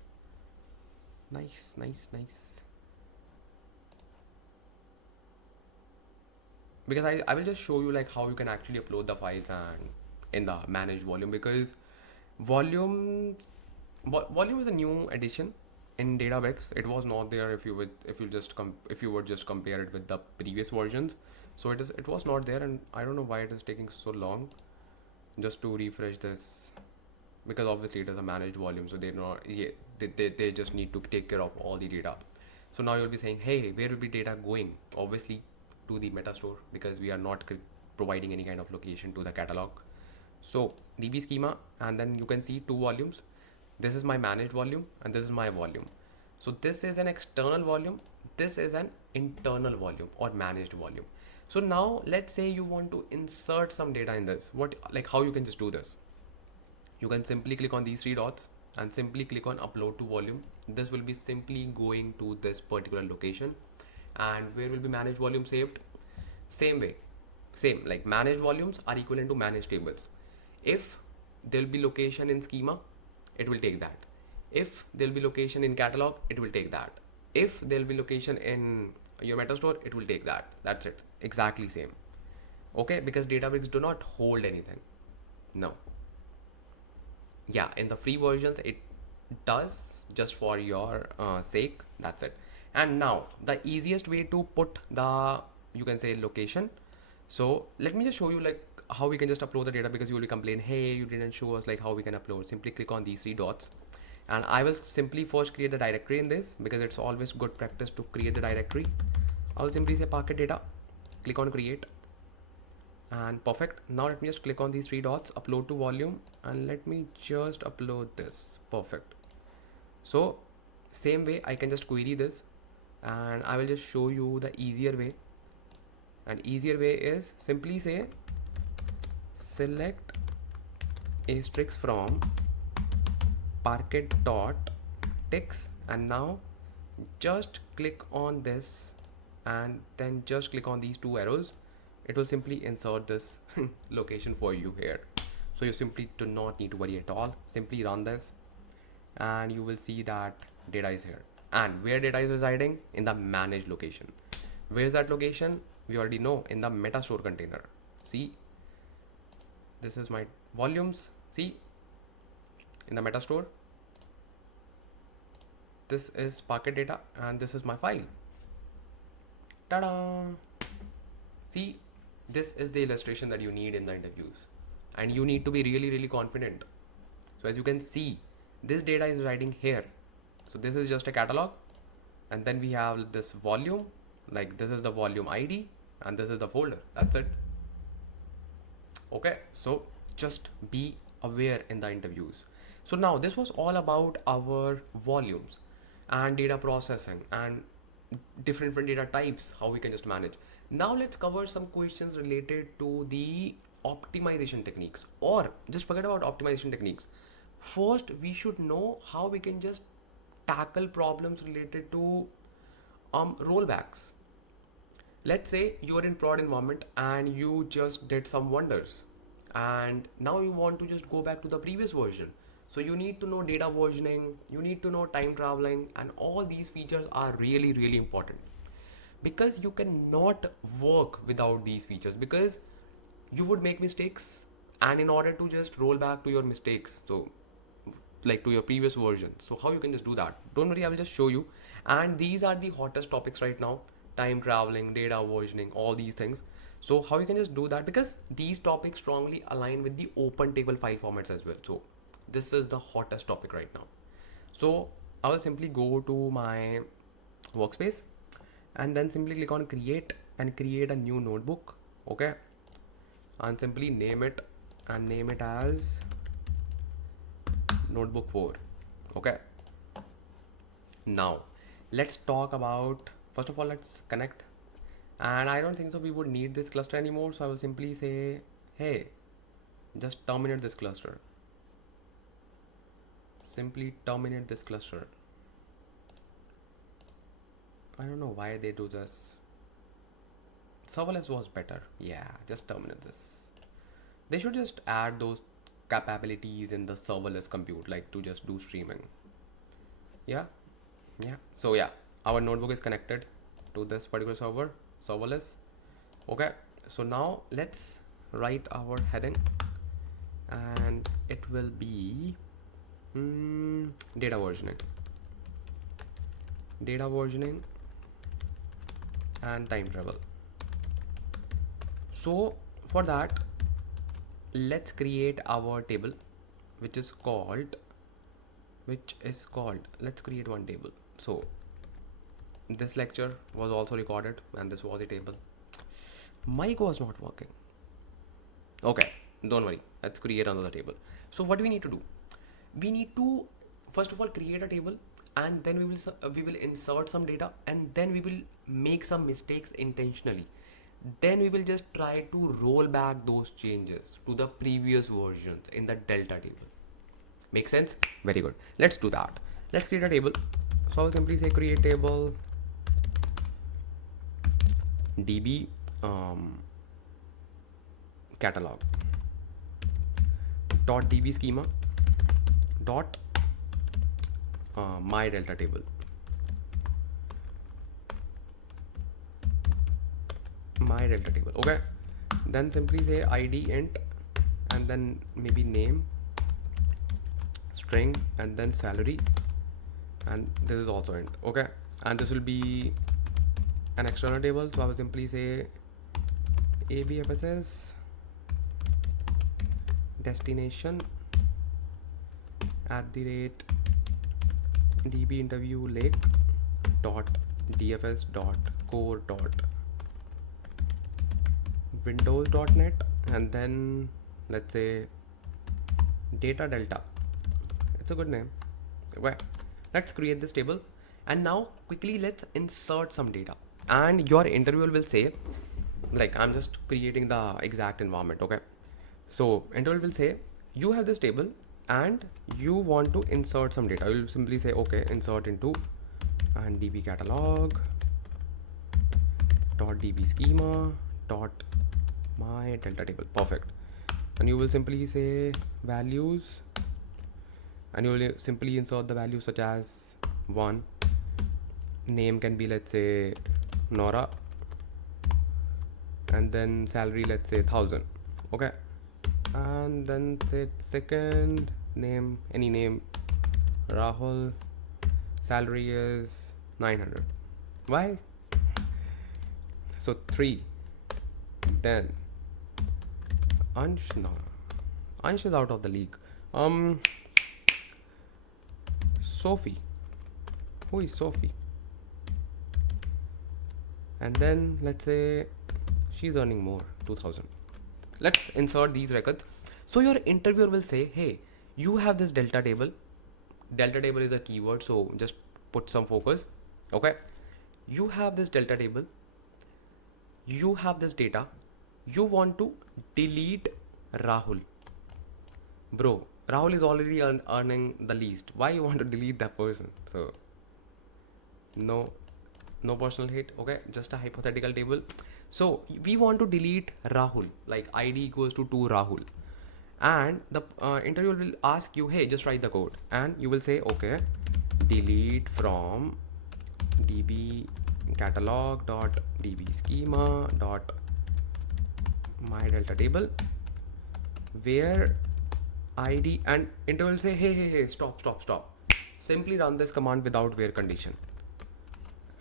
Because I will just show you like how you can actually upload the files and in the managed volume, because volume volume is a new addition in Databricks. It was not there if you would just compare it with the previous versions. So it was not there, and I don't know why it is taking so long just to refresh this, because obviously it is a managed volume, so they're not, yeah, they just need to take care of all the data. So now you'll be saying, hey, where will be data going? Obviously to the meta store, because we are not providing any kind of location to the catalog. So db schema, and then you can see two volumes. This is my managed volume and this is my volume. So this is an external volume, this is an internal volume or managed volume. So now let's say you want to insert some data in this. How you can just do this? You can simply click on these three dots and simply click on upload to volume. This will be simply going to this particular location. And where will be managed volume saved? Same way, same, like managed volumes are equivalent to managed tables. If there'll be location in schema, it will take that. If there'll be location in catalog, it will take that. If there'll be location in your meta store, it will take that. That's it, exactly same. Okay, because Databricks do not hold anything. No. Yeah, in the free versions it does, just for your sake. That's it. And now the easiest way to put the, you can say, location. So let me just show you like how we can just upload the data, because you will complain, hey, you didn't show us like how we can upload. Simply click on these three dots, and I will simply first create the directory in this, because it's always good practice to create the directory. I'll simply say Parquet data, click on create, and perfect. Now let me just click on these three dots, upload to volume, and let me just upload this. Perfect. So same way I can just query this, and I will just show you the easier way. And easier way is simply say select asterisk from Parquet dot ticks, and now just click on this and then just click on these two arrows. It will simply insert this location for you here. So you simply do not need to worry at all. Simply run this and you will see that data is here. And where data is residing? In the managed location. Where is that location? We already know, in the meta store container. See, this is my volumes. See, in the meta store, this is Parquet data and this is my file. Ta-da! See, this is the illustration that you need in the interviews, and you need to be really confident. So as you can see, this data is residing here. So this is just a catalog, and then we have this volume, like this is the volume ID and this is the folder. That's it. Okay, so just be aware in the interviews. So now this was all about our volumes and data processing and different data types, how we can just manage. Now let's cover some questions related to the optimization techniques, or just forget about optimization techniques. First, we should know how we can just tackle problems related to rollbacks. Let's say you're in prod environment and you just did some wonders, and now you want to just go back to the previous version. So you need to know data versioning, you need to know time traveling, and all these features are really important, because you cannot work without these features, because you would make mistakes and in order to just roll back to your mistakes, so like to your previous version. So how you can just do that, don't worry, I will just show you. And these are the hottest topics right now: time traveling, data versioning, all these things. So how you can just do that, because these topics strongly align with the open table file formats as well. So this is the hottest topic right now. So I will simply go to my workspace and then simply click on create and create a new notebook. Okay, and simply name it, and name it as notebook 4. Okay, now let's talk about, first of all, let's connect. And I don't think so we would need this cluster anymore, so I will simply say, hey, just terminate this cluster. Simply terminate this cluster. I don't know why they do this. Serverless was better. Yeah, just terminate this. They should just add those capabilities in the serverless compute, like to just do streaming. Yeah, yeah. So yeah, our notebook is connected to this particular serverless. Okay, so now let's write our heading, and it will be data versioning and time travel. So for that, let's create our table, which is called, let's create one table. So this lecture was also recorded, and this was a table. Mic was not working. Okay, don't worry, let's create another table. So what do we need to do? We need to first of all create a table, and then we will insert some data, and then we will make some mistakes intentionally. Then we will just try to roll back those changes to the previous versions in the delta table. Make sense? Very good. Let's do that. Let's create a table. So I'll simply say create table db catalog dot db schema dot my delta table. Okay, then simply say id int, and then maybe name, string, and then salary, and this is also int. Okay, and this will be an external table, so I will simply say abfss destination @db interview lake dot dfs dot core dot windows.net, and then let's say data delta. It's a good name. Okay, let's create this table, and now quickly let's insert some data. And your interviewer will say, like, I'm just creating the exact environment. Okay, so interviewer will say you have this table and you want to insert some data. You will simply say okay, insert into, and db catalog dot db schema dot my delta table. Perfect. And you will simply say values, and you will simply insert the values such as 1, name can be, let's say, Nora, and then salary, let's say 1000. Okay, and then say second name, any name, Rahul, salary is 900. Why? So 3, then Ansh, no, Ansh is out of the league. Sophie, who is Sophie? And then let's say she's earning more, 2000. Let's insert these records. So your interviewer will say, hey, you have this delta table. Delta table is a keyword, so just put some focus. Okay, you have this delta table, you have this data, you want to delete Rahul. Bro, Rahul is already earning the least. Why you want to delete that person? So no personal hate. Okay, just a hypothetical table. So we want to delete Rahul, like id equals to Rahul, and the interviewer will ask you, hey, just write the code, and you will say okay, delete from db catalog dot db schema dot my delta table where id, and interview will say, hey, stop. Simply run this command without where condition.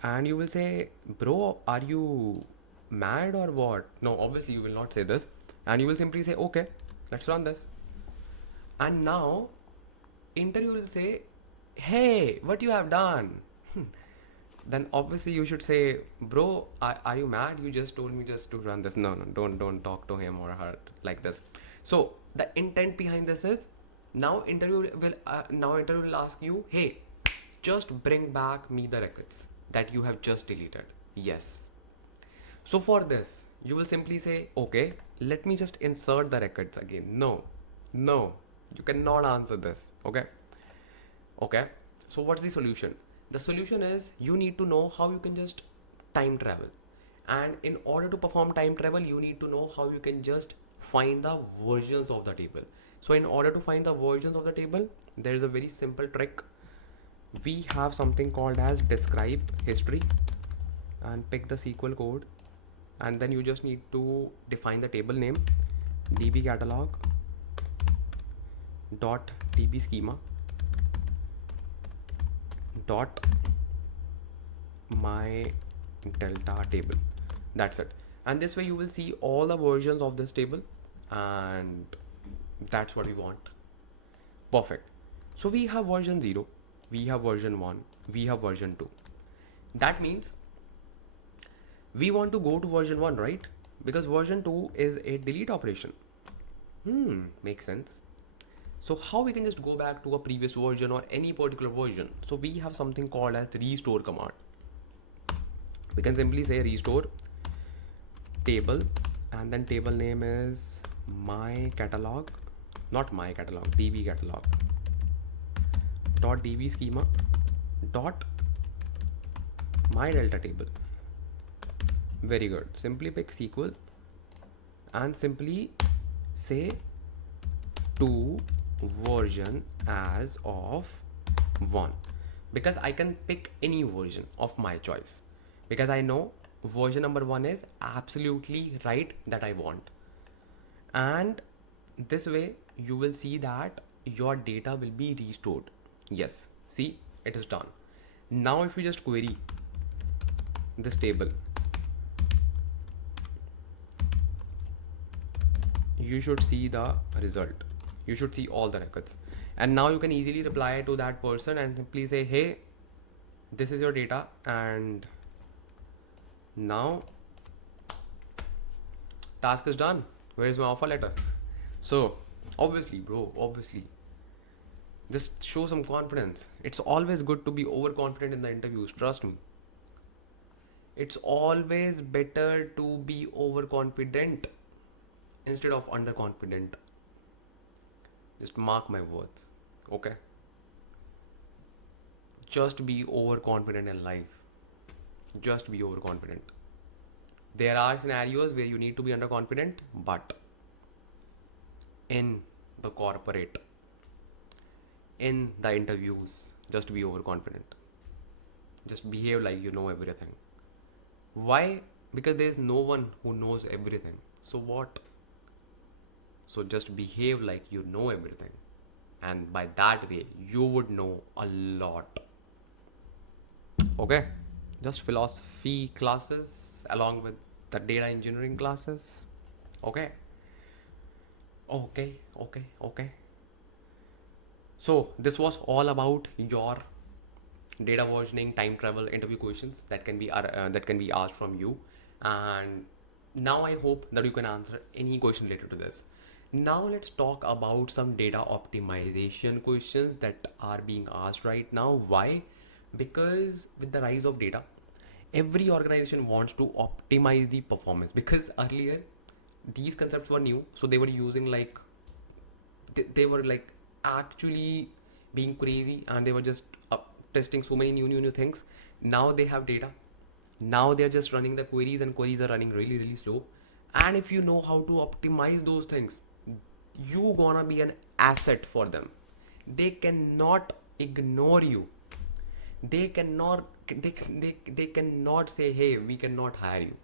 And you will say, bro, are you mad or what? No, obviously you will not say this. And you will simply say, okay, let's run this. And now interview will say, hey, what you have done? Then obviously you should say, bro, are you mad? You just told me just to run this. No, don't talk to him or her like this. So the intent behind this is, now interview will ask you, hey, just bring back me the records that you have just deleted. Yes. So for this, you will simply say, okay, let me just insert the records again. No, you cannot answer this. Okay. So what's the solution? The solution is, you need to know how you can just time travel. And in order to perform time travel, you need to know how you can just find the versions of the table. So in order to find the versions of the table, there is a very simple trick. We have something called as describe history, and pick the SQL code, and then you just need to define the table name, db catalog dot db schema dot my delta table. That's it. And this way you will see all the versions of this table, and that's what we want. Perfect. So we have version 0, we have version 1, we have version 2. That means we want to go to version 1, right? Because version 2 is a delete operation. Makes sense. So how we can just go back to a previous version or any particular version? So we have something called as restore command. We can simply say restore table, and then table name is my catalog, not my catalog, db catalog dot db schema dot my delta table. Very good. Simply pick SQL and simply say to version as of 1, because I can pick any version of my choice, because I know version number 1 is absolutely right that I want. And this way you will see that your data will be restored. Yes, see, it is done. Now if you just query this table, you should see the result. You should see all the records. And now you can easily reply to that person and simply say, hey, this is your data, and now task is done. Where is my offer letter? So obviously, bro, just show some confidence. It's always good to be overconfident in the interviews. Trust me. It's always better to be overconfident instead of underconfident. Just mark my words. Okay? Just be overconfident in life. Just be overconfident. There are scenarios where you need to be underconfident, but in the corporate, in the interviews, just be overconfident. Just behave like you know everything. Why? Because there is no one who knows everything. So what? So just behave like you know everything. And by that way, you would know a lot. Okay? Just philosophy classes along with the data engineering classes. Okay? Okay. So this was all about your data versioning, time travel, interview questions that can be asked from you. And now I hope that you can answer any question related to this. Now let's talk about some data optimization questions that are being asked right now. Why? Because with the rise of data, every organization wants to optimize the performance, because earlier these concepts were new, so they were using like they were like actually being crazy, and they were just testing so many new things. Now they have data. Now they're just running the queries, and queries are running really slow. And if you know how to optimize those things, you gonna be an asset for them. They cannot ignore you. They cannot say, hey, we cannot hire you,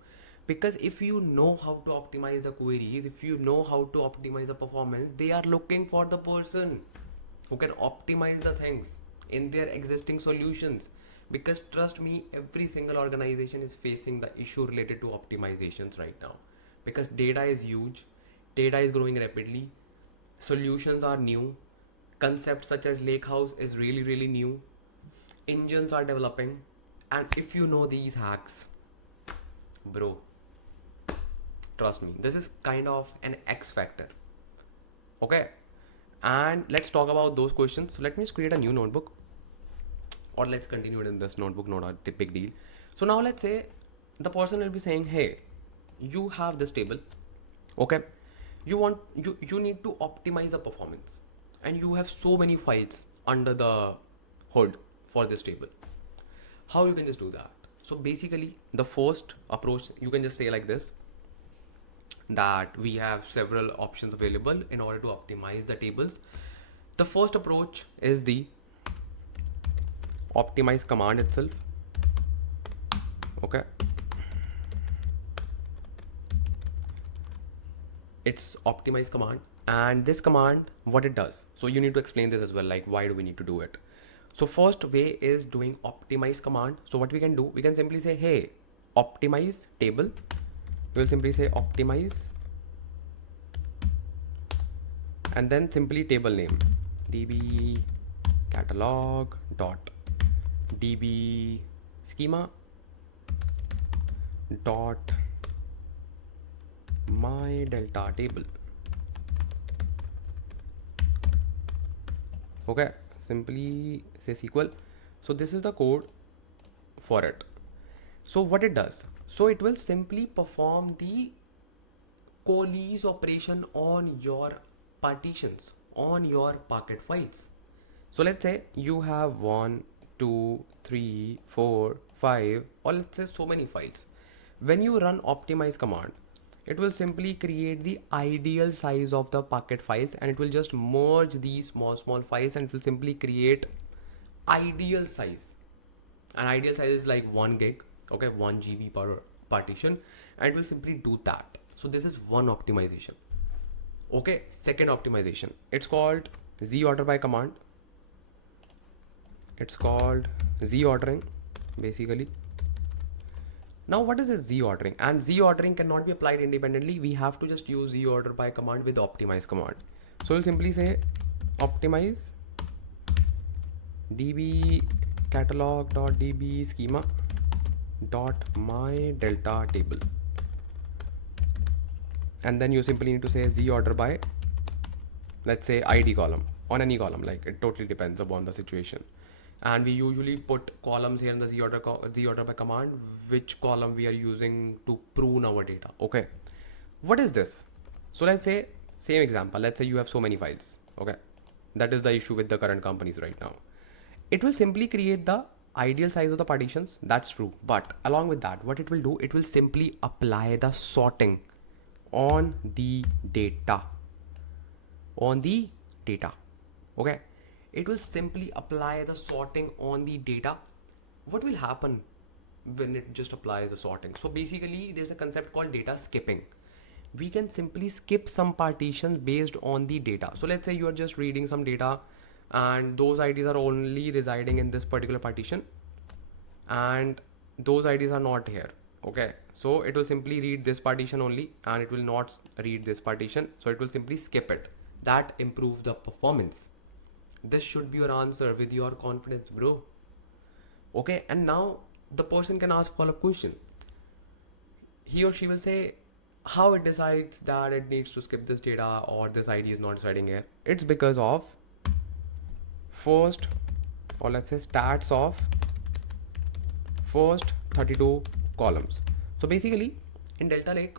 Because if you know how to optimize the queries, if you know how to optimize the performance, they are looking for the person who can optimize the things in their existing solutions. Because trust me, every single organization is facing the issue related to optimizations right now, because data is huge, data is growing rapidly, solutions are new, concepts such as lakehouse is really new, engines are developing, and if you know these hacks, bro, trust me, this is kind of an X factor. Okay, and let's talk about those questions. So let me just create a new notebook, or let's continue it in this notebook, not a big deal. So now let's say the person will be saying, hey, you have this table, okay, you need to optimize the performance, and you have so many files under the hood for this table. How you can just do that? So basically the first approach, you can just say like this, that we have several options available in order to optimize the tables. The first approach is the optimize command itself. Okay, it's optimize command, and this command, what it does, so you need to explain this as well, like why do we need to do it. So first way is doing optimize command. So what we can do, we can simply say, hey, optimize table. We will simply say optimize, and then simply table name db catalog dot db schema dot my delta table. Okay, simply say SQL. So this is the code for it. So what it does, so it will simply perform the coalesce operation on your partitions, on your Parquet files. So let's say you have 1, 2, 3, 4, 5, or let's say so many files. When you run optimize command, it will simply create the ideal size of the Parquet files, and it will just merge these small files, and it will simply create ideal size. An ideal size is like 1 gig, okay, 1 GB per partition, and it will simply do that. So this is one optimization. Okay, second optimization, it's called z order by command. It's called z ordering basically. Now what is this z ordering? And z ordering cannot be applied independently. We have to just use z order by command with optimize command. So we'll simply say optimize db catalog dot db schema dot my delta table, and then you simply need to say z order by, let's say, id column, on any column, like it totally depends upon the situation. And we usually put columns here in the z order by command, which column we are using to prune our data. Okay, what is this? So let's say, same example, let's say you have so many files. Okay, that is the issue with the current companies right now. It will simply create the ideal size of the partitions, that's true, but along with that, what it will do, it will simply apply the sorting on the data, okay, it will simply apply the sorting on the data. What will happen when it just applies the sorting? So basically there's a concept called data skipping. We can simply skip some partitions based on the data. So let's say you are just reading some data, and those IDs are only residing in this particular partition, and those IDs are not here. Okay, so it will simply read this partition only, and it will not read this partition, so it will simply skip it. That improves the performance. This should be your answer with your confidence, bro. Okay, and now the person can ask follow-up question. He or she will say how it decides that it needs to skip this data or this ID is not residing here. It's because of first, or let's say stats of first 32 columns. So basically in Delta Lake,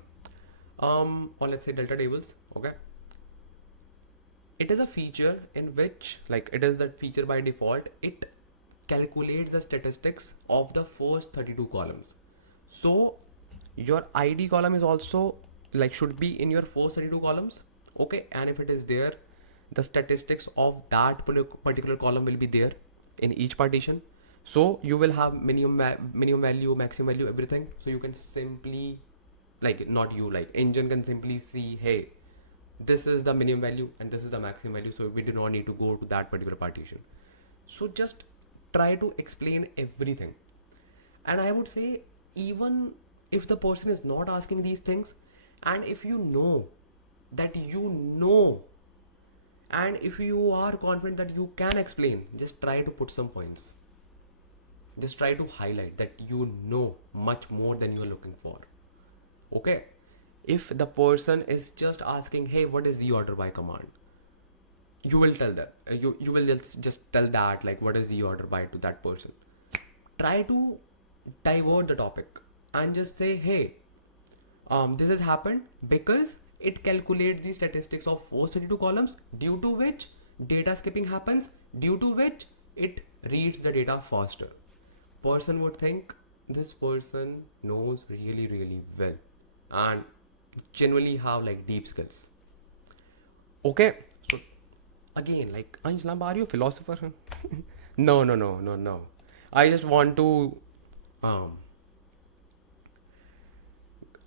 or let's say Delta tables, okay, it is a feature in which, like, it is that feature by default, it calculates the statistics of the first 32 columns. So your ID column is also, like, should be in your first 32 columns, okay, and if it is there, the statistics of that particular column will be there in each partition. So you will have minimum value, maximum value, everything. So you can simply like not you, like engine can simply see, hey, this is the minimum value and this is the maximum value, so we do not need to go to that particular partition. So just try to explain everything. And I would say, even if the person is not asking these things, and if you know that you know, and if you are confident that you can explain, just try to put some points. Just try to highlight that you know much more than you are looking for. Okay? If the person is just asking, hey, what is the order by command? You will tell them, you will just tell that, like, what is the order by to that person. Try to divert the topic and just say, hey, this has happened because it calculates the statistics of 432 columns, due to which data skipping happens, due to which it reads the data faster. Person would think this person knows really, really well and genuinely have like deep skills. Okay, so again, like, Ansh, Lamba, are you a philosopher? No. I just want to um,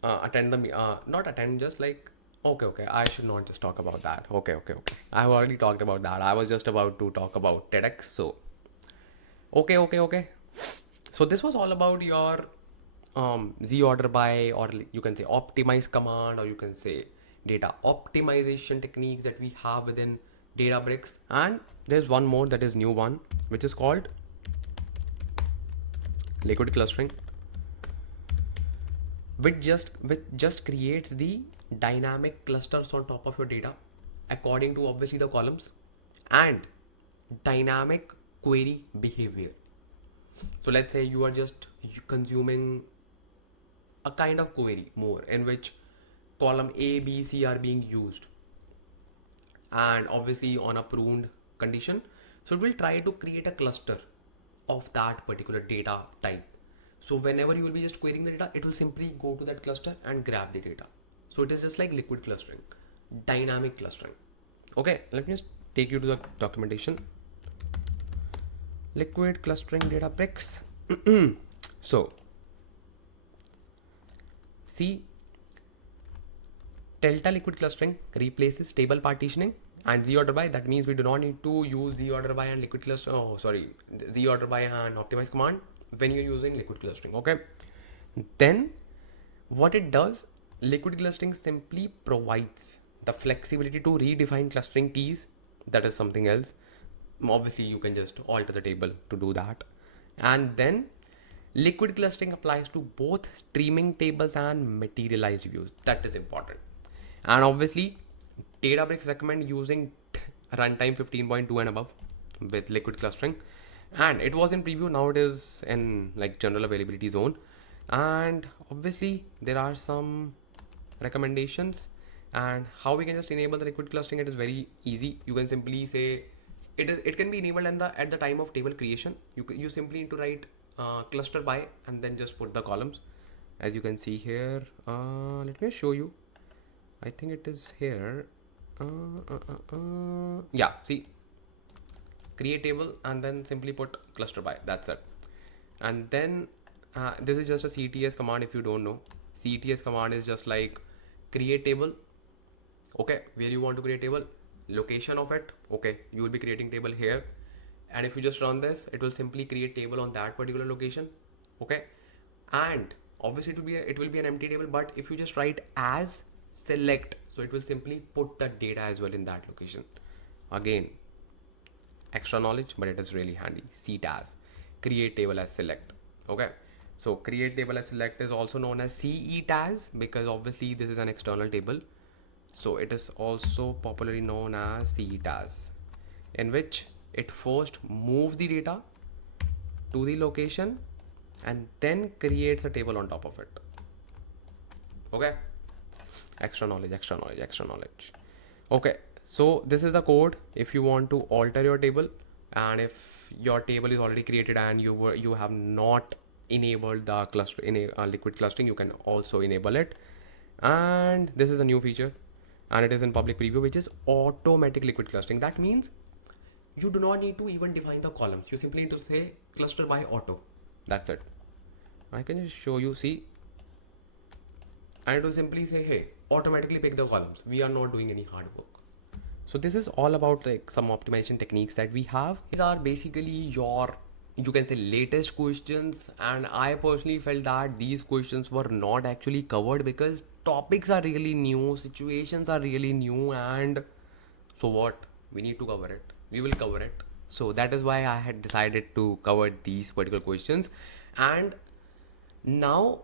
attend the not attend, just like, okay, I should not just talk about that. Okay. I've already talked about that. I was just about to talk about TEDx. So okay. So this was all about your z order by, or you can say optimize command, or you can say data optimization techniques that we have within Databricks. And there's one more, that is new one, which is called liquid clustering, which just creates the dynamic clusters on top of your data according to obviously the columns and dynamic query behavior. So let's say you are just consuming a kind of query more in which column A, B, C are being used, and obviously on a pruned condition. So it will try to create a cluster of that particular data type. So whenever you will be just querying the data, it will simply go to that cluster and grab the data. So it is just like liquid clustering, dynamic clustering. Okay, let me just take you to the documentation. Liquid clustering Databricks. So see, delta liquid clustering replaces table partitioning and z order by. That means we do not need to use z order by and liquid cluster. Oh, sorry, z order by and optimize command when you're using liquid clustering. Okay, then what it does, liquid clustering simply provides the flexibility to redefine clustering keys. That is something else. Obviously you can just alter the table to do that. And then liquid clustering applies to both streaming tables and materialized views. That is important. And obviously Databricks recommend using runtime 15.2 and above with liquid clustering, and it was in preview, now it is in like general availability zone. And obviously there are some recommendations and how we can just enable the liquid clustering. It is very easy. You can simply say it can be enabled at the time of table creation. You simply need to write cluster by and then just put the columns, as you can see here. Let me show you. I think it is here. Yeah, see, create table and then simply put cluster by. That's it. And then this is just a CTS command. If you don't know, CTS command is just like create table. Okay, where you want to create table, location of it. Okay, you will be creating table here, and if you just run this, it will simply create table on that particular location. Okay, and obviously it will be an empty table, but if you just write as select, so it will simply put the data as well in that location. Again, extra knowledge, but it is really handy. Seat as create table as select. Okay, so create table as select is also known as CET as, because obviously this is an external table. So it is also popularly known as CET as, in which it first moves the data to the location and then creates a table on top of it. Okay, extra knowledge. Okay, so this is the code if you want to alter your table, and if your table is already created and you have not enabled the cluster in a liquid clustering, you can also enable it. And this is a new feature and it is in public preview, which is automatic liquid clustering. That means you do not need to even define the columns. You simply need to say cluster by auto. That's it. I can just show you. See, and it will simply say, hey, automatically pick the columns. We are not doing any hard work. So this is all about like some optimization techniques that we have. These are basically your, you can say, latest questions, and I personally felt that these questions were not actually covered because topics are really new, situations are really new, and so what? We need to cover it. We will cover it. So that is why I had decided to cover these particular questions. And now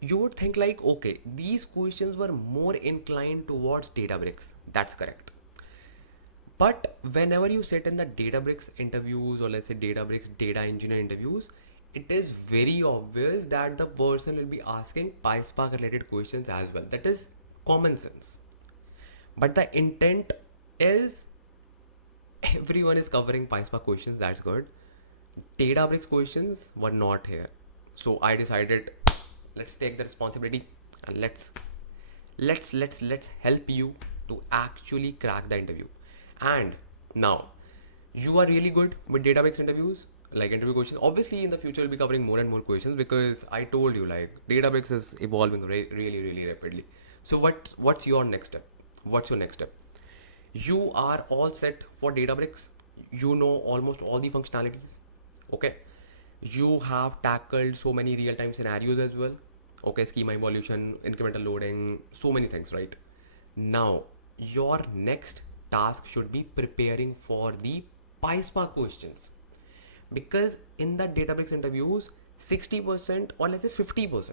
you would think like, okay, these questions were more inclined towards Databricks. That's correct. But whenever you sit in the Databricks interviews, or let's say Databricks data engineer interviews, it is very obvious that the person will be asking PySpark related questions as well. That is common sense. But the intent is everyone is covering PySpark questions. That's good. Databricks questions were not here. So I decided, let's take the responsibility and let's help you to actually crack the interview. And now you are really good with Databricks interviews, like interview questions. Obviously in the future we'll be covering more and more questions because I told you like Databricks is evolving really rapidly. So what's your next step? What's your next step? You are all set for Databricks. You know almost all the functionalities. Okay, you have tackled so many real-time scenarios as well. Okay, schema evolution, incremental loading, so many things, right? Now your next task should be preparing for the PySpark questions, because in the Databricks interviews 60% or let's say 50%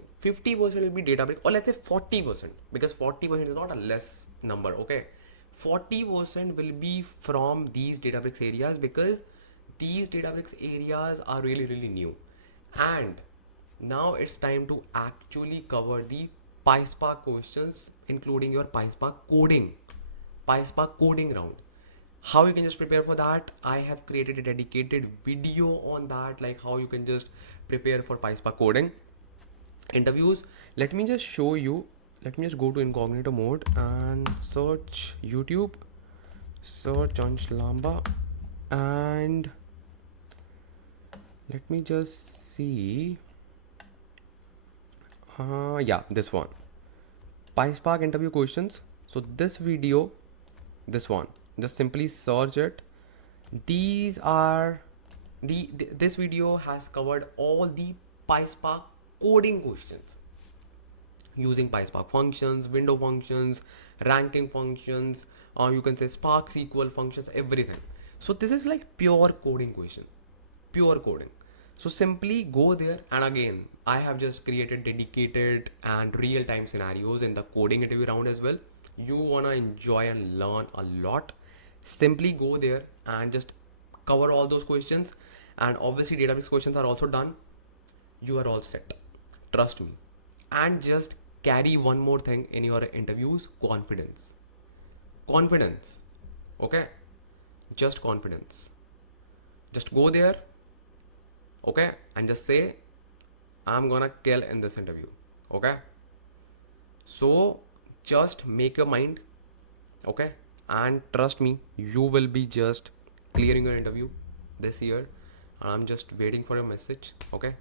will be Databricks, or let's say 40%, because 40% is not a less number. Okay, 40% will be from these Databricks areas, because these Databricks areas are really new. And now it's time to actually cover the PySpark questions, including your PySpark coding round. How you can just prepare for that, I have created a dedicated video on that, like how you can just prepare for PySpark coding interviews. Let me just show you. Let me just go to incognito mode and search YouTube, search Ansh Lamba, and let me just see. Yeah, this one, PySpark interview questions. So this video, this one, just simply search it. These are this video has covered all the PySpark coding questions using PySpark functions, window functions, ranking functions, or you can say Spark SQL functions, everything. So this is like pure coding question, pure coding. So simply go there, and again, I have just created dedicated and real-time scenarios in the coding interview round as well. You wanna enjoy and learn a lot, simply go there and just cover all those questions. And obviously Databricks questions are also done. You are all set, trust me. And just carry one more thing in your interviews: confidence. Okay, just confidence. Just go there, okay, and just say, I'm gonna kill in this interview. Okay, so just make your mind, okay, and trust me, you will be just clearing your interview this year. And I'm just waiting for your message, okay,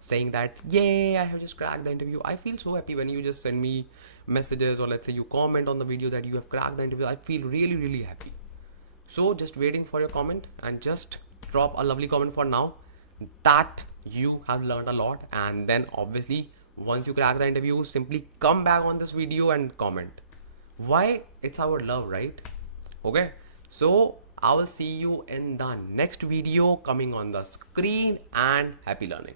saying that, yay, I have just cracked the interview. I feel so happy when you just send me messages, or let's say you comment on the video that you have cracked the interview. I feel really happy. So just waiting for your comment, and just drop a lovely comment for now that you have learned a lot. And then obviously once you crack the interview, simply come back on this video and comment why. It's our love, right? Okay, so I will see you in the next video coming on the screen, and happy learning.